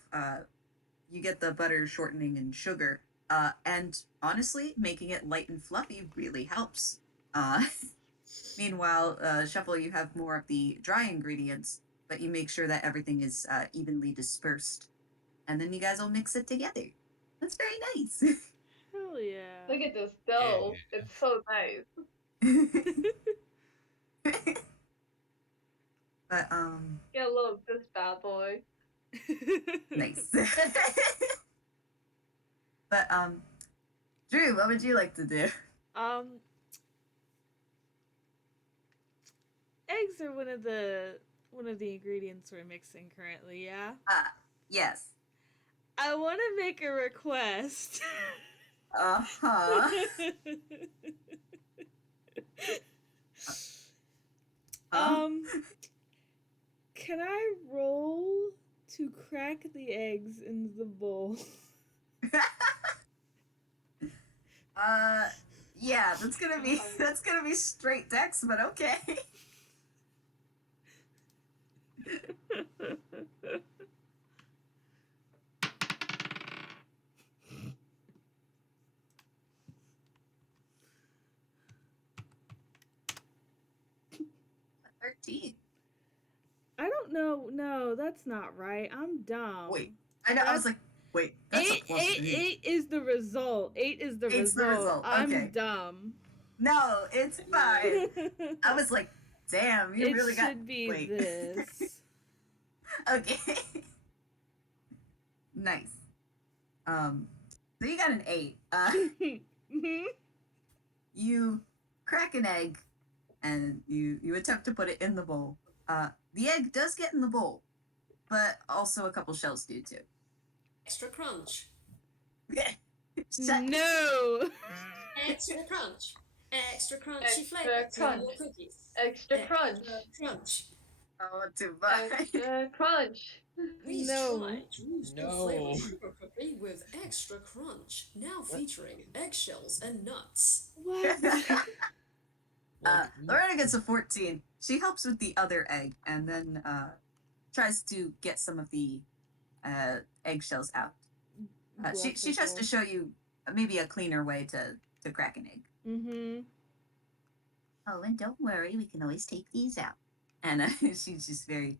you get the butter shortening and sugar, and honestly, making it light and fluffy really helps. Meanwhile, Shuffle, you have more of the dry ingredients, but you make sure that everything is evenly dispersed, and then you guys will mix it together. That's very nice. Hell yeah. Look at this dough. Yeah. It's so nice. But Get a little of this bad boy. nice. But Drew, what would you like to do? Eggs are one of the ingredients we're mixing currently, yeah? Yes. I want to make a request. Uh-huh. Can I roll to crack the eggs in the bowl? Yeah, that's gonna be straight dex, but okay. A 13. I don't know. No, that's not right. I'm dumb. Wait, I know. I was like, wait, that's a plus 8. 8 is the result. 8 is the Eight's the result. result, I'm okay. dumb. No, it's fine. I was like, damn, you it really got. should be Wait. this. Okay. Nice. So you got an 8. You crack an egg, and you attempt to put it in the bowl. The egg does get in the bowl, but also a couple shells do too. Extra crunch. No. Extra crunch. Extra crunchy Extra flavor. crunch. More cookies. Extra crunch. Crunch. Oh, too much. Extra crunch. Please No. try Drew's new No. flavor sugar cookie with extra crunch. Now featuring eggshells and nuts. What? Lorena gets a 14. She helps with the other egg, and then tries to get some of the eggshells out. She tries to show you maybe a cleaner way to crack an egg. Mm-hmm. Oh, and don't worry, we can always take these out. And she just very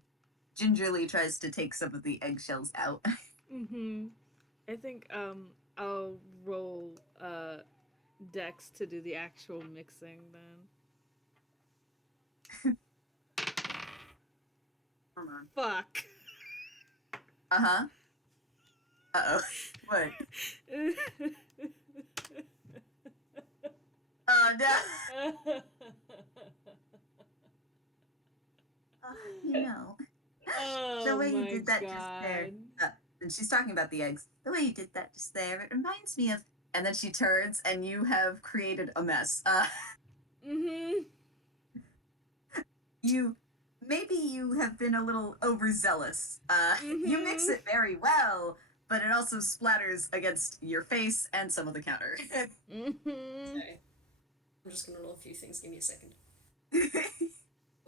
gingerly tries to take some of the eggshells out. Mm-hmm. I think I'll roll Dex to do the actual mixing then. Hold on. Fuck. Uh-huh. Uh-oh. What? Oh, no. You know. Oh The way you my did that God. just there. and she's talking about the eggs. The way you did that just there, it reminds me of. And then she turns, and you have created a mess. Mm-hmm. Maybe you have been a little overzealous. You mix it very well, but it also splatters against your face and some of the counter. Mm-hmm. Okay. I'm just gonna roll a few things. Give me a second.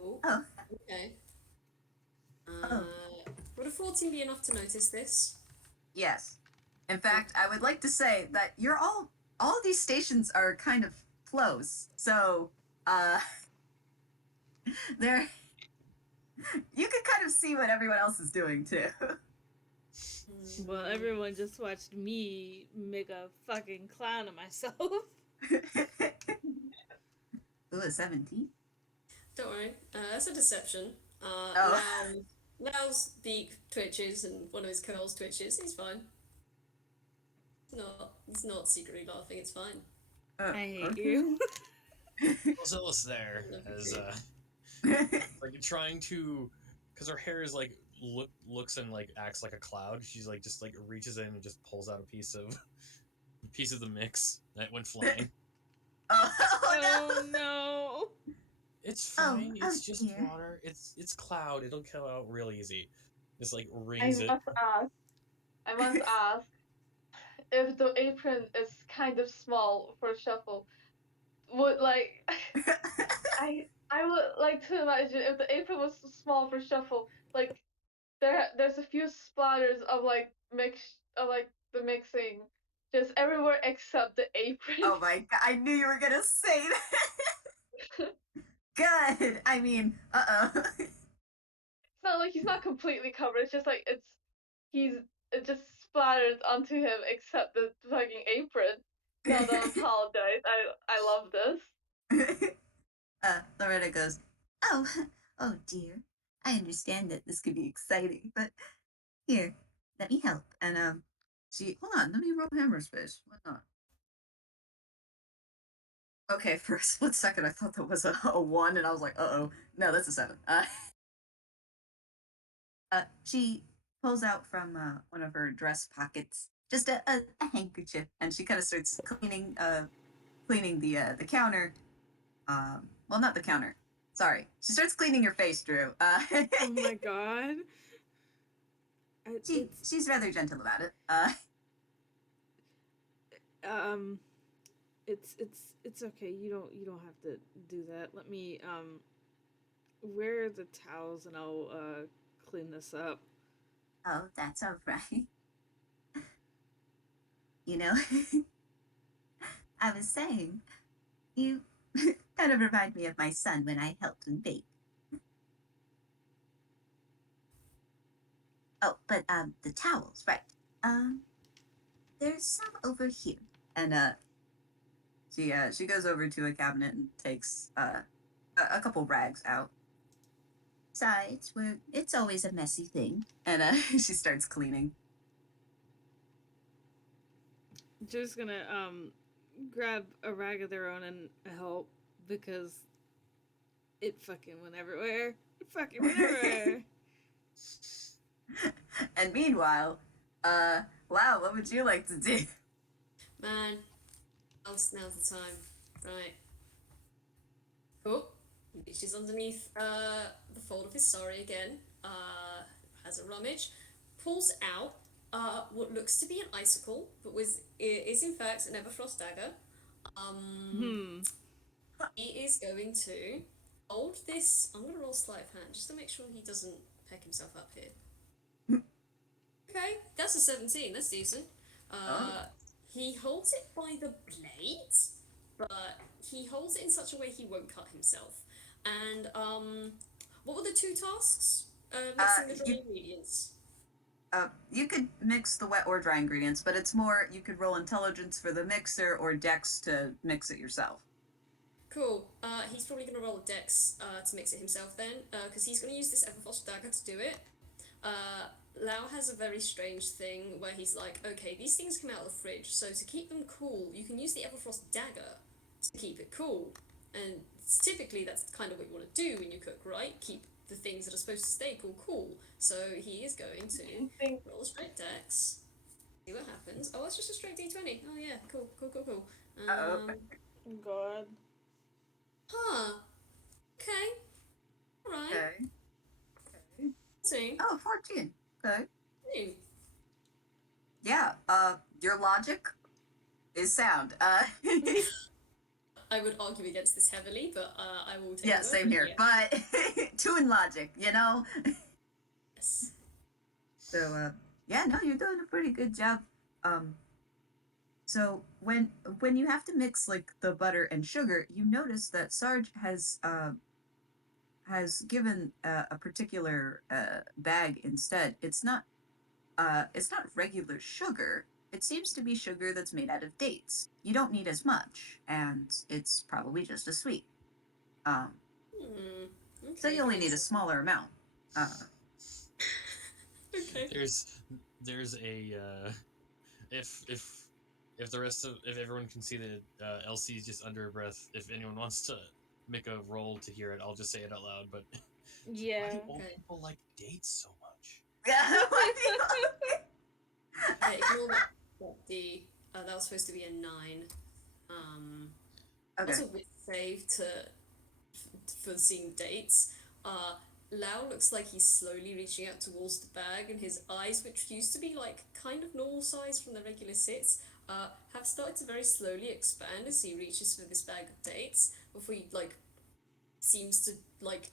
Oh. Oh. Okay. Oh. Would a 14 be enough to notice this? Yes. In fact, I would like to say that you're all of these stations are kind of close. So, they're you can kind of see what everyone else is doing too. Well, everyone just watched me make a fucking clown of myself. Ooh, a 17? Don't worry. That's a deception. Oh. Lao's beak twitches and one of his curls twitches. He's fine. He's not secretly laughing. It's fine. I hate you. Zillus there as like trying to, because her hair is like looks and like acts like a cloud. She's like just like reaches in and just pulls out a piece of the mix that went flying. Oh no! It's fine. Oh, It's just dear. water. It's cloud. It'll kill out real easy. Just like I rings it. must ask if the apron is kind of small for Shuffle. Would like I would like to imagine if the apron was small for Shuffle, like there's a few splatters of like the mixing just everywhere except the apron. Oh my god, I knew you were gonna say that. Good. I mean, It's not like he's not completely covered. It's just like it just splattered onto him except the fucking apron. No, don't apologize. I love this. Loretta goes, oh dear. I understand that this could be exciting, but here, let me help. And hold on, let me roll hammer space. Why not? Okay, for a split second, I thought that was a 1, and I was like, uh-oh. No, that's a 7. She pulls out from one of her dress pockets just a handkerchief, and she kind of starts cleaning the counter. Well, not the counter. Sorry. She starts cleaning your face, Drew. Oh my god. She's rather gentle about it. It's okay. You don't have to do that. Let me where are the towels and I'll clean this up. Oh, that's all right. You know, I was saying, you kind of remind me of my son when I helped him bake. Oh, but the towels, right? There's some over here, and she goes over to a cabinet and takes a couple rags out. Besides, it's always a messy thing, and she starts cleaning. Just gonna grab a rag of their own and help because it fucking went everywhere. It fucking went everywhere. And meanwhile, Lao, what would you like to do? Man, now's the time. Right. Oh, reaches underneath the fold of his sari again. Has a rummage, pulls out what looks to be an icicle, but is in fact an Everfrost dagger. He is going to hold this. I'm gonna roll sleight of hand just to make sure he doesn't peck himself up here. Okay, that's a 17. That's decent. He holds it by the blades, but he holds it in such a way he won't cut himself. And what were the 2 tasks? Mixing the dry ingredients. You could mix the wet or dry ingredients, but it's more you could roll intelligence for the mixer or dex to mix it yourself. Cool. He's probably going to roll a dex to mix it himself then, because he's going to use this Everfrost dagger to do it. Lao has a very strange thing where he's like, okay, these things come out of the fridge, so to keep them cool, you can use the Everfrost dagger to keep it cool. And typically that's kind of what you want to do when you cook, right? Keep the things that are supposed to stay cool. So he is going to roll a straight dex. Dex. See what happens. Oh, it's just a straight D20. Oh yeah, cool. Uh-oh. God. Huh. Okay. Alright. Okay. Okay. 14. Oh, 14. Okay. Ooh. Yeah, your logic is sound. I would argue against this heavily, but I will take Yeah, it. same here. Yeah. But Toon logic, you know? Yes. So, yeah, no, you're doing a pretty good job. So when you have to mix like the butter and sugar, you notice that Sarge has given a particular bag instead. It's not regular sugar. It seems to be sugar that's made out of dates. You don't need as much, and it's probably just as sweet. Um, Hmm. Okay. so you only need a smaller amount. Okay. There's a if the rest of if everyone can see that Elsie's just under her breath. If anyone wants to make a roll to hear it, I'll just say it out loud. But why Yeah. do old Okay. people like dates so much? Yeah. Okay, ignore that D. That was supposed to be a 9. Okay. Also with save for seeing dates. Lao looks like he's slowly reaching out towards the bag, and his eyes, which used to be like kind of normal size from the regular sits, have started to very slowly expand as he reaches for this bag of dates before he like seems to like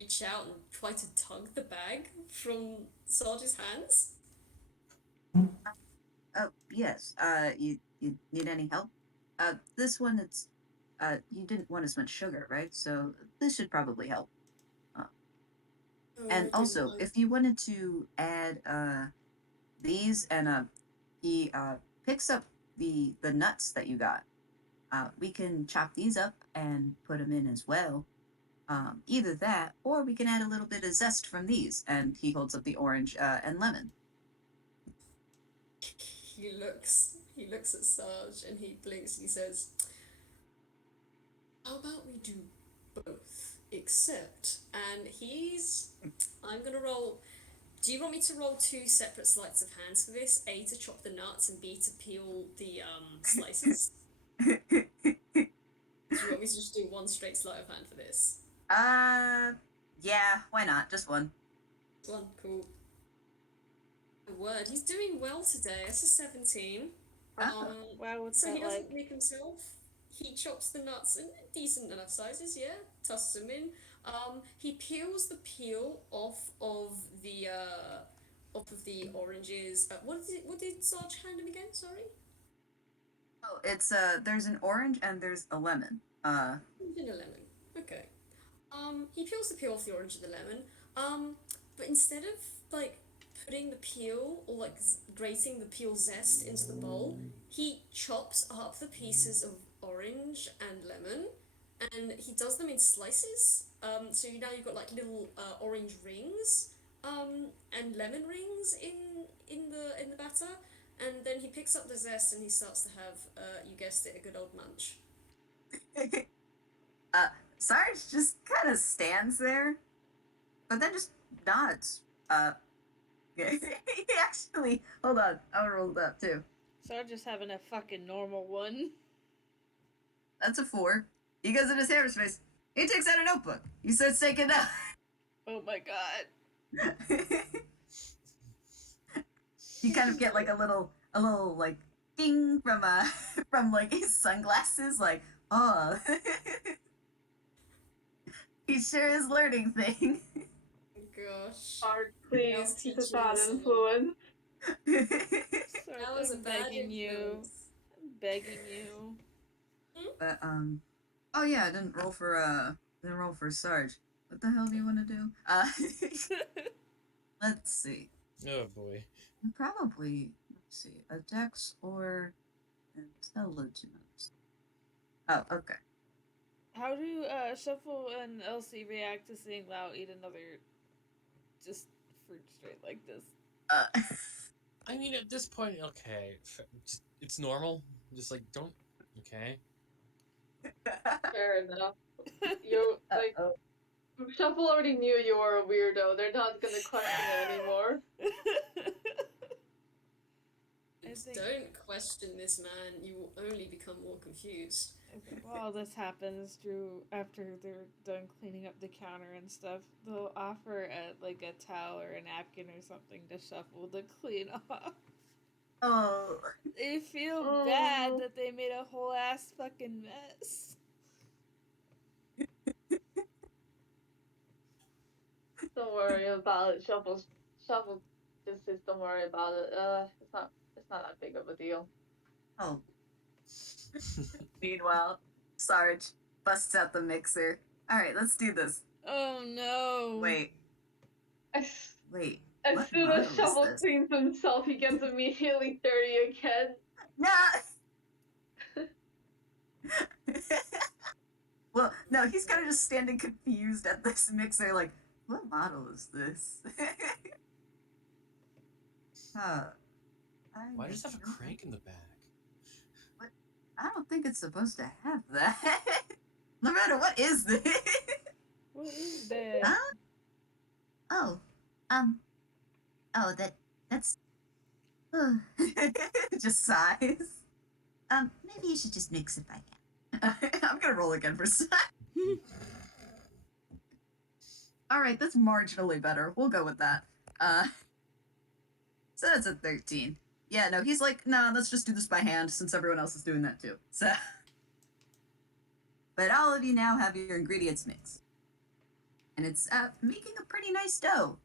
reach out and try to tug the bag from Sarge's hands. Oh yes. You need any help? This one it's you didn't want as much sugar, right? So this should probably help. Oh, And didn't also, I? if you wanted to add these and he picks up the nuts that you got. We can chop these up and put them in as well. Either that, or we can add a little bit of zest from these. And he holds up the orange and lemon. He looks at Sarge and he blinks and he says, "How about we do both? Except," and I'm gonna roll. Do you want me to roll 2 separate sleights of hands for this? A to chop the nuts and B to peel the slices. Do you want me to just do 1 straight sleight of hand for this? Yeah, why not? Just one. 1, cool. My word, he's doing well today. That's a 17. Wow, what's So that he doesn't like? make himself. He chops the nuts in decent enough sizes, yeah. Tosses them in. He peels the peel off of the oranges. What did Sarge hand him again? Sorry. Oh, it's there's an orange and there's a lemon. Orange and a lemon. Okay. He peels the peel off the orange and the lemon. But instead of like putting the peel or like grating the peel zest into the bowl, he chops up the pieces of orange and lemon, and he does them in slices. So now you've got like little orange rings, and lemon rings in the batter, and then he picks up the zest and he starts to have, you guessed it, a good old munch. Sarge just kind of stands there, but then just nods. He actually, hold on, I'll roll it up too. Sarge is having a fucking normal one. That's a 4. He goes in his hammerspace. He takes out a notebook. He starts taking down. Oh my god. You kind of get like a little like ding from from like his sunglasses, like, oh. He sure is learning things. Gosh. Art, please Else keep a teaching bad us. influence. Sarge, That was a I'm bad begging you. influence. I'm begging you. But oh yeah, I didn't roll for Sarge. What the hell do you want to do? Let's see. Oh boy. Probably, let's see, a dex or intelligence. Oh, okay. How do Shuffle and Elsie react to seeing Lao eat another just fruit straight like this? I mean, at this point, okay, it's normal. Just like don't. Okay. Fair enough. You like Oh. Shuffle already knew you were a weirdo. They're not gonna question it anymore. think Don't question this man. You will only become more confused. while this happens, Drew, after they're done cleaning up the counter and stuff, they'll offer like a towel or a napkin or something to Shuffle to clean off. Oh, They feel bad that they made a whole ass fucking mess. Don't worry about it. Shuffle just says don't worry about it. It's not that big of a deal. oh. Meanwhile, Sarge busts out the mixer. All right, let's do this. Oh no. Wait. As What soon model as is Shuffle this? cleans himself, he gets immediately dirty again. No. Well, no, he's kind of just standing confused at this mixer, like, what model is this? Why does it have a crank in the back? I don't think it's supposed to have that. Loretta, what is this? What is that? Huh? Oh, that's just size. Maybe you should just mix it by hand. I'm gonna roll again for size. All right, that's marginally better. We'll go with that. So that's a 13. Yeah, no, he's like, nah, let's just do this by hand since everyone else is doing that too. So, but all of you now have your ingredients mixed, and it's making a pretty nice dough.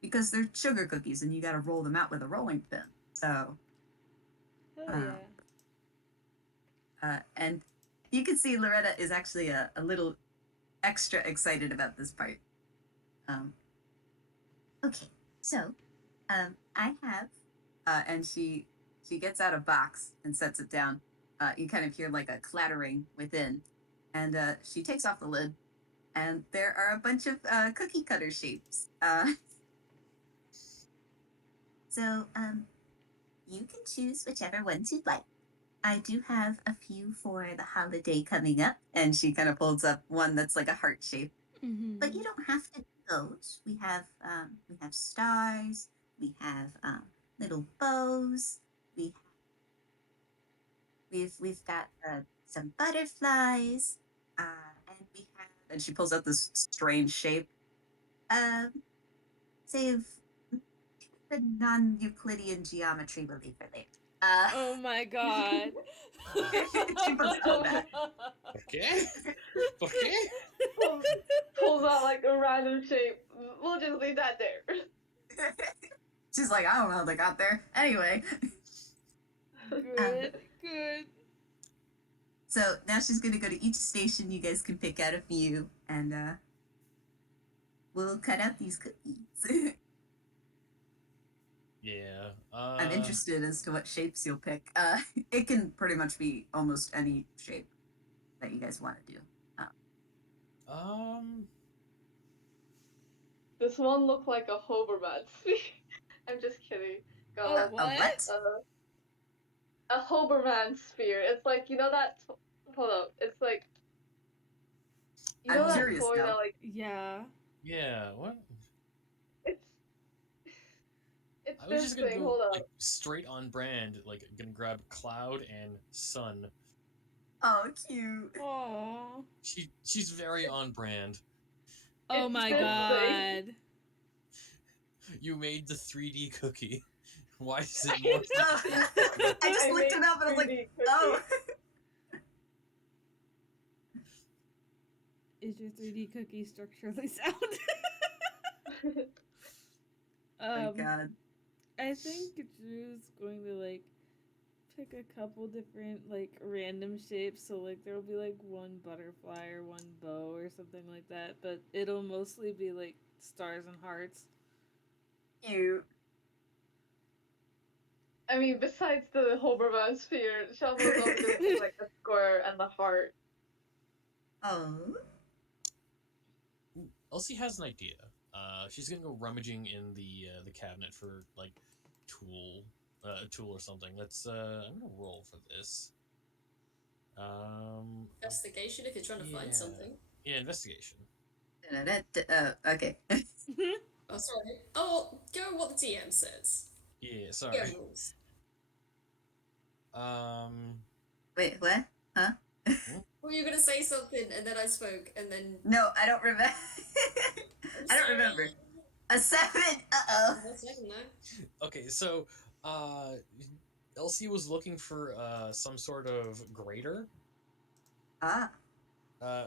Because they're sugar cookies, and you got to roll them out with a rolling pin. So, Hell yeah. And you can see Loretta is actually a little extra excited about this part. Okay, so, I have, and she gets out a box and sets it down. You kind of hear like a clattering within, and she takes off the lid, and there are a bunch of cookie cutter shapes. So, you can choose whichever ones you'd like. I do have a few for the holiday coming up, and she kind of pulls up one that's like a heart shape. Mm-hmm. But you don't have to do those. We have stars. We have little bows. We've got some butterflies, and we have. And she pulls out this strange shape. Save the non-Euclidean geometry we'll leave for later. Oh my god. She puts it on back. Okay. Okay. Pulls out like a random shape. We'll just leave that there. She's like, I don't know how they got there. Anyway. Good. So now she's gonna go to each station. You guys can pick out a few, and we'll cut out these cookies. Yeah. I'm interested as to what shapes you'll pick. It can pretty much be almost any shape that you guys want to do. This one looked like a Hoberman sphere. I'm just kidding. Oh, what? A what? A Hoberman sphere. It's like, you know that. Hold up. It's like. You know I'm that curious toy now. that like. Yeah. Yeah. What? It's I was this just gonna thing. go Hold up. like straight on brand. Like gonna grab cloud and sun. Oh, cute. Aww. She's very on brand. Oh It's my this god. thing. You made the 3D cookie. Why is it more? I just looked it up and I was like, 3D oh. Is your 3D cookie structurally sound? Oh my god. I think Drew's going to like pick a couple different like random shapes, so like there'll be like one butterfly or one bow or something like that, but it'll mostly be like stars and hearts. Cute. I mean, besides the Hoberman sphere, Shovel's also gonna be like the square and the heart. Oh. Elsie has an idea. She's gonna go rummaging in the cabinet for like a tool or something. Let's. I'm gonna roll for this. Investigation if you're trying to find something. Yeah, investigation. Okay. Oh, sorry. Oh, go what the DM says. Yeah, sorry. Yeah, rules. Wait, what? Huh? Well, you were gonna say something, and then I spoke, and then. No, I don't remember. I'm I don't sorry. remember. A 7. Uh-oh. One second, no. Okay, so Elsie was looking for some sort of grater Ah.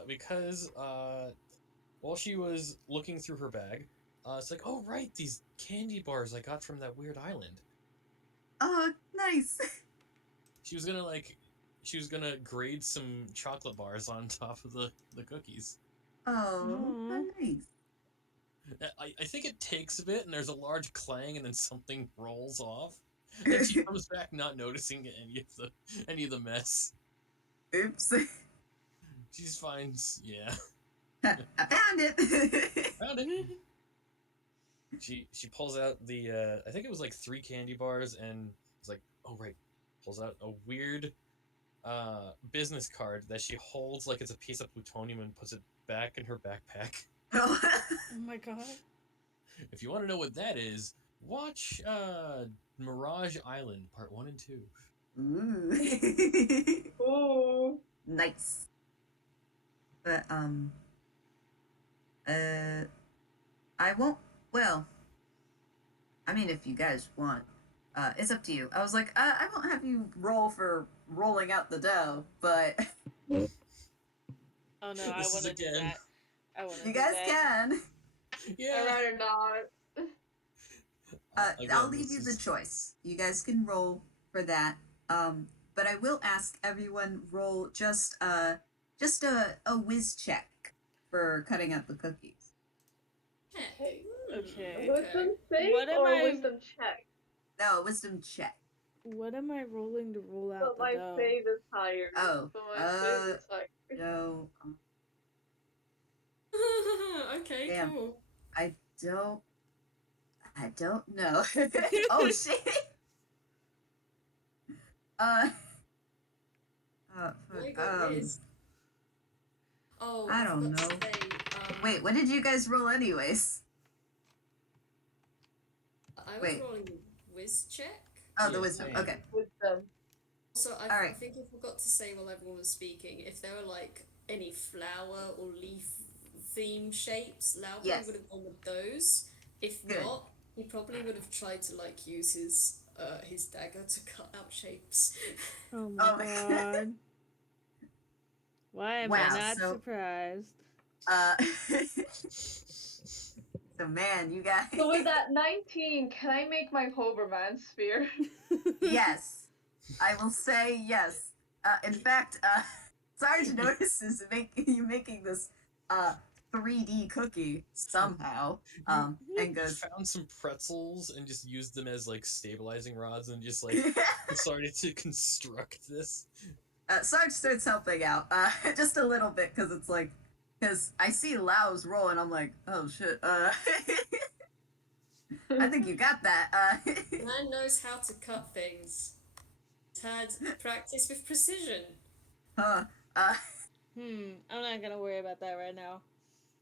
because while she was looking through her bag, it's like, oh right, these candy bars I got from that weird island. Oh, nice. She was gonna grade some chocolate bars on top of the cookies. Oh, Aw. nice. I think it takes a bit, and there's a large clang, and then something rolls off, and she comes back not noticing any of the mess. Oops. She's fine. Yeah, I found it. found it. She pulls out the I think it was like 3 candy bars, and it's like, oh right, pulls out a weird business card that she holds like it's a piece of plutonium and puts it back in her backpack. Oh. Oh my god. If you want to know what that is, watch Mirage Island Part 1 and 2. Ooh. Ooh. Nice. But I won't. Well, I mean, if you guys want, it's up to you. I was like, I won't have you roll for rolling out the dough, but Oh no, I This is want to do again- that. I want to you do guys that. can. I'd Yeah. rather not. Again, I'll leave this you the is- choice. You guys can roll for that. But I will ask everyone roll just a whiz check for cutting out the cookies. Okay. Okay. Wisdom save What am or I- wisdom check? No, wisdom check. What am I rolling to roll out But the my dough? save is higher. Oh, But my save is higher. No, Okay, Damn. cool. I don't know. Oh shit. Oh Fuck, my God, Riz. Oh, I don't forgot to know. say, Wait, what did you guys roll anyways? I was wait. rolling whiz check. Oh, the Yeah, wisdom. same. Okay. Wisdom. Also, I Alright. think I forgot to say while everyone was speaking, if there were like any flower or leaf theme shapes, Lao Yes. would have gone with those. If Good. not, he probably would have tried to like use his dagger to cut out shapes. Oh my Oh my god. Why am I Wow, not so- surprised? So man, you guys. So with that 19, can I make my Hoberman sphere? Yes, I will say yes. In fact, Sarge notices you making this 3D cookie somehow, and goes, found some pretzels and just used them as like stabilizing rods and just like started to construct this. Sarge starts helping out, just a little bit, because it's like, because I see Lao's roll, and I'm like, oh shit, I think you got that, Man knows how to cut things. He's had practice with precision. uh, I'm not gonna worry about that right now.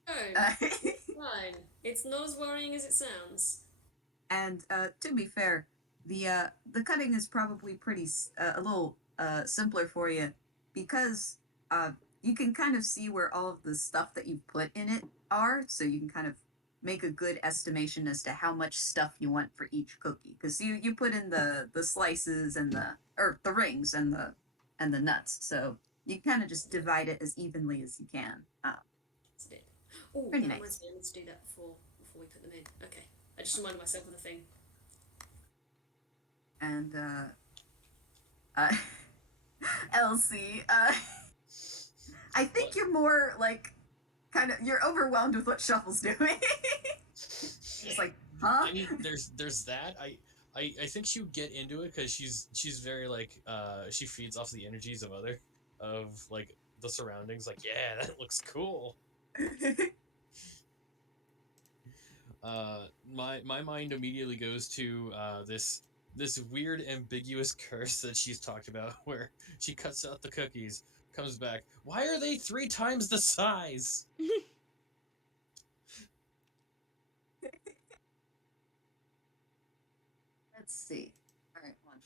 No, fine. It's not as worrying as it sounds. and to be fair, the cutting is probably pretty a little simpler for you, because you can kind of see where all of the stuff that you put in it are, so you can kind of make a good estimation as to how much stuff you want for each cookie, because you put in the slices and the rings and the nuts, so you kind of just divide it as evenly as you can. That's it. Oh, that Pretty reminds nice. me, I need to do that before we put them in. Okay. I just reminded myself of the thing. And Elsie, I think you're more like you're overwhelmed with what Shuffle's doing. It's like, huh? I mean, there's that. I think she would get into it because she's very like she feeds off the energies of like the surroundings. Like, yeah, that looks cool. My mind immediately goes to this weird ambiguous curse that she's talked about, where she cuts out the cookies, comes back. Why are they 3 times the size? Let's see. All right, one.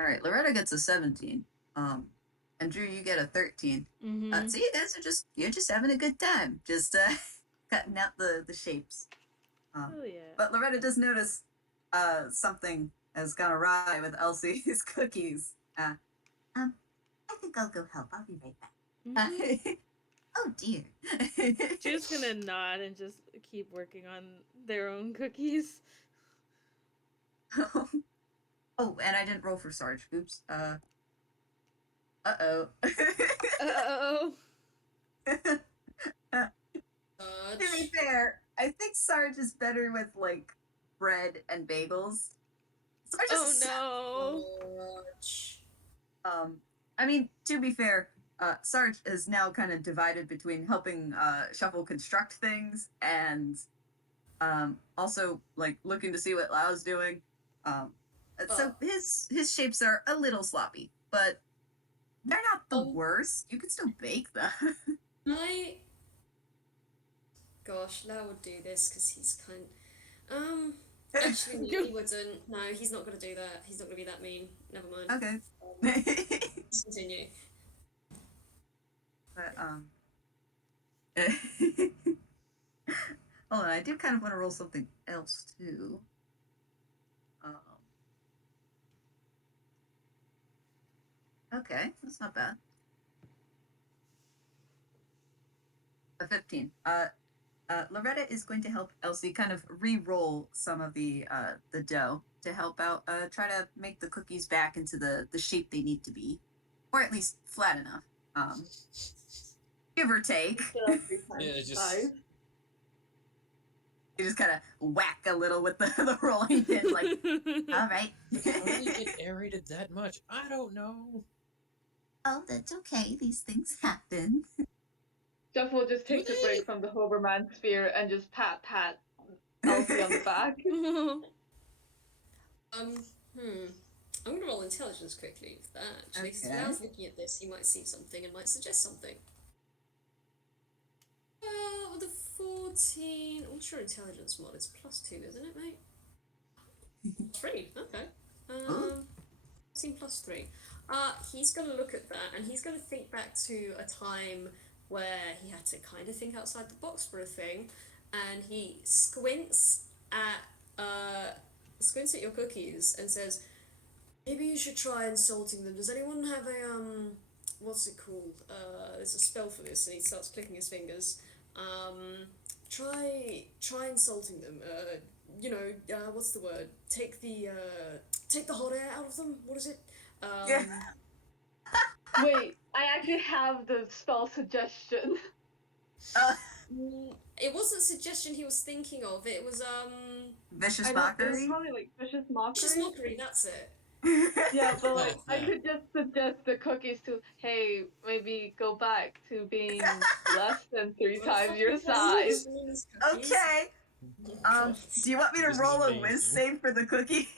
All right, Loretta gets a 17. And Drew, you get a 13. Mm-hmm. So you guys are you're just having a good time, just cutting out the shapes. Oh yeah. But Loretta does notice something has gone awry with Elsie's cookies. I think I'll go help. I'll be right back. Mhm. Oh dear. Drew's gonna nod and just keep working on their own cookies. Oh, and I didn't roll for Sarge. Oops. Uh-oh. Uh-oh. To be Sarge. fair, I think Sarge is better with, like, bread and bagels. Sarge Oh is no. Sarge. I mean, to be fair, Sarge is now kind of divided between helping Shuffle construct things and also like looking to see what Lao's doing. So his shapes are a little sloppy, but they're not the worst. You can still bake them. Gosh, Lao would do this because he's kind. Actually, no, he wouldn't. No, he's not gonna do that. He's not gonna be that mean. Never mind. Okay. Let's continue. But hold on, I do kind of want to roll something else too. Okay, that's not bad. A 15. Loretta is going to help Elsie kind of re-roll some of the dough to help out, try to make the cookies back into the shape they need to be, or at least flat enough. Give or take. Yeah, just Five. You just kind of whack a little with the rolling pin, like, all right. how do you get aerated that much? I don't know. Oh, that's okay. These things happen. Shuffle just takes a break from the Hoberman sphere and just pat Elsie on the back. I'm gonna roll intelligence quickly for that, actually, because if Okay. Lao's looking at this, he might see something and might suggest something. With a 14, ultra intelligence mod, it's +2, isn't it, mate? 3, okay. 14 +3. He's gonna look at that and he's gonna think back to a time where he had to kind of think outside the box for a thing, and he squints at your cookies and says, maybe you should try insulting them. Does anyone have a what's it called? There's a spell for this, and he starts clicking his fingers. Try insulting them. What's the word? Take the hot air out of them. What is it? Wait, I actually have the spell suggestion. It wasn't suggestion he was thinking of. It was Vicious It was mockery. probably like vicious mockery. Vicious mockery. That's it. Yeah, but like, Yeah. I could just suggest the cookies to, hey, maybe go back to being less than 3 times your size. Okay. Do you want me to This is roll a amazing. whiz save for the cookie?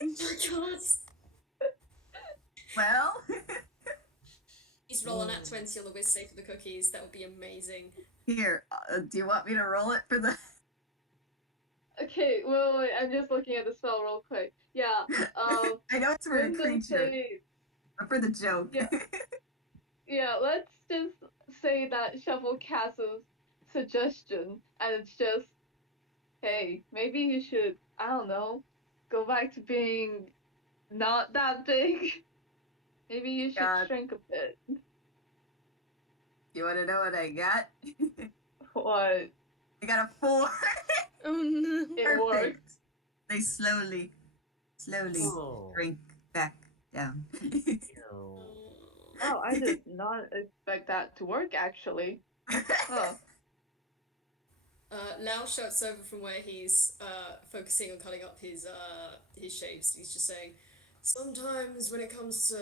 Oh my god. Well, He's rolling at 20 on the whiz save for the cookies. That would be amazing. here. Do you want me to roll it for the? Okay, wait, I'm just looking at the spell real quick. Yeah, I know it's for a let's just creature, say, but for the joke. Yeah. yeah, let's just say that Shuffle casts a suggestion, and it's just, hey, maybe you should, I don't know, go back to being not that big. Maybe you should God. shrink a bit. You want to know what I got? What? I got a 4. Oh no. It worked. They slowly Oh. shrink back down. Ew. Oh, I did not expect that to work, actually. Oh. Lao shouts over from where he's focusing on cutting up his shapes. He's just saying, sometimes when it comes to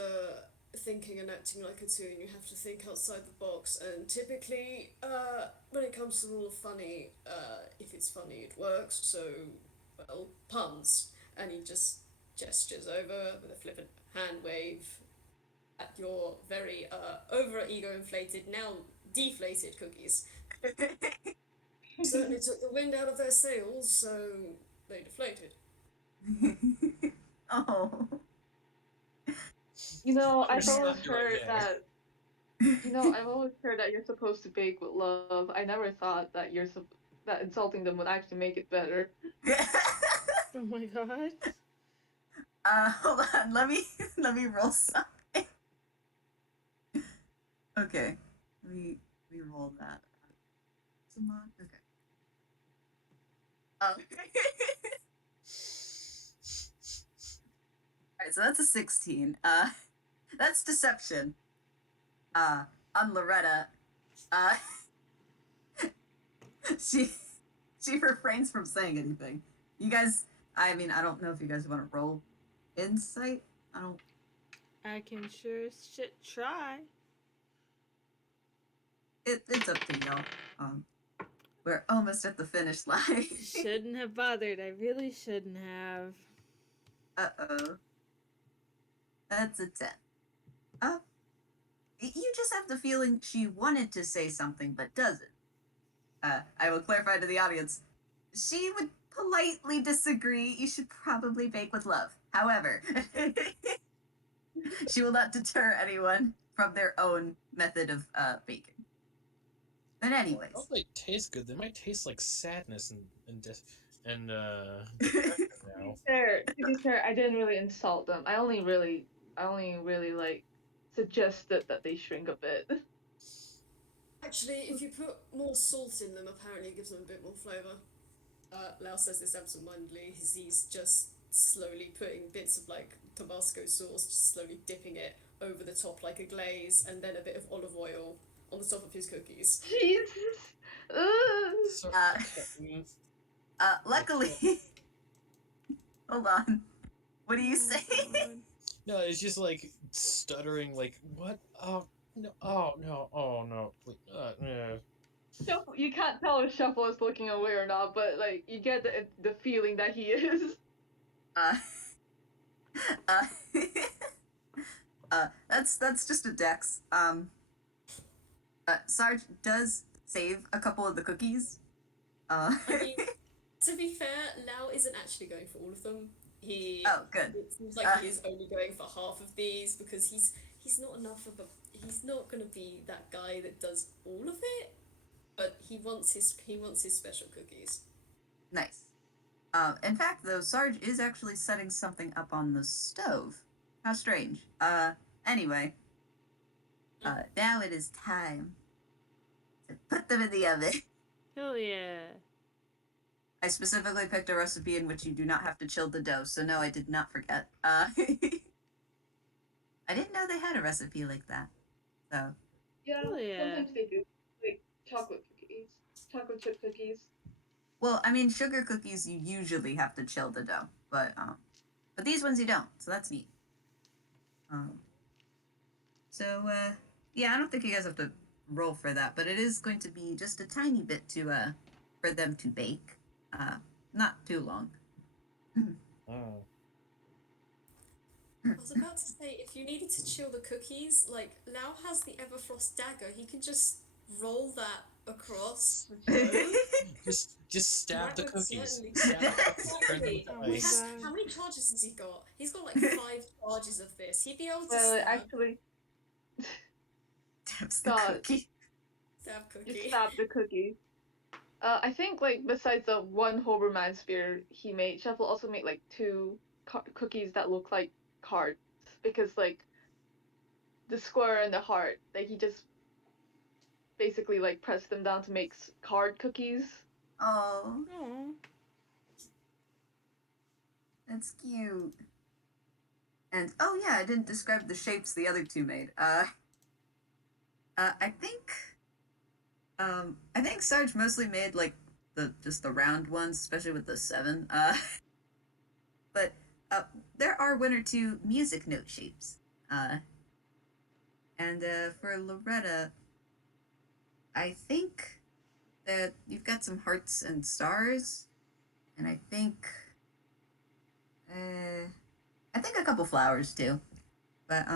thinking and acting like a toon, you have to think outside the box. And typically, when it comes to the rule of funny, if it's funny, it works. So, well, puns. And he just gestures over with a flippant hand wave at your very over ego inflated, now deflated cookies. Certainly took the wind out of their sails, so they deflated. Oh. You know, I'm I've gonna always stop you right heard there. that. You know, I've always heard that you're supposed to bake with love. I never thought that that insulting them would actually make it better. Oh my god. Hold on. Let me roll something. Okay. Let me roll that. Okay. Oh. Alright, so that's a 16. That's deception. On Loretta. Uh she she refrains from saying anything. You guys, I mean, I don't know if you guys want to roll insight. I don't. I can sure as shit try. It's up to y'all. We're almost at the finish line. Shouldn't have bothered. I really shouldn't have. Uh-oh. That's a 10. Uh, you just have the feeling she wanted to say something but doesn't. I will clarify to the audience. She would politely disagree. You should probably bake with love. However, she will not deter anyone from their own method of baking. But anyways. Well, they taste good. They might taste like sadness and depression now. To be fair, I didn't really insult them. I only really like suggested that they shrink a bit. Actually, if you put more salt in them, apparently it gives them a bit more flavour. Lao says this absentmindedly. He's just slowly putting bits of like Tabasco sauce, just slowly dipping it over the top like a glaze, and then a bit of olive oil on the top of his cookies. Jesus. So, Luckily, hold on. What do you say? no, it's just like stuttering. Like what? Oh no! Oh no! Oh no! Please, no. Shuffle, you can't tell if Shuffle is looking away or not, but like you get the feeling that he is. Uh, uh, that's just a dex. Sarge does save a couple of the cookies. I mean, to be fair, Lao isn't actually going for all of them. Oh, good. It seems like he is only going for half of these because he's not enough of a. He's not going to be that guy that does all of it, but he wants his special cookies. Nice. In fact, though, Sarge is actually setting something up on the stove. How strange. Anyway. Now it is time to put them in the oven. Hell yeah. I specifically picked a recipe in which you do not have to chill the dough, so no, I did not forget. I didn't know they had a recipe like that. So. Yeah, Oh, yeah. sometimes they do. Like chocolate cookies, chocolate chip cookies. Well, I mean, sugar cookies you usually have to chill the dough, but these ones you don't, so that's neat. Yeah, I don't think you guys have to roll for that, but it is going to be just a tiny bit to for them to bake. Not too long. Oh. I was about to say, if you needed to chill the cookies, like Lao has the Everfrost dagger. He can just roll that across the dough. Just stab That the would cookies. certainly- Stab the cookies. Turn them Exactly. Oh to my ice. God. How many charges has he got? He's got like 5 charges of this. He'd be able to Well, stab, actually, Taps the God. cookie. stab just cookie. stab the cookie. I think like besides the one Hoberman spear he made, Shuffle also made like 2 cookies that look like cards because like the square and the heart, like he just basically like pressed them down to make card cookies. Oh, Aw. that's cute. And oh yeah, I didn't describe the shapes the other two made. I think Sarge mostly made like the round ones, especially with the 7. But there are 1 or 2 music note shapes. And for Loretta, I think that you've got some hearts and stars, and I think a couple flowers too. But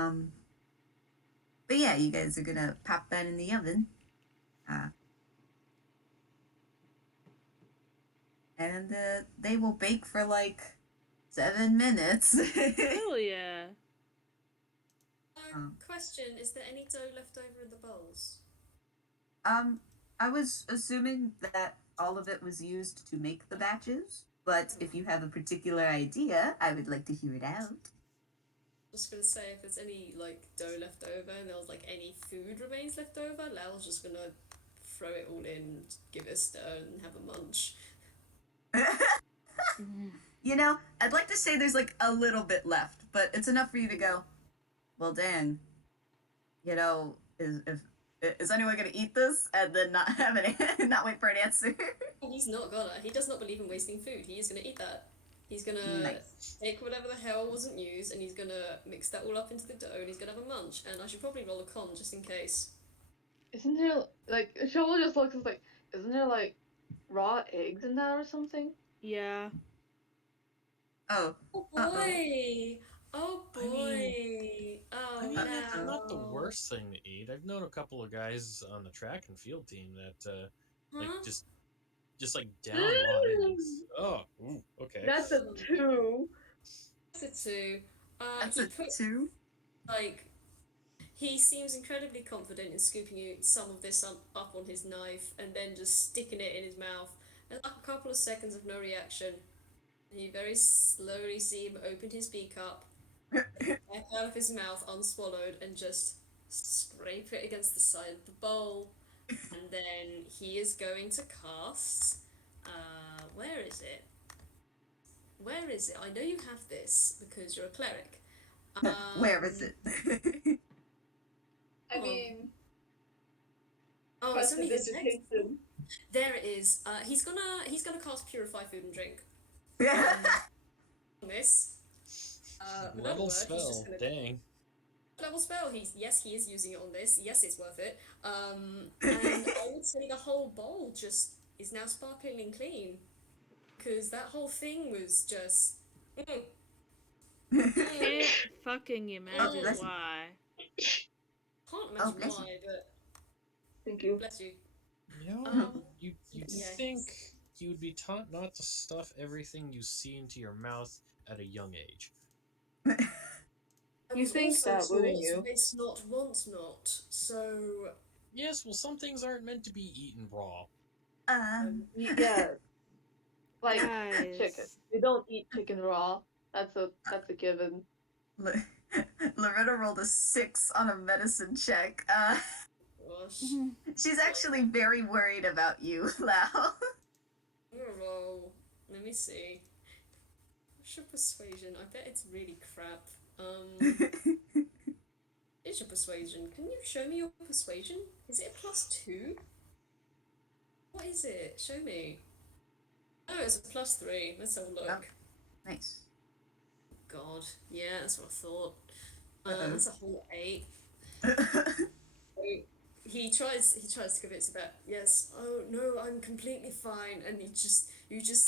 yeah, you guys are gonna pop that in the oven. And they will bake for like 7 minutes. Hell yeah. question: is there any dough left over in the bowls? Um, I was assuming that all of it was used to make the batches, but if you have a particular idea, I would like to hear it out. Just gonna say if there's any like dough left over and there was like any food remains left over, Lao's just gonna throw it all in, give it a stir, and have a munch. You know, I'd like to say there's like a little bit left, but it's enough for you to go, well, dang. You know, is anyone gonna eat this and then not have any, not wait for an answer? He's not gonna. He does not believe in wasting food. He is gonna eat that. He's gonna Nice. take whatever the hell wasn't used and he's gonna mix that all up into the dough and he's gonna have a munch. And I should probably roll a con just in case. Isn't there like Shovel just looks and is like, isn't there like raw eggs in that or something? Yeah. Oh, Oh Uh-oh. boy! Oh boy! I mean, it's no. not the worst thing to eat. I've known a couple of guys on the track and field team that like Huh? just like down raw eggs. Oh, ooh, okay. That's a 2. That's a 2. that's He a put 2. like he seems incredibly confident in scooping some of this up on his knife and then just sticking it in his mouth. And like a couple of seconds of no reaction, you very slowly see him open his beak up, back out of his mouth unswallowed, and just scrape it against the side of the bowl. And then he is going to cast. Where is it? Where is it? I know you have this because you're a cleric. Where is it? I mean, Oh, it's only his next. prestidigitation. There it is. He's gonna cast Purify Food and Drink on this. Another Level word, he's spell. just gonna Dang. level spell. He is using it on this. Yes, it's worth it. And I would say the whole bowl just is now sparkling clean because that whole thing was just. Can't fucking imagine bless you. why. Can't imagine bless you. why, but Thank you. bless you. You know, you'd Yes. think you would be taught not to stuff everything you see into your mouth at a young age. You think that, wouldn't you? It's not, want not. So Yes, well, some things aren't meant to be eaten raw. Yeah. Like Guys. chicken. We don't eat chicken raw. That's a given. Loretta rolled a 6 on a medicine check. gosh. She's actually very worried about you, Lao. I'm gonna roll. Let me see. What's your persuasion? I bet it's really crap. It's your persuasion. Can you show me your persuasion? Is it a +2? What is it? Show me. Oh, it's a +3. Let's have a look. Oh. Nice. God. Yeah, that's what I thought. Uh-oh. That's a whole 8. He tries to convince you that, yes, oh no, I'm completely fine, and you just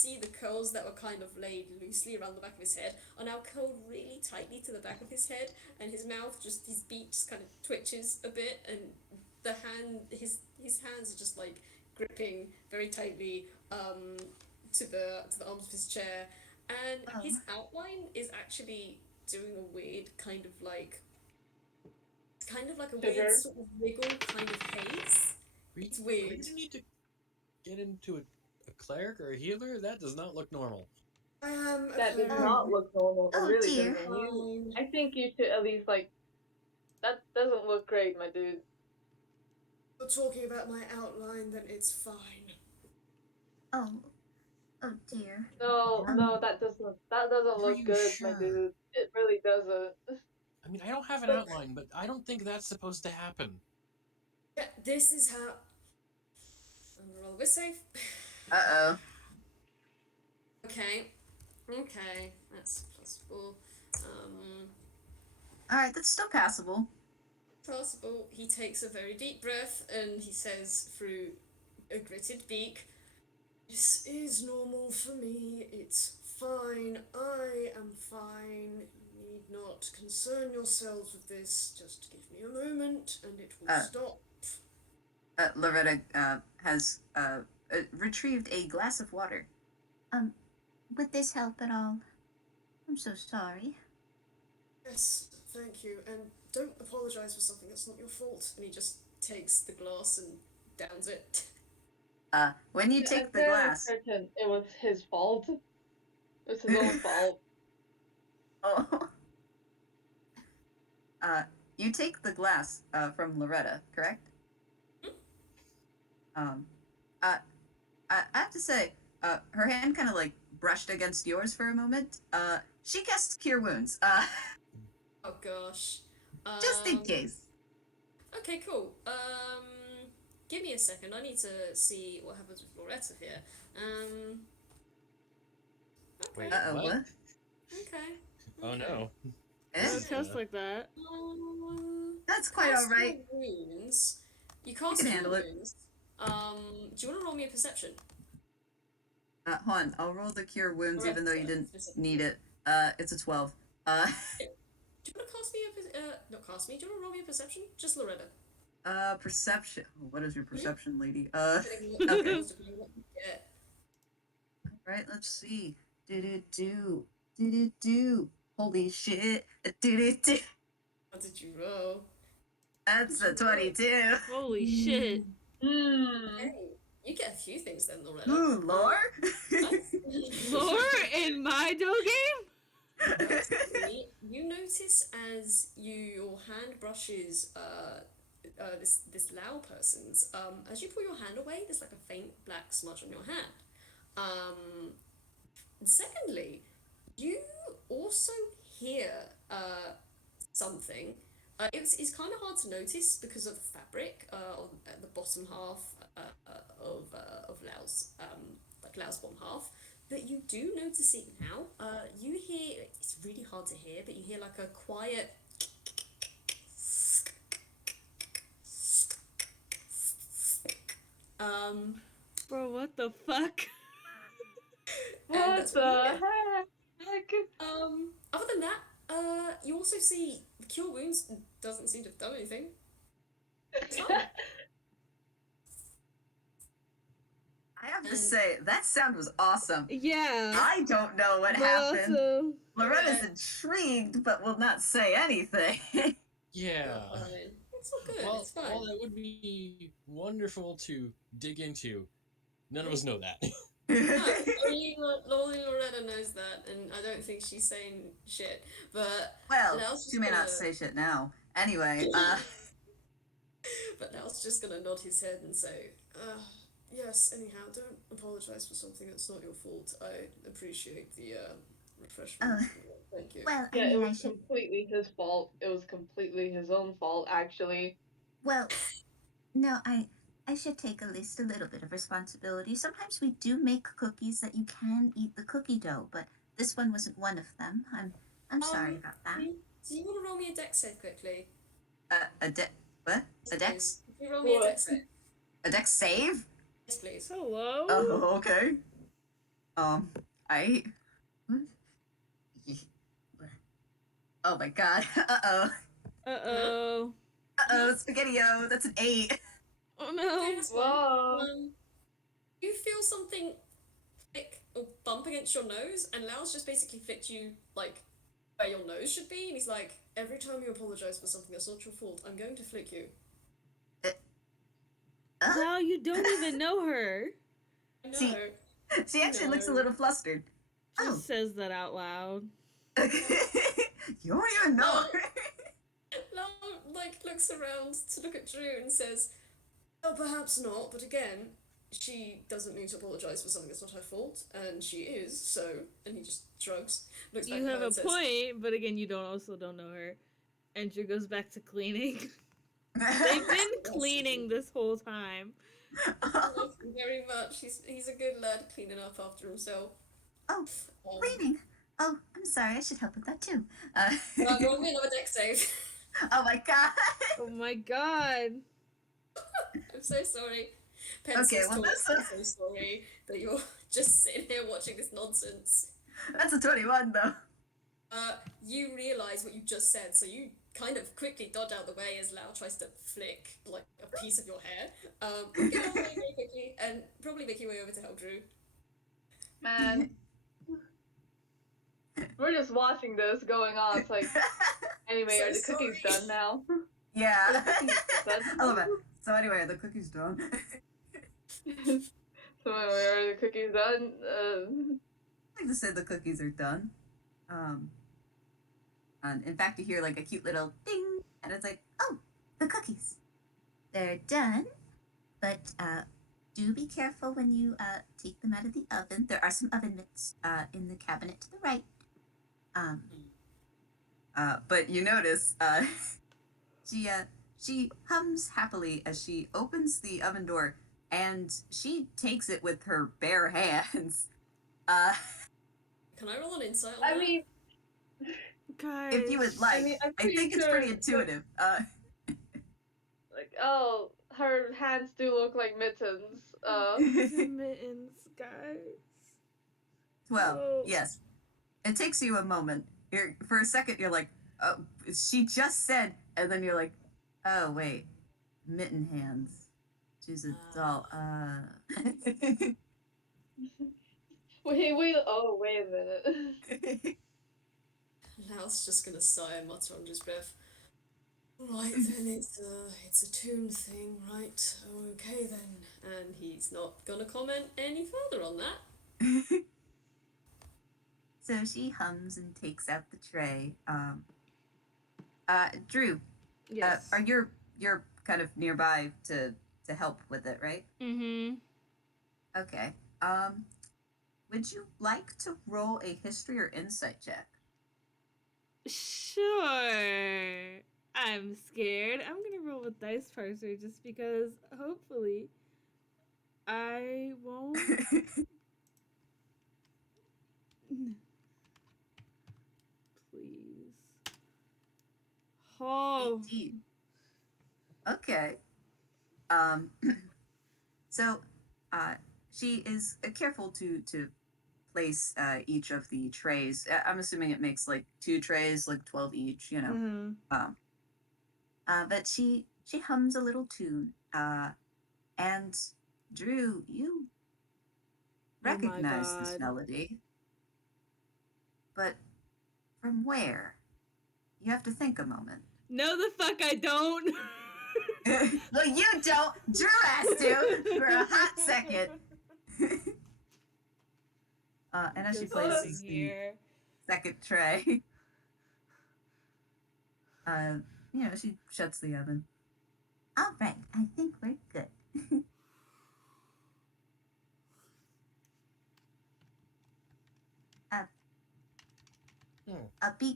see the curls that were kind of laid loosely around the back of his head are now curled really tightly to the back of his head, and his beak just kind of twitches a bit, and his hands are just like gripping very tightly to the arms of his chair, and his outline is actually doing a weird kind of like a weird sort of wiggle kind of haze. It's weird. You need to get into a cleric or a healer. That does not look normal. That does not look normal. It really dear. doesn't. I think you should at least like. That doesn't look great, my dude. You're talking about my outline, then it's fine. Oh dear. No, that doesn't Are look you good, sure? my dude. It really doesn't. I mean, I don't have an outline, but I don't think that's supposed to happen. Yeah, this is how. I'm gonna roll a bit safe. Uh-oh. Okay, that's +4. Alright, that's still passable. Possible. He takes a very deep breath and he says through a gritted beak, "This is normal for me. It's fine. I am fine. You need not concern yourselves with this. Just give me a moment and it will stop." Loretta has retrieved a glass of water. Would this help at all? I'm so sorry. Yes, thank you, and don't apologize for something that's not your fault. And he just takes the glass and downs it. When you I'm take the fairly glass, certain it was his fault. It was his own fault. oh, you take the glass from Loretta, correct? Um, I have to say, her hand kind of like brushed against yours for a moment. She casts Cure Wounds, Oh gosh. just in case. Okay, cool. Give me a second. I need to see what happens with Loretta here. Okay. Wait, Uh-oh, what? Okay. Oh no. Eh? Don't test like that. That's quite Cast alright. Cure Wounds. You cast can Cure handle it. Wounds. Do you want to roll me a perception? Hold on, I'll roll the Cure Wounds even though you didn't Specifically. need it. It's a 12. Do you want to cast me a not cast me? Do you want to roll me a perception? Just Loretta. Perception. What is your perception, lady? Depending on what you get. Alright, let's see. Do-do-do. Do-do-do. Holy shit. Do-do-do. What did you roll? That's a 22. Holy shit. Hey, you get a few things then, Loretta. Ooh, lore? Lore in my dough game? You notice as your hand brushes this Lao person's, as you pull your hand away, there's like a faint black smudge on your hand. Secondly, you also hear something. It's kind of hard to notice because of the fabric at the bottom half of Lao's like Lao's bottom half. But you do notice it now. You hear, it's really hard to hear, but you hear like a quiet Bro, what the fuck? What that's the what you hear. heck? Other than that, you also see Cure Wounds doesn't seem to have done anything. It's fine. I have to say, that sound was awesome. Yeah. I don't know what But happened. also, Loretta's intrigued, but will not say anything. Yeah. Fine. It's all good. Well, It's fine. while that would be wonderful to dig into, none of us know that. Only Loretta knows that, and I don't think she's saying shit. But Well, Nell's just she may not gonna- say shit now. Anyway, But Nell's just gonna nod his head and say, yes, anyhow, don't apologise for something that's not your fault. I appreciate the refreshment. Thank you. well, Yeah, it was completely his fault. It was completely his own fault, actually. Well, no, I should take at least a little bit of responsibility. Sometimes we do make cookies that you can eat the cookie dough, but this one wasn't one of them. I'm sorry about that. Do you want to roll me a dex save quickly? What? A dex? Can you roll me a What? dex save? A dex save? Yes, please. hello? Oh, okay. I. What? Oh my god. Uh-oh. Uh-oh. Uh-oh, Spaghetti-O. That's an 8. Oh no. Okay, that's fine. Whoa. You feel something flick or bump against your nose, and Lao's just basically flicked you like where your nose should be, and he's like, every time you apologise for something that's not your fault, I'm going to flick you. Wow, you don't even know her. I know. See- She actually looks a little flustered. Just Oh. says that out loud. You don't even know her. Lao like looks around to look at Drew and says, "Oh, perhaps not, but again, she doesn't need to apologise for something that's not her fault, and she is, so..." And he just shrugs, looks back You at have her a and says, point, but again, you don't know her. Andrew goes back to cleaning. They've been cleaning this whole time. "I love him very much. He's a good lad cleaning up after himself." Oh, Um, cleaning. Oh, I'm sorry. I should help with that too. roll me another dex save. Oh my god. Oh my god. I'm so sorry. Pencil's Okay, well, talk, that's I'm so sorry that you're just sitting here watching this nonsense. That's a 21 though. You realise what you just said, so you kind of quickly dodge out the way as Lao tries to flick like a piece of your hair. Get out of the way very quickly and probably make your way over to help Drew. Man. we're just watching this going on. It's like, anyway, So are the cookies sorry. done now? Yeah. Are the cookies done? I love it. So anyway, are the cookies done? So anyway, are the cookies done? I like to say the cookies are done. And in fact, you hear like a cute little ding, and it's like, oh, the cookies. They're done, but do be careful when you take them out of the oven. There are some oven mitts in the cabinet to the right. But you notice she hums happily as she opens the oven door, and she takes it with her bare hands. Can I roll an insight on I that? mean, Guys. If you would like, I mean, I'm I pretty think it's sure pretty intuitive. like, oh, her hands do look like mittens. These are mittens, guys. Well, Oh. yes, it takes you a moment. For a second, you're like, oh, she just said, and then you're like, oh wait, mitten hands. She's a doll. wait, oh, wait a minute. Lao's just gonna sigh and mutter under his breath. Right then, it's a Toon thing, right? Okay then. And he's not gonna comment any further on that. So she hums and takes out the tray. Drew, Yes. are you're kind of nearby to help with it, right? Mm-hmm. Okay. Would you like to roll a history or insight check? Sure. I'm scared. I'm gonna roll with dice parser just because hopefully I won't. Please. Oh. 18. Okay. So, she is careful to place each of the trays. I'm assuming it makes like 2 trays, like 12 each. You know. Uh-huh. But she hums a little tune. And Drew, you recognize this God. melody, but from where? You have to think a moment. No, the fuck I don't. Well, you don't. Drew has to for a hot second. And as she Just places sitting the here. second tray, she shuts the oven. All right, I think we're good.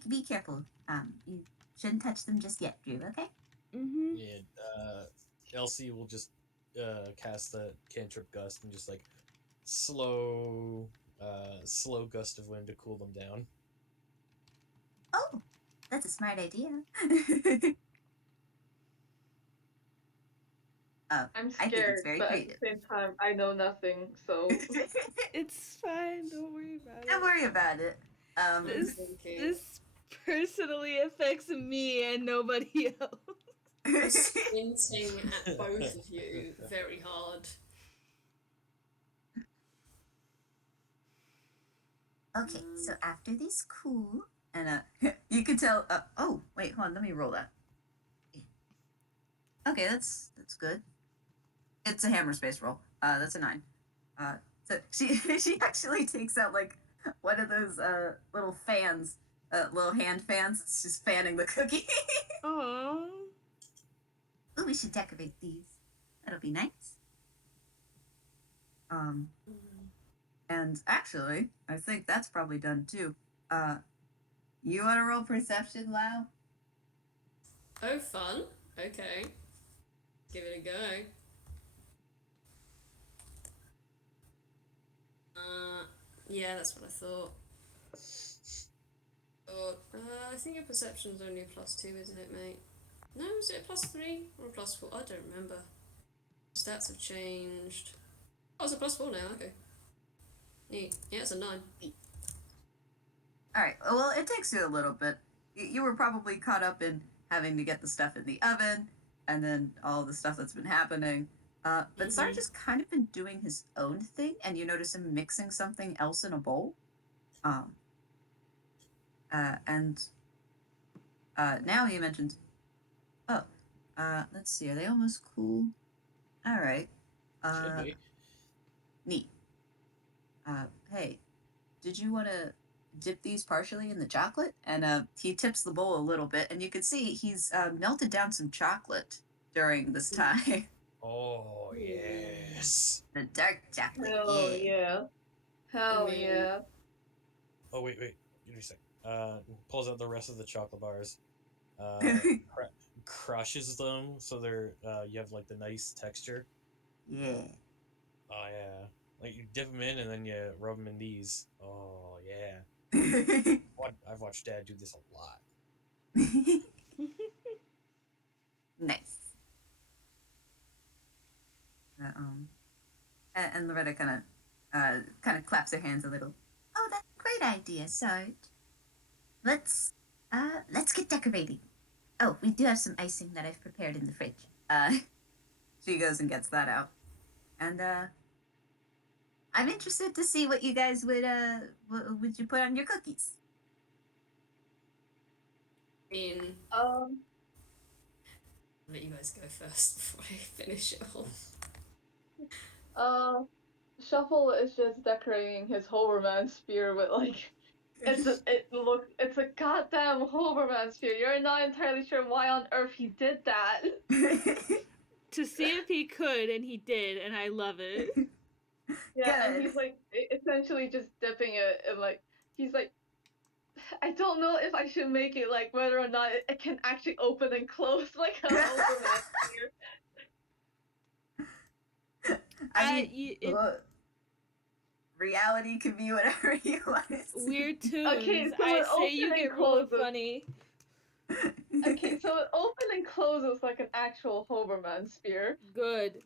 Be careful. You shouldn't touch them just yet, Drew. Okay? Mm-hmm. Yeah, Elsie will just cast the cantrip gust and just like slow gust of wind to cool them down. Oh, that's a smart idea. I'm I think it's scared, very but at creative. the same time, I know nothing, so. It's fine. Don't worry about it. Don't worry about it. This, Thinking. this personally affects me and nobody else. I'm squinting at both of you very hard. Okay, so after these cool, and you can tell. Oh, wait, hold on. Let me roll that. Okay, that's good. It's a hammer space roll. That's a 9. So she actually takes out like one of those little fans, little hand fans. It's just fanning the cookie. Aww. Oh, we should decorate these. That'll be nice. And actually, I think that's probably done too. You want to roll perception, Lao? Oh, fun. Okay. Give it a go. Yeah, that's what I thought. I think your perception's only a +2, isn't it, mate? No, is it a +3 or a +4? I don't remember. Stats have changed. Oh, it's a +4 now, okay. Neat. Yeah, it's a 9. All right. Well, it takes you a little bit. You were probably caught up in having to get the stuff in the oven, and then all the stuff that's been happening. But Sarge has kind of been doing his own thing, and you notice him mixing something else in a bowl. And now he mentions, oh, let's see, are they almost cool? All right. Should be. Neat. Hey, did you want to dip these partially in the chocolate? And he tips the bowl a little bit, and you can see he's melted down some chocolate during this time. Oh yes. The dark chocolate. Hell Yeah. yeah. Hell mean- yeah. Oh wait. Give me a sec. Pulls out the rest of the chocolate bars. Crushes them so they're you have like the nice texture. Yeah. Oh yeah. Like you dip them in and then you rub them in these. Oh yeah. I've watched Dad do this a lot. Nice. And Loretta kind of claps her hands a little. Oh, that's a great idea, Sarge. Let's get decorating. Oh, we do have some icing that I've prepared in the fridge. She goes and gets that out, and I'm interested to see what you guys would you put on your cookies. I mean, Um, I'll let you guys go first before I finish it off. Shuffle is just decorating his Hoverman spear with like it's a goddamn Hoverman spear. You're not entirely sure why on earth he did that. To see if he could, and he did, and I love it. Yeah, and Good. he's like essentially just dipping it and like he's like I don't know if I should make it like whether or not it can actually open and close like a Hoverman spear. I mean, it- reality can be whatever you want it to Weird tunes. Okay, so I it say you open and get real closes. funny. Okay, so it open and closes like an actual Hoverman spear. Good.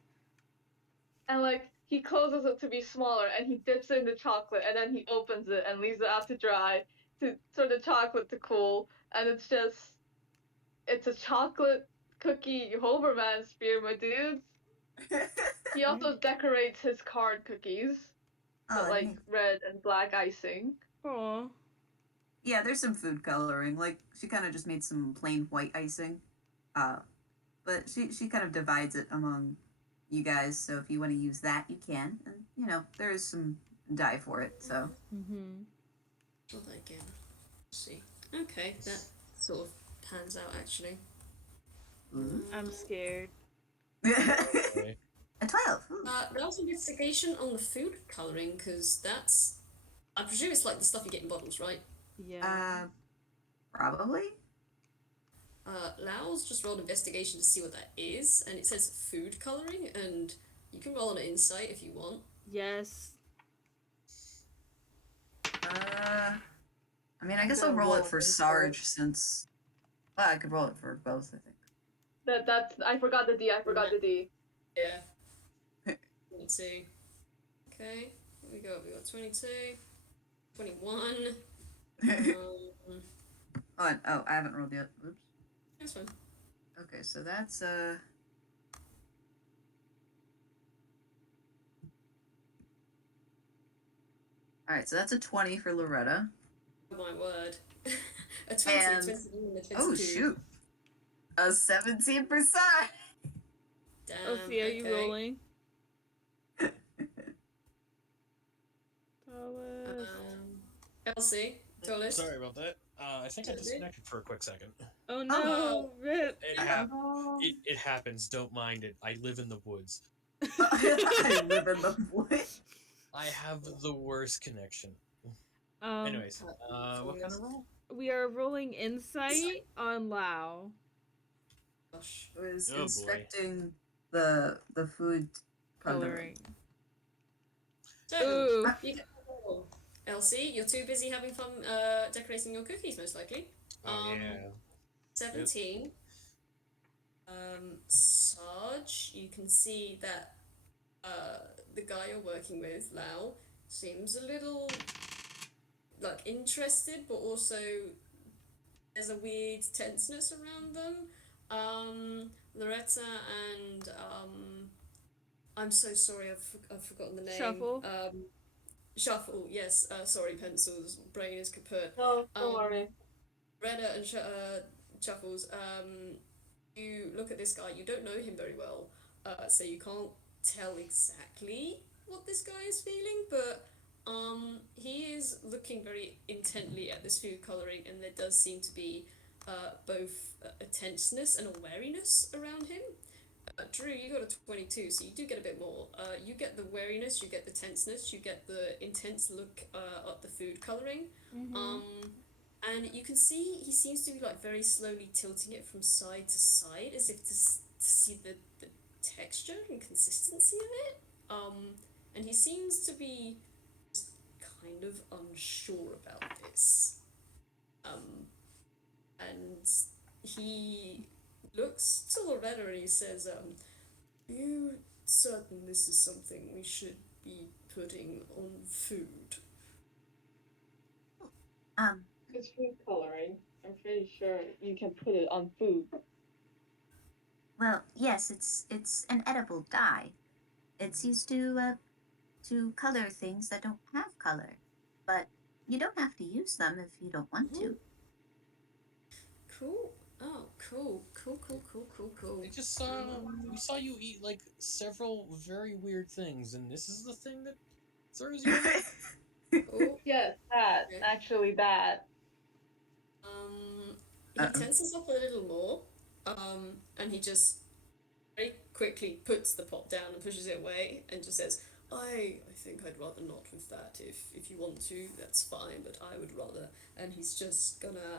And like he closes it to be smaller and he dips it in the chocolate and then he opens it and leaves it out to dry for the chocolate to cool, and it's a chocolate cookie Hoverman spear, my dudes. He also decorates his card cookies with Oh, like neat. red and black icing. Aw. Yeah, there's some food coloring. Like she kind of just made some plain white icing, but she kind of divides it among you guys. So if you want to use that, you can. And you know there is some dye for it. So Mm-hmm. Try that again. Let's see. Okay, that sort of pans out actually. I'm scared. Okay. A 12. Ooh. Rouse investigation on the food colouring, because that's. I presume it's like the stuff you get in bottles, right? Yeah. Probably. Lao's just rolled investigation to see what that is, and it says food colouring, and you can roll an insight if you want. Yes. I mean, I guess I'll roll it for Sarge since. Well, I could roll it for both. I think. That's I forgot the D. I forgot the D. Yeah. 22. Okay, here we go. We got 22, 21. Oh, I haven't rolled yet. Oops. That's fine. Okay, so that's All right, so that's a 20 for Loretta. Oh my word. A 20, And- 21, and a 22. Oh shoot. A 17%. Damn, Elsie, are you okay. rolling? Thomas. Elsie, Tolis. Sorry about that. I think I disconnected for a quick second. Oh no, Rip. It happens. Don't mind it. I live in the woods. I live in the woods. I have the worst connection. Anyways, what kind of roll? We are rolling insight on Lao. Gosh. I was Oh, boy. inspecting the food coloring. So, Ooh. you get a roll. Elsie, you're too busy having fun decorating your cookies, most likely. Oh yeah. 17. Sarge, you can see that the guy you're working with, Lao, seems a little like interested, but also there's a weird tenseness around them. Loretta and I'm so sorry, I've forgotten the name. Shuffle? Shuffle, yes. Sorry, pencils. Brain is kaput. No, don't worry. Rena and Shuffles, you look at this guy, you don't know him very well, so you can't tell exactly what this guy is feeling, but he is looking very intently at this food coloring, and there does seem to be both a tenseness and a wariness around him. Drew, you got a 22, so you do get a bit more. You get the wariness, you get the tenseness, you get the intense look at the food coloring. Mm-hmm. And you can see he seems to be like very slowly tilting it from side to side as if to see the texture and consistency of it. And he seems to be just kind of unsure about this. And he looks to Loretta and he says, are you certain this is something we should be putting on food? It's food coloring. I'm pretty sure you can put it on food. Well, yes, it's an edible dye. It's used to color things that don't have color, but you don't have to use them if you don't want to. Cool. Oh, cool. We saw you eat like several very weird things, and this is the thing that throws you off? Cool. Yes, that. Okay. Actually, that. He tenses up a little more, and he just very quickly puts the pot down and pushes it away, and just says, I think I'd rather not with that. If you want to, that's fine, but I would rather. And he's just gonna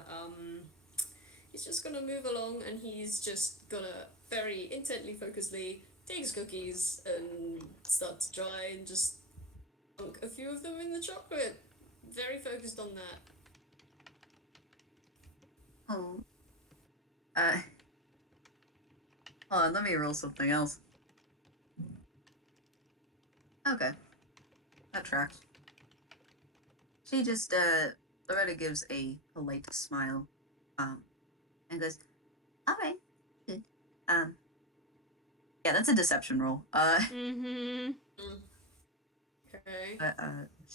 move along, and he's just gonna very intently, focusedly take his cookies and start to try and just dunk a few of them in the chocolate. Very focused on that. Oh. Hold on, let me roll something else. Okay. That tracks. She just, Loretta gives a polite smile, and goes, alright, good. Yeah, that's a deception roll. Mm-hmm. Okay. But,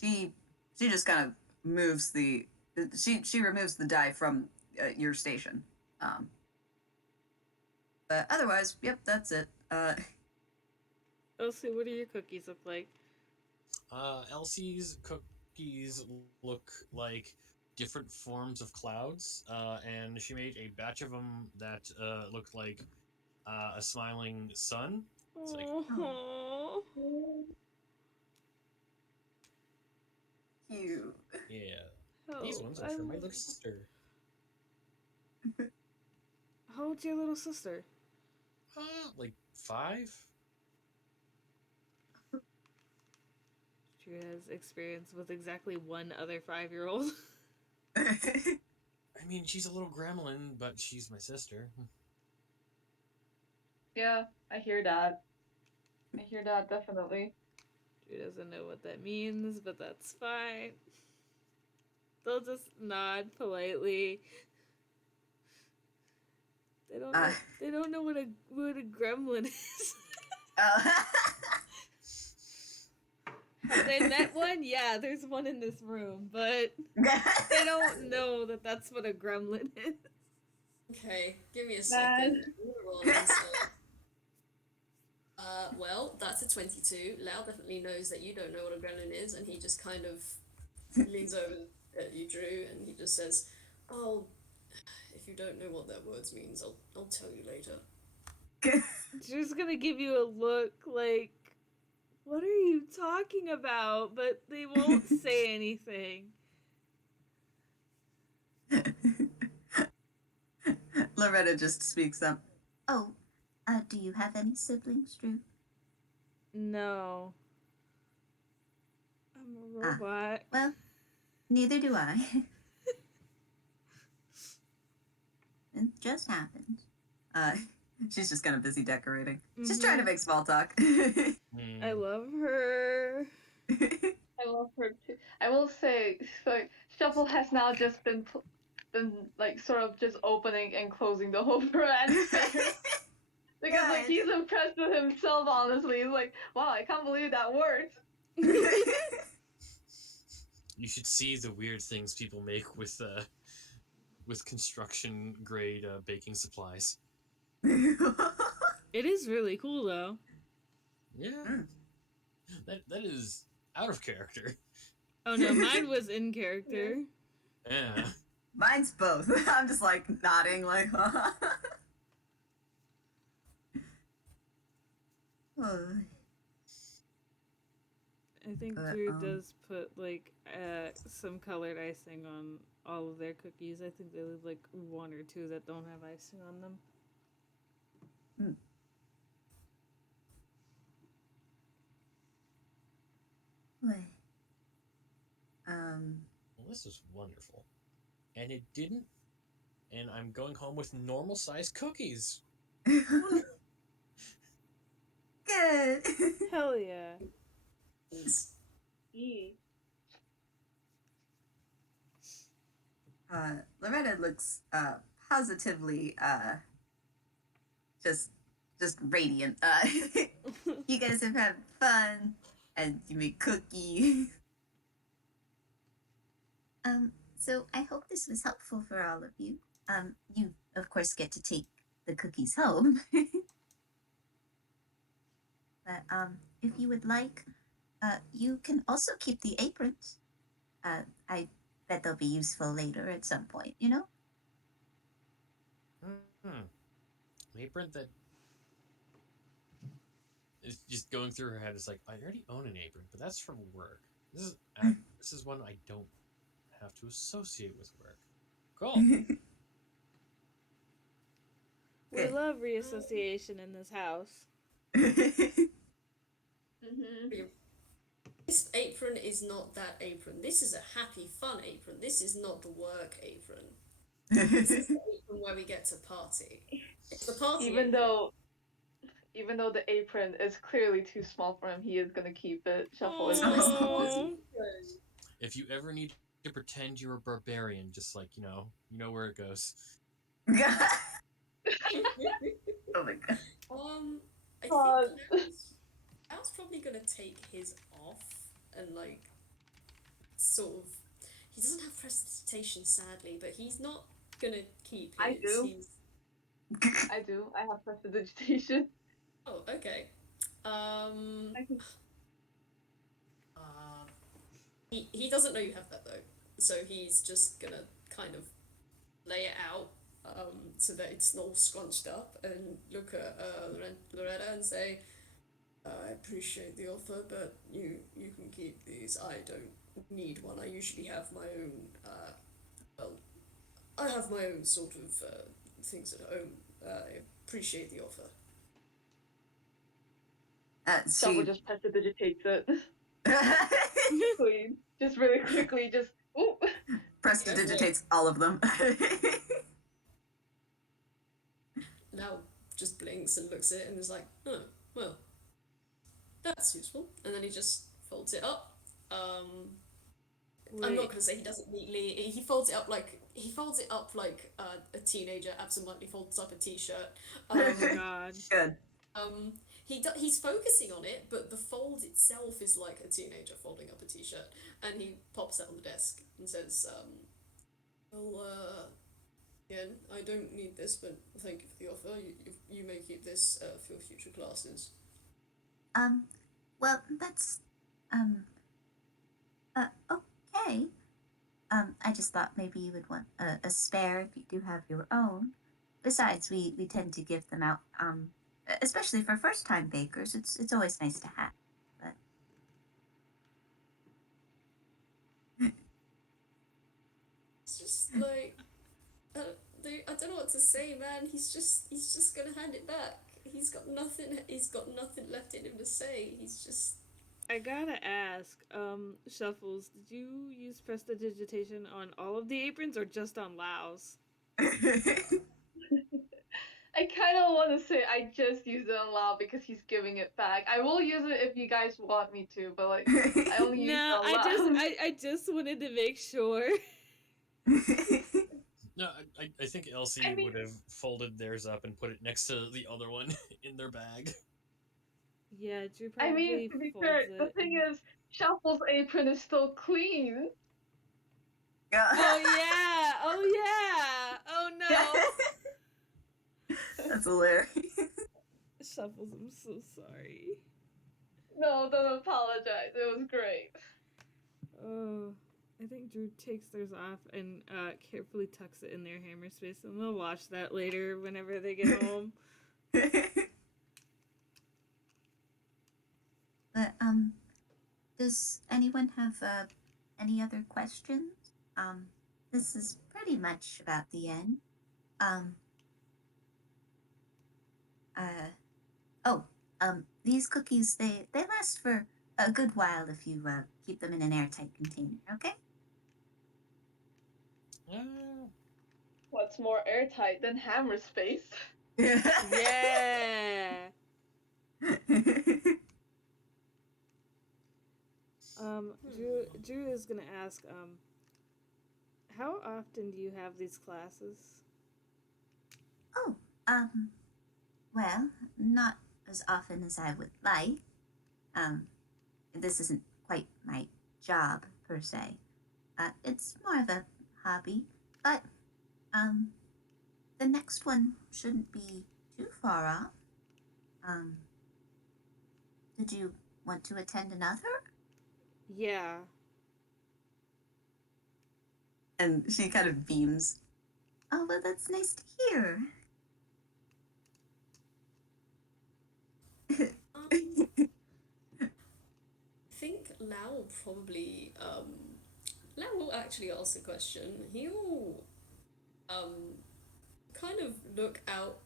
she just kind of moves she removes the die from your station. But otherwise, yep, that's it. Elsie, what do your cookies look like? Elsie's cookies look like different forms of clouds, and she made a batch of them that looked like a smiling sun. It's like, Oh. Cute. yeah, these ones are for my little sister. How old's your little sister? Like 5? She has experience with exactly one other 5-year-old. I mean, she's a little gremlin, but she's my sister. Yeah, I hear that. I hear that, definitely. She doesn't know what that means, but that's fine. They'll just nod politely. They don't know what a gremlin is. Have they met one? Yeah, there's one in this room, but they don't know that that's what a gremlin is. Okay, give me a second. Well, that's a 22. Lao definitely knows that you don't know what a gremlin is, and he just kind of leans over at you, Drew, and he just says, "Oh, if you don't know what that words means, I'll tell you later." Drew's gonna give you a look like, what are you talking about? But they won't say anything. Loretta just speaks up. Oh, do you have any siblings, Drew? No. I'm a robot. Well, neither do I. It just happens. She's just kind of busy decorating. She's trying to make small talk. I love her. I love her too. I will say, so Shuffle has now just been like sort of just opening and closing the whole brand because like he's impressed with himself. Honestly, he's like, wow, I can't believe that worked. You should see the weird things people make with construction grade baking supplies. It is really cool though. Yeah, Mm. that is out of character. Oh no, mine was in character. Yeah. Mine's both. I'm just like nodding, like, huh? Oh, I think But, Drew does put like some colored icing on all of their cookies. I think they leave like one or two that don't have icing on them. wait. Well, this is wonderful, and it didn't. And I'm going home with normal sized cookies. Good. Hell yeah. Yee. Loretta looks positively just radiant. You guys have had fun, and you make cookies. So I hope this was helpful for all of you. You of course get to take the cookies home. But if you would like, you can also keep the aprons. I bet they'll be useful later at some point, you know? An apron that is just going through her head. It's like, I already own an apron, but that's from work. This is one I don't have to associate with work. Cool. We Good. love reassociation in this house. Mm-hmm. This apron is not that apron. This is a happy, fun apron. This is not the work apron. This is the apron where we get to party. It's the party Even apron. though the apron is clearly too small for him, he is gonna keep it. Shuffle is Aw. gonna If you ever need to pretend you're a barbarian, just like you know where it goes. Oh my god. I God. think Al's probably gonna take his off and like sort of. He doesn't have prestidigitation, sadly, but he's not gonna keep his. I do. He's... I do. I have prestidigitation. Oh, okay. I can... He doesn't know you have that though, so he's just gonna kind of lay it out so that it's not all scrunched up and look at Loretta and say, I appreciate the offer, but you can keep these. I don't need one. I usually have my own. Well, I have my own sort of things at home. I appreciate the offer. Shuffle just prestidigitates it. Clean. Just really quickly, just ooh. Prestidigitates all of them. Now just blinks and looks at it and is like, oh, well, that's useful. And then he just folds it up. I'm not gonna say he does it neatly. He folds it up like a teenager absentmindedly folds up a t-shirt. Oh my god. Good. He's focusing on it, but the fold itself is like a teenager folding up a t-shirt, and he pops that on the desk and says, again, I don't need this, but thank you for the offer. You may keep this for future classes. Well, that's, okay. I just thought maybe you would want a spare if you do have your own. Besides, we tend to give them out, especially for first-time bakers. It's always nice to have, but... It's just like, I don't know what to say, man. He's just gonna hand it back. He's got nothing left in him to say. He's just... I gotta ask, Shuffles, did you use prestidigitation on all of the aprons or just on Lao's? I kind of want to say I just used it on Lao because he's giving it back. I will use it if you guys want me to, but like I only use it No, on Lao. I just wanted to make sure. No, I think Elsie would have folded theirs up and put it next to the other one in their bag. Yeah, Drew probably I mean, to be fair, the thing is, Shuffle's apron is still clean. Oh yeah! Oh yeah! Oh no! That's hilarious. Shuffles, I'm so sorry. No, don't apologize. It was great. Oh, I think Drew takes theirs off and carefully tucks it in their hammer space, and they'll watch that later whenever they get home. But does anyone have any other questions? This is pretty much about the end. Um, oh, these cookies they last for a good while if you keep them in an airtight container. Okay. What's more airtight than hammer space? Yeah. Drew is gonna ask, how often do you have these classes? Oh, well, not as often as I would like. This isn't quite my job per se. It's more of a hobby, but the next one shouldn't be too far off. Did you want to attend another? Yeah. And she kind of beams. Oh, well, that's nice to hear. I think Lao will probably Lao will actually ask a question. He'll kind of look out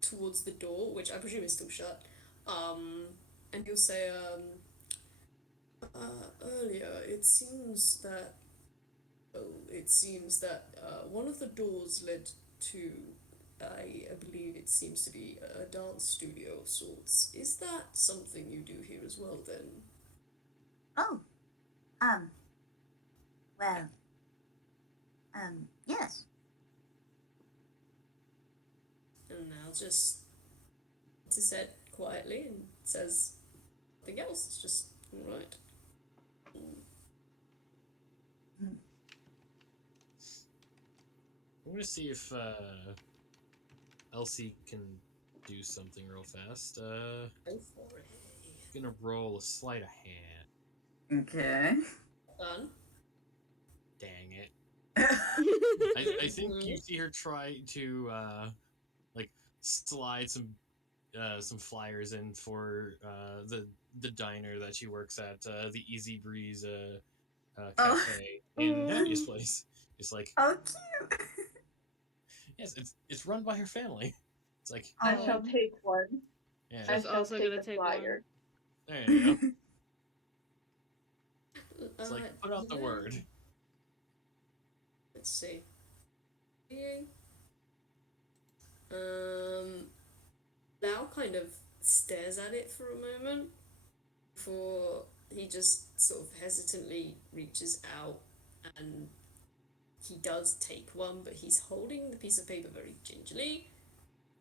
towards the door, which I presume is still shut. And he'll say, earlier it seems that one of the doors led to I believe it seems to be a dance studio of sorts. Is that something you do here as well then? Oh, well, yes. And I'll just puts his head quietly and says nothing else. It's just alright. I'm gonna see if Elsie can do something real fast. Go for it. Gonna roll a sleight of hand. Okay. Done. Dang it. I think you see her try to like slide some flyers in for the diner that she works at, the Easy Breeze cafe in Happy's Place. It's like, Oh, cute. yes, it's run by her family. It's like, I Oh. shall take one. yeah, I She's shall also take gonna the take flyer. there you go. It's like, put out the yeah. word. Let's see. Now kind of stares at it for a moment before he just sort of hesitantly reaches out and he does take one, but he's holding the piece of paper very gingerly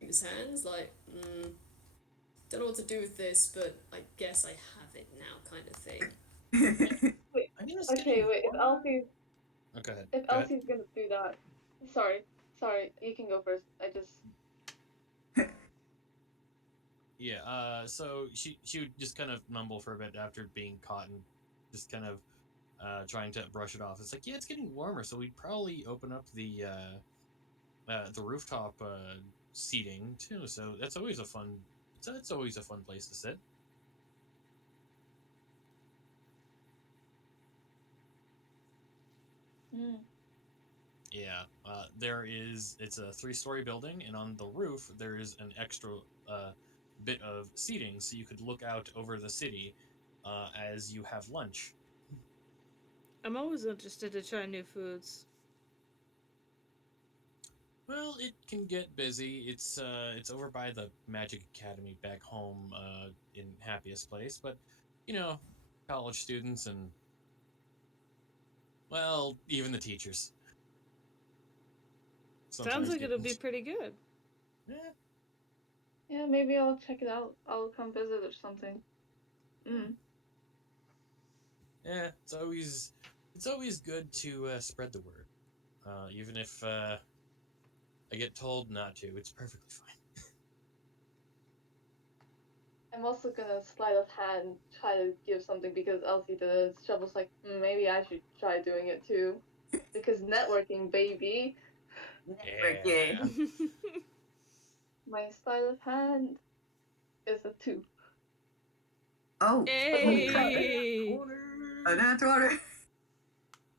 in his hands, like, don't know what to do with this, but I guess I have it now, kind of thing. Wait, I mean, it's okay, getting wait. If warmer. Elsie's Oh, go ahead. if Go ahead. Elsie's gonna do that, sorry, you can go first. I just Yeah, so she would just kind of mumble for a bit after being caught and just kind of trying to brush it off. It's like, yeah, it's getting warmer, so we'd probably open up the rooftop seating too. So that's always a fun. So it's always a fun place to sit. Yeah, it's a 3-story building, and on the roof there is an extra bit of seating, so you could look out over the city as you have lunch. I'm always interested to try new foods. Well, it can get busy. It's over by the Magic Academy back home in Happiest Place, but you know, college students and well, even the teachers. Sounds Sometimes like get it'll be pretty good. yeah. yeah, maybe I'll check it out. I'll come visit or something. Yeah, It's always good to spread the word, even if I get told not to. It's perfectly fine. I'm also gonna sleight of hand try to give something because Elsie did it. Shovel's like, maybe I should try doing it too. Because networking, baby. Networking. Yeah. My sleight of hand is a 2. Oh. Hey! A nat 20.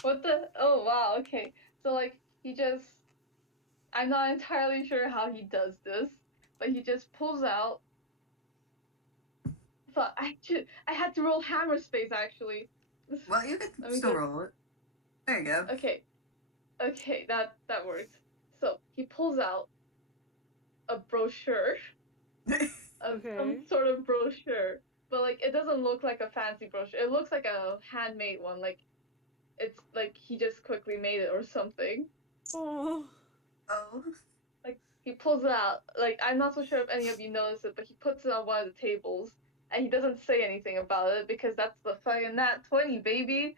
What the? Oh, wow, okay. So, like, he just. I'm not entirely sure how he does this, but he just pulls out. So I had to roll hammer space actually. Well, you can Let me still just. roll it. There you go. Okay, okay, that works. So he pulls out a brochure, Okay. some sort of brochure, but like it doesn't look like a fancy brochure. It looks like a handmade one. Like it's like he just quickly made it or something. Oh. Oh. Like he pulls it out. Like I'm not so sure if any of you noticed it, but he puts it on one of the tables, and he doesn't say anything about it because that's the fucking nat 20, baby.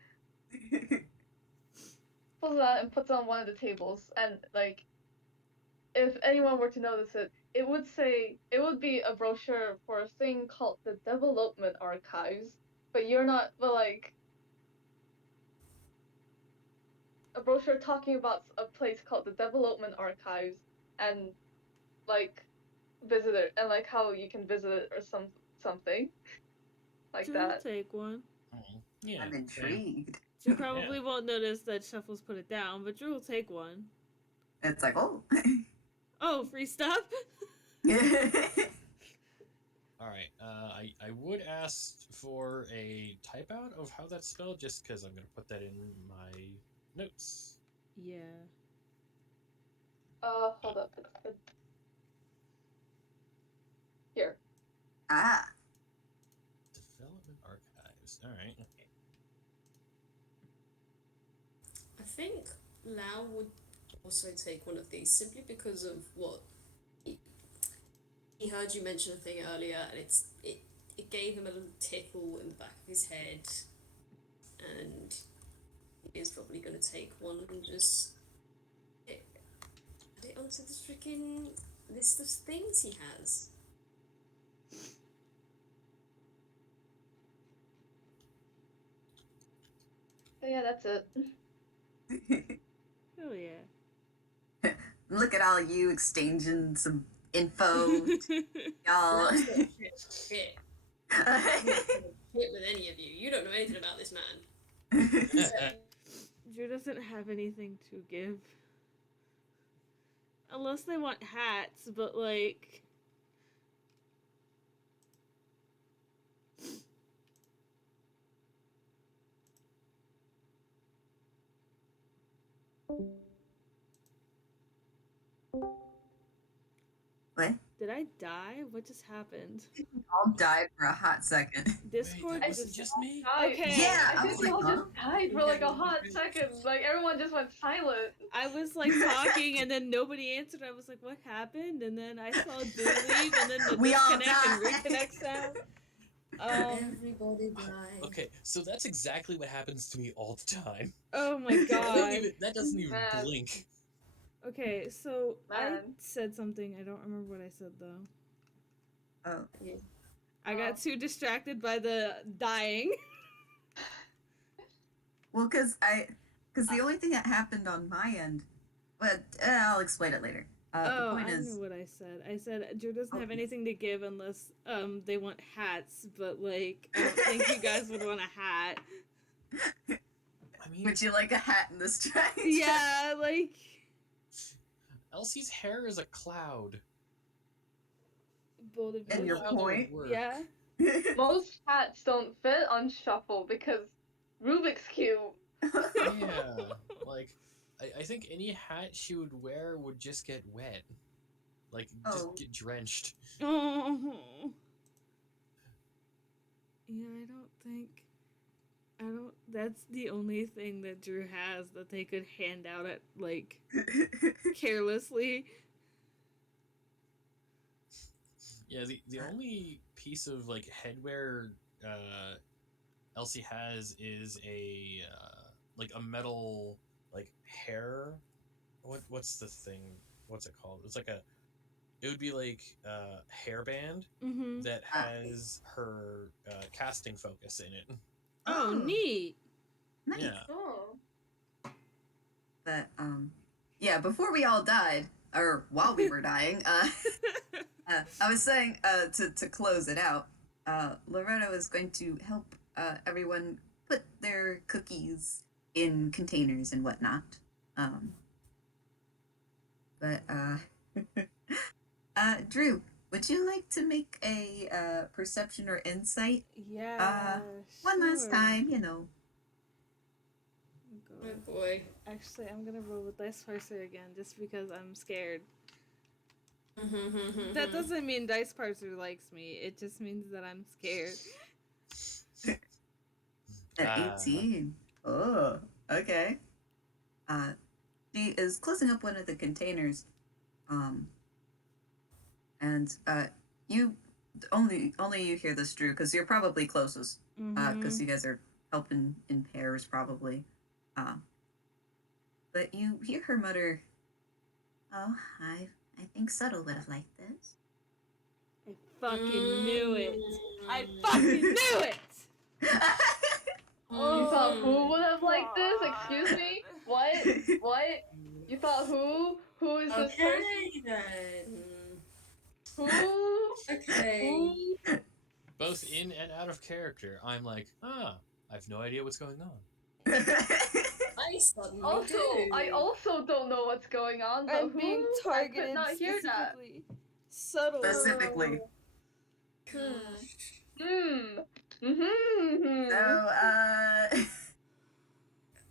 Pulls it out and puts it on one of the tables, and like if anyone were to notice it, it would be a brochure for a thing called the Development Archives, but you're not, but like a brochure talking about a place called the Development Archives and like visitor and like how you can visit it or something like Drew will that. take one. Yeah. I'm same. intrigued. Drew probably won't notice that Shuffles put it down, but Drew will take one. It's like, oh. Oh, free stuff? All right. I would ask for a type out of how that's spelled, just because I'm gonna put that in my notes. Yeah. Hold up. Here. Ah. Development archives. All right. I think Lao would also take one of these simply because of what he heard you mention a thing earlier, and it gave him a little tickle in the back of his head, and he is probably going to take one and just add it onto the freaking list of things he has. So yeah, that's it. Oh, yeah. Look at all you exchanging some info. Y'all. Lau's not shit with any of you. You don't know anything about this man. Drew doesn't have anything to give. Unless they want hats, but like. What? Did I die? What just happened? All died for a hot second. Discord Wait, just. just me? Okay. Yeah, I I think was we like, all huh? just died for like a hot second. Like everyone just went silent. I was like talking and then nobody answered. I was like, what happened? And then I saw Drew leave and then the We all disconnect and died. reconnect sound. Everybody died. Okay, so that's exactly what happens to me all the time. Oh my That god. doesn't even Man. blink. Okay, so I Man. said something. I don't remember what I said though. Oh. Yeah. I got too distracted by the dying. Well, because the only thing that happened on my end, but I'll explain it later. The point I is, know what I said. I said Drew doesn't have Okay. anything to give unless they want hats, but like I don't think you guys would want a hat. I mean, would you like a hat in this track? Yeah, like Elsie's hair is a cloud. both of And you. your How that would point? work. Yeah. Most hats don't fit on shuffle because Rubik's Cube. Yeah, like I think any hat she would wear would just get wet, like just Oh. get drenched. Oh. Yeah, I don't. That's the only thing that Drew has that they could hand out at like carelessly. Yeah, the only piece of like headwear Elsie has is a like a metal like hair. What's the thing? What's it called? It's like a. It would be like a hairband Mm-hmm. that has her casting focus in it. Oh, neat. Nice. Yeah. Oh. But yeah, before we all died, or while we were dying, I was saying to close it out, Loretto is going to help everyone put their cookies in containers and whatnot. But Drew, would you like to make a perception or insight Yeah. one last sure. time? You know. Oh, Oh God. boy. Actually, I'm gonna roll with Dice Parser again, just because I'm scared. That doesn't mean Dice Parser likes me. It just means that I'm scared. At 18. Oh, okay. She is closing up one of the containers. And you only you hear this, Drew, because you're probably closest. Because you guys are helping in pairs, probably. But you hear her mutter, "Oh, I think Subtle would have liked this." I fucking knew it. I fucking knew it. You thought who would have God. liked this? Excuse me? What? What? You thought who? Who is this person? Okay then. Who? Okay. Who? Both in and out of character, I'm like, I have no idea what's going on. I suddenly Also, do. I also don't know what's going on, but I'm who? being I targeted could not hear that. specifically. Subtle. Specifically. Gosh. Mm-hmm. So,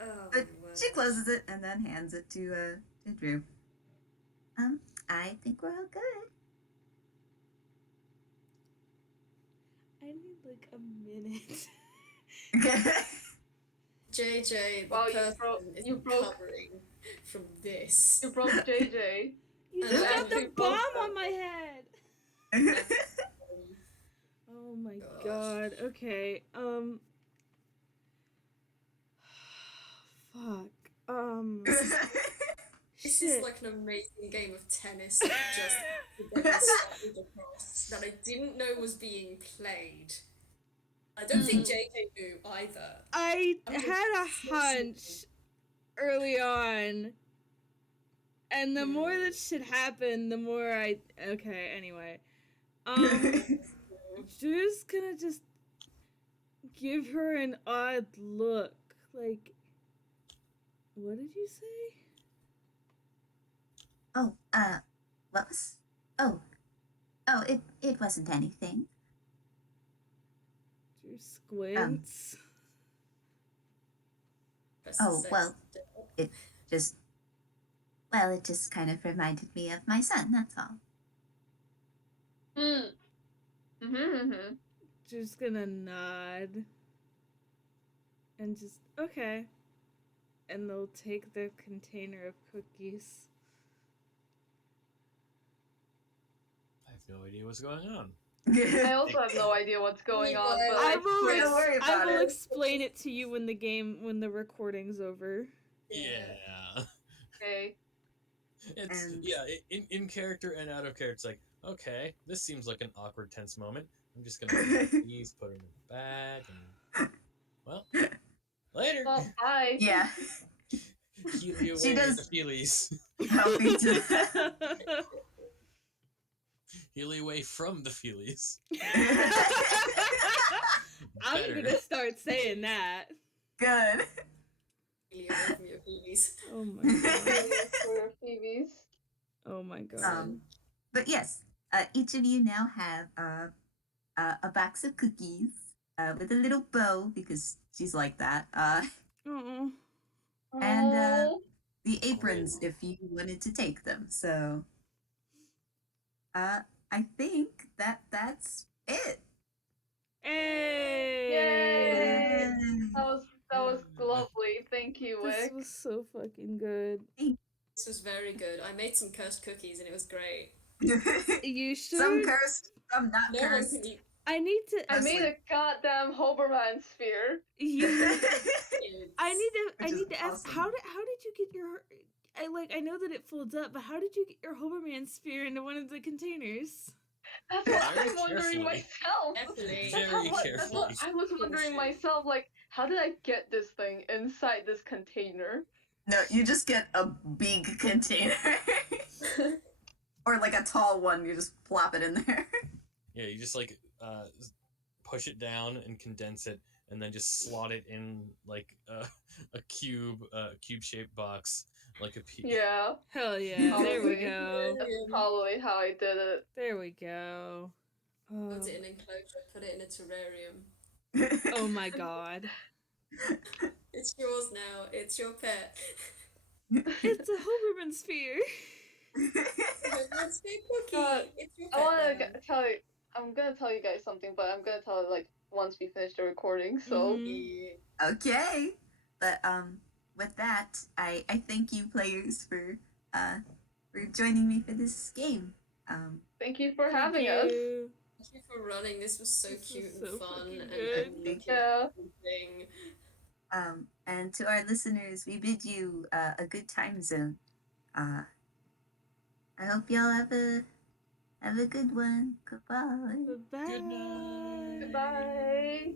Oh, but my she word. closes it and then hands it to Drew. I think we're all good. I need like a minute. JayJay, the Wow, person is you broke- recovering from this. You broke JayJay. You And just then got the we both bomb got- on my head. Oh my Gosh. god. Okay. Fuck. This Shit. is like an amazing game of tennis that just demonstrated across that I didn't know was being played. I don't think JayJay knew either. I I'm had a just hunch early on, and the more that shit happened, the more I. Okay, anyway. Drew's gonna just give her an odd look. Like, what did you say? Oh, what was? Oh, it wasn't anything. Drew squints. Oh, well, it just kind of reminded me of my son. That's all. Drew's gonna nod. And just, okay. And they'll take their container of cookies. I have no idea what's going on. I also have no idea what's going on, but I like, will, Don't worry about it. explain it to you when the recording's over. Yeah. okay. It's And- in character and out of character. It's like, okay, this seems like an awkward, tense moment. I'm just gonna take these, put them in the bag, and well, later. Well, bye. Yeah. Heal you She away does- the feelies. Helping to. Heal you away from the feelies. I'm Better. gonna start saying that. Good. Really away from your feelies. Oh my god. For Phoebe's. Oh my god. But yes, each of you now have a box of cookies with a little bow because she's like that. Oh. And Aw. the aprons if you wanted to take them. So I think that's it. Hey. Yay. That was lovely. Thank you, This Wick. was so fucking good. This was very good. I made some cursed cookies and it was great. You should. Some cursed, some not No one cursed. can eat. I need to. I made Mostly. a goddamn Hoberman sphere. You. I need to. I Which is need to ask. awesome. How did you get your? I know that it folds up, but how did you get your Hoberman sphere into one of the containers? That's what Very I'm wondering carefully. myself. Carefully. Very That's what carefully. I was wondering myself. Like, how did I get this thing inside this container? No, you just get a big container. Or like a tall one, you just plop it in there. Yeah, you just like push it down and condense it, and then just slot it in like a cube shaped box, like a pea. Yeah, Hell yeah! There we Probably. go. that's probably how I did it. There we go. Oh, Put it in an enclosure, put it in a terrarium. oh my god! It's yours now. It's your pet. It's a Hoberman sphere. Let's say Cookie. God, It's your I pet want now. to tell you. I'm gonna tell you guys something, but I'm gonna tell it like once we finish the recording. So Mhm. Yeah. Okay. But with that, I thank you players for joining me for this game. thank you for Thank having us. you. Thank you for running. This was so This cute was and so fun fucking and good. looking Yeah. at everything. And to our listeners, we bid you a good time zone. I hope y'all have a good one. Goodbye. Goodbye. Good night. Goodbye.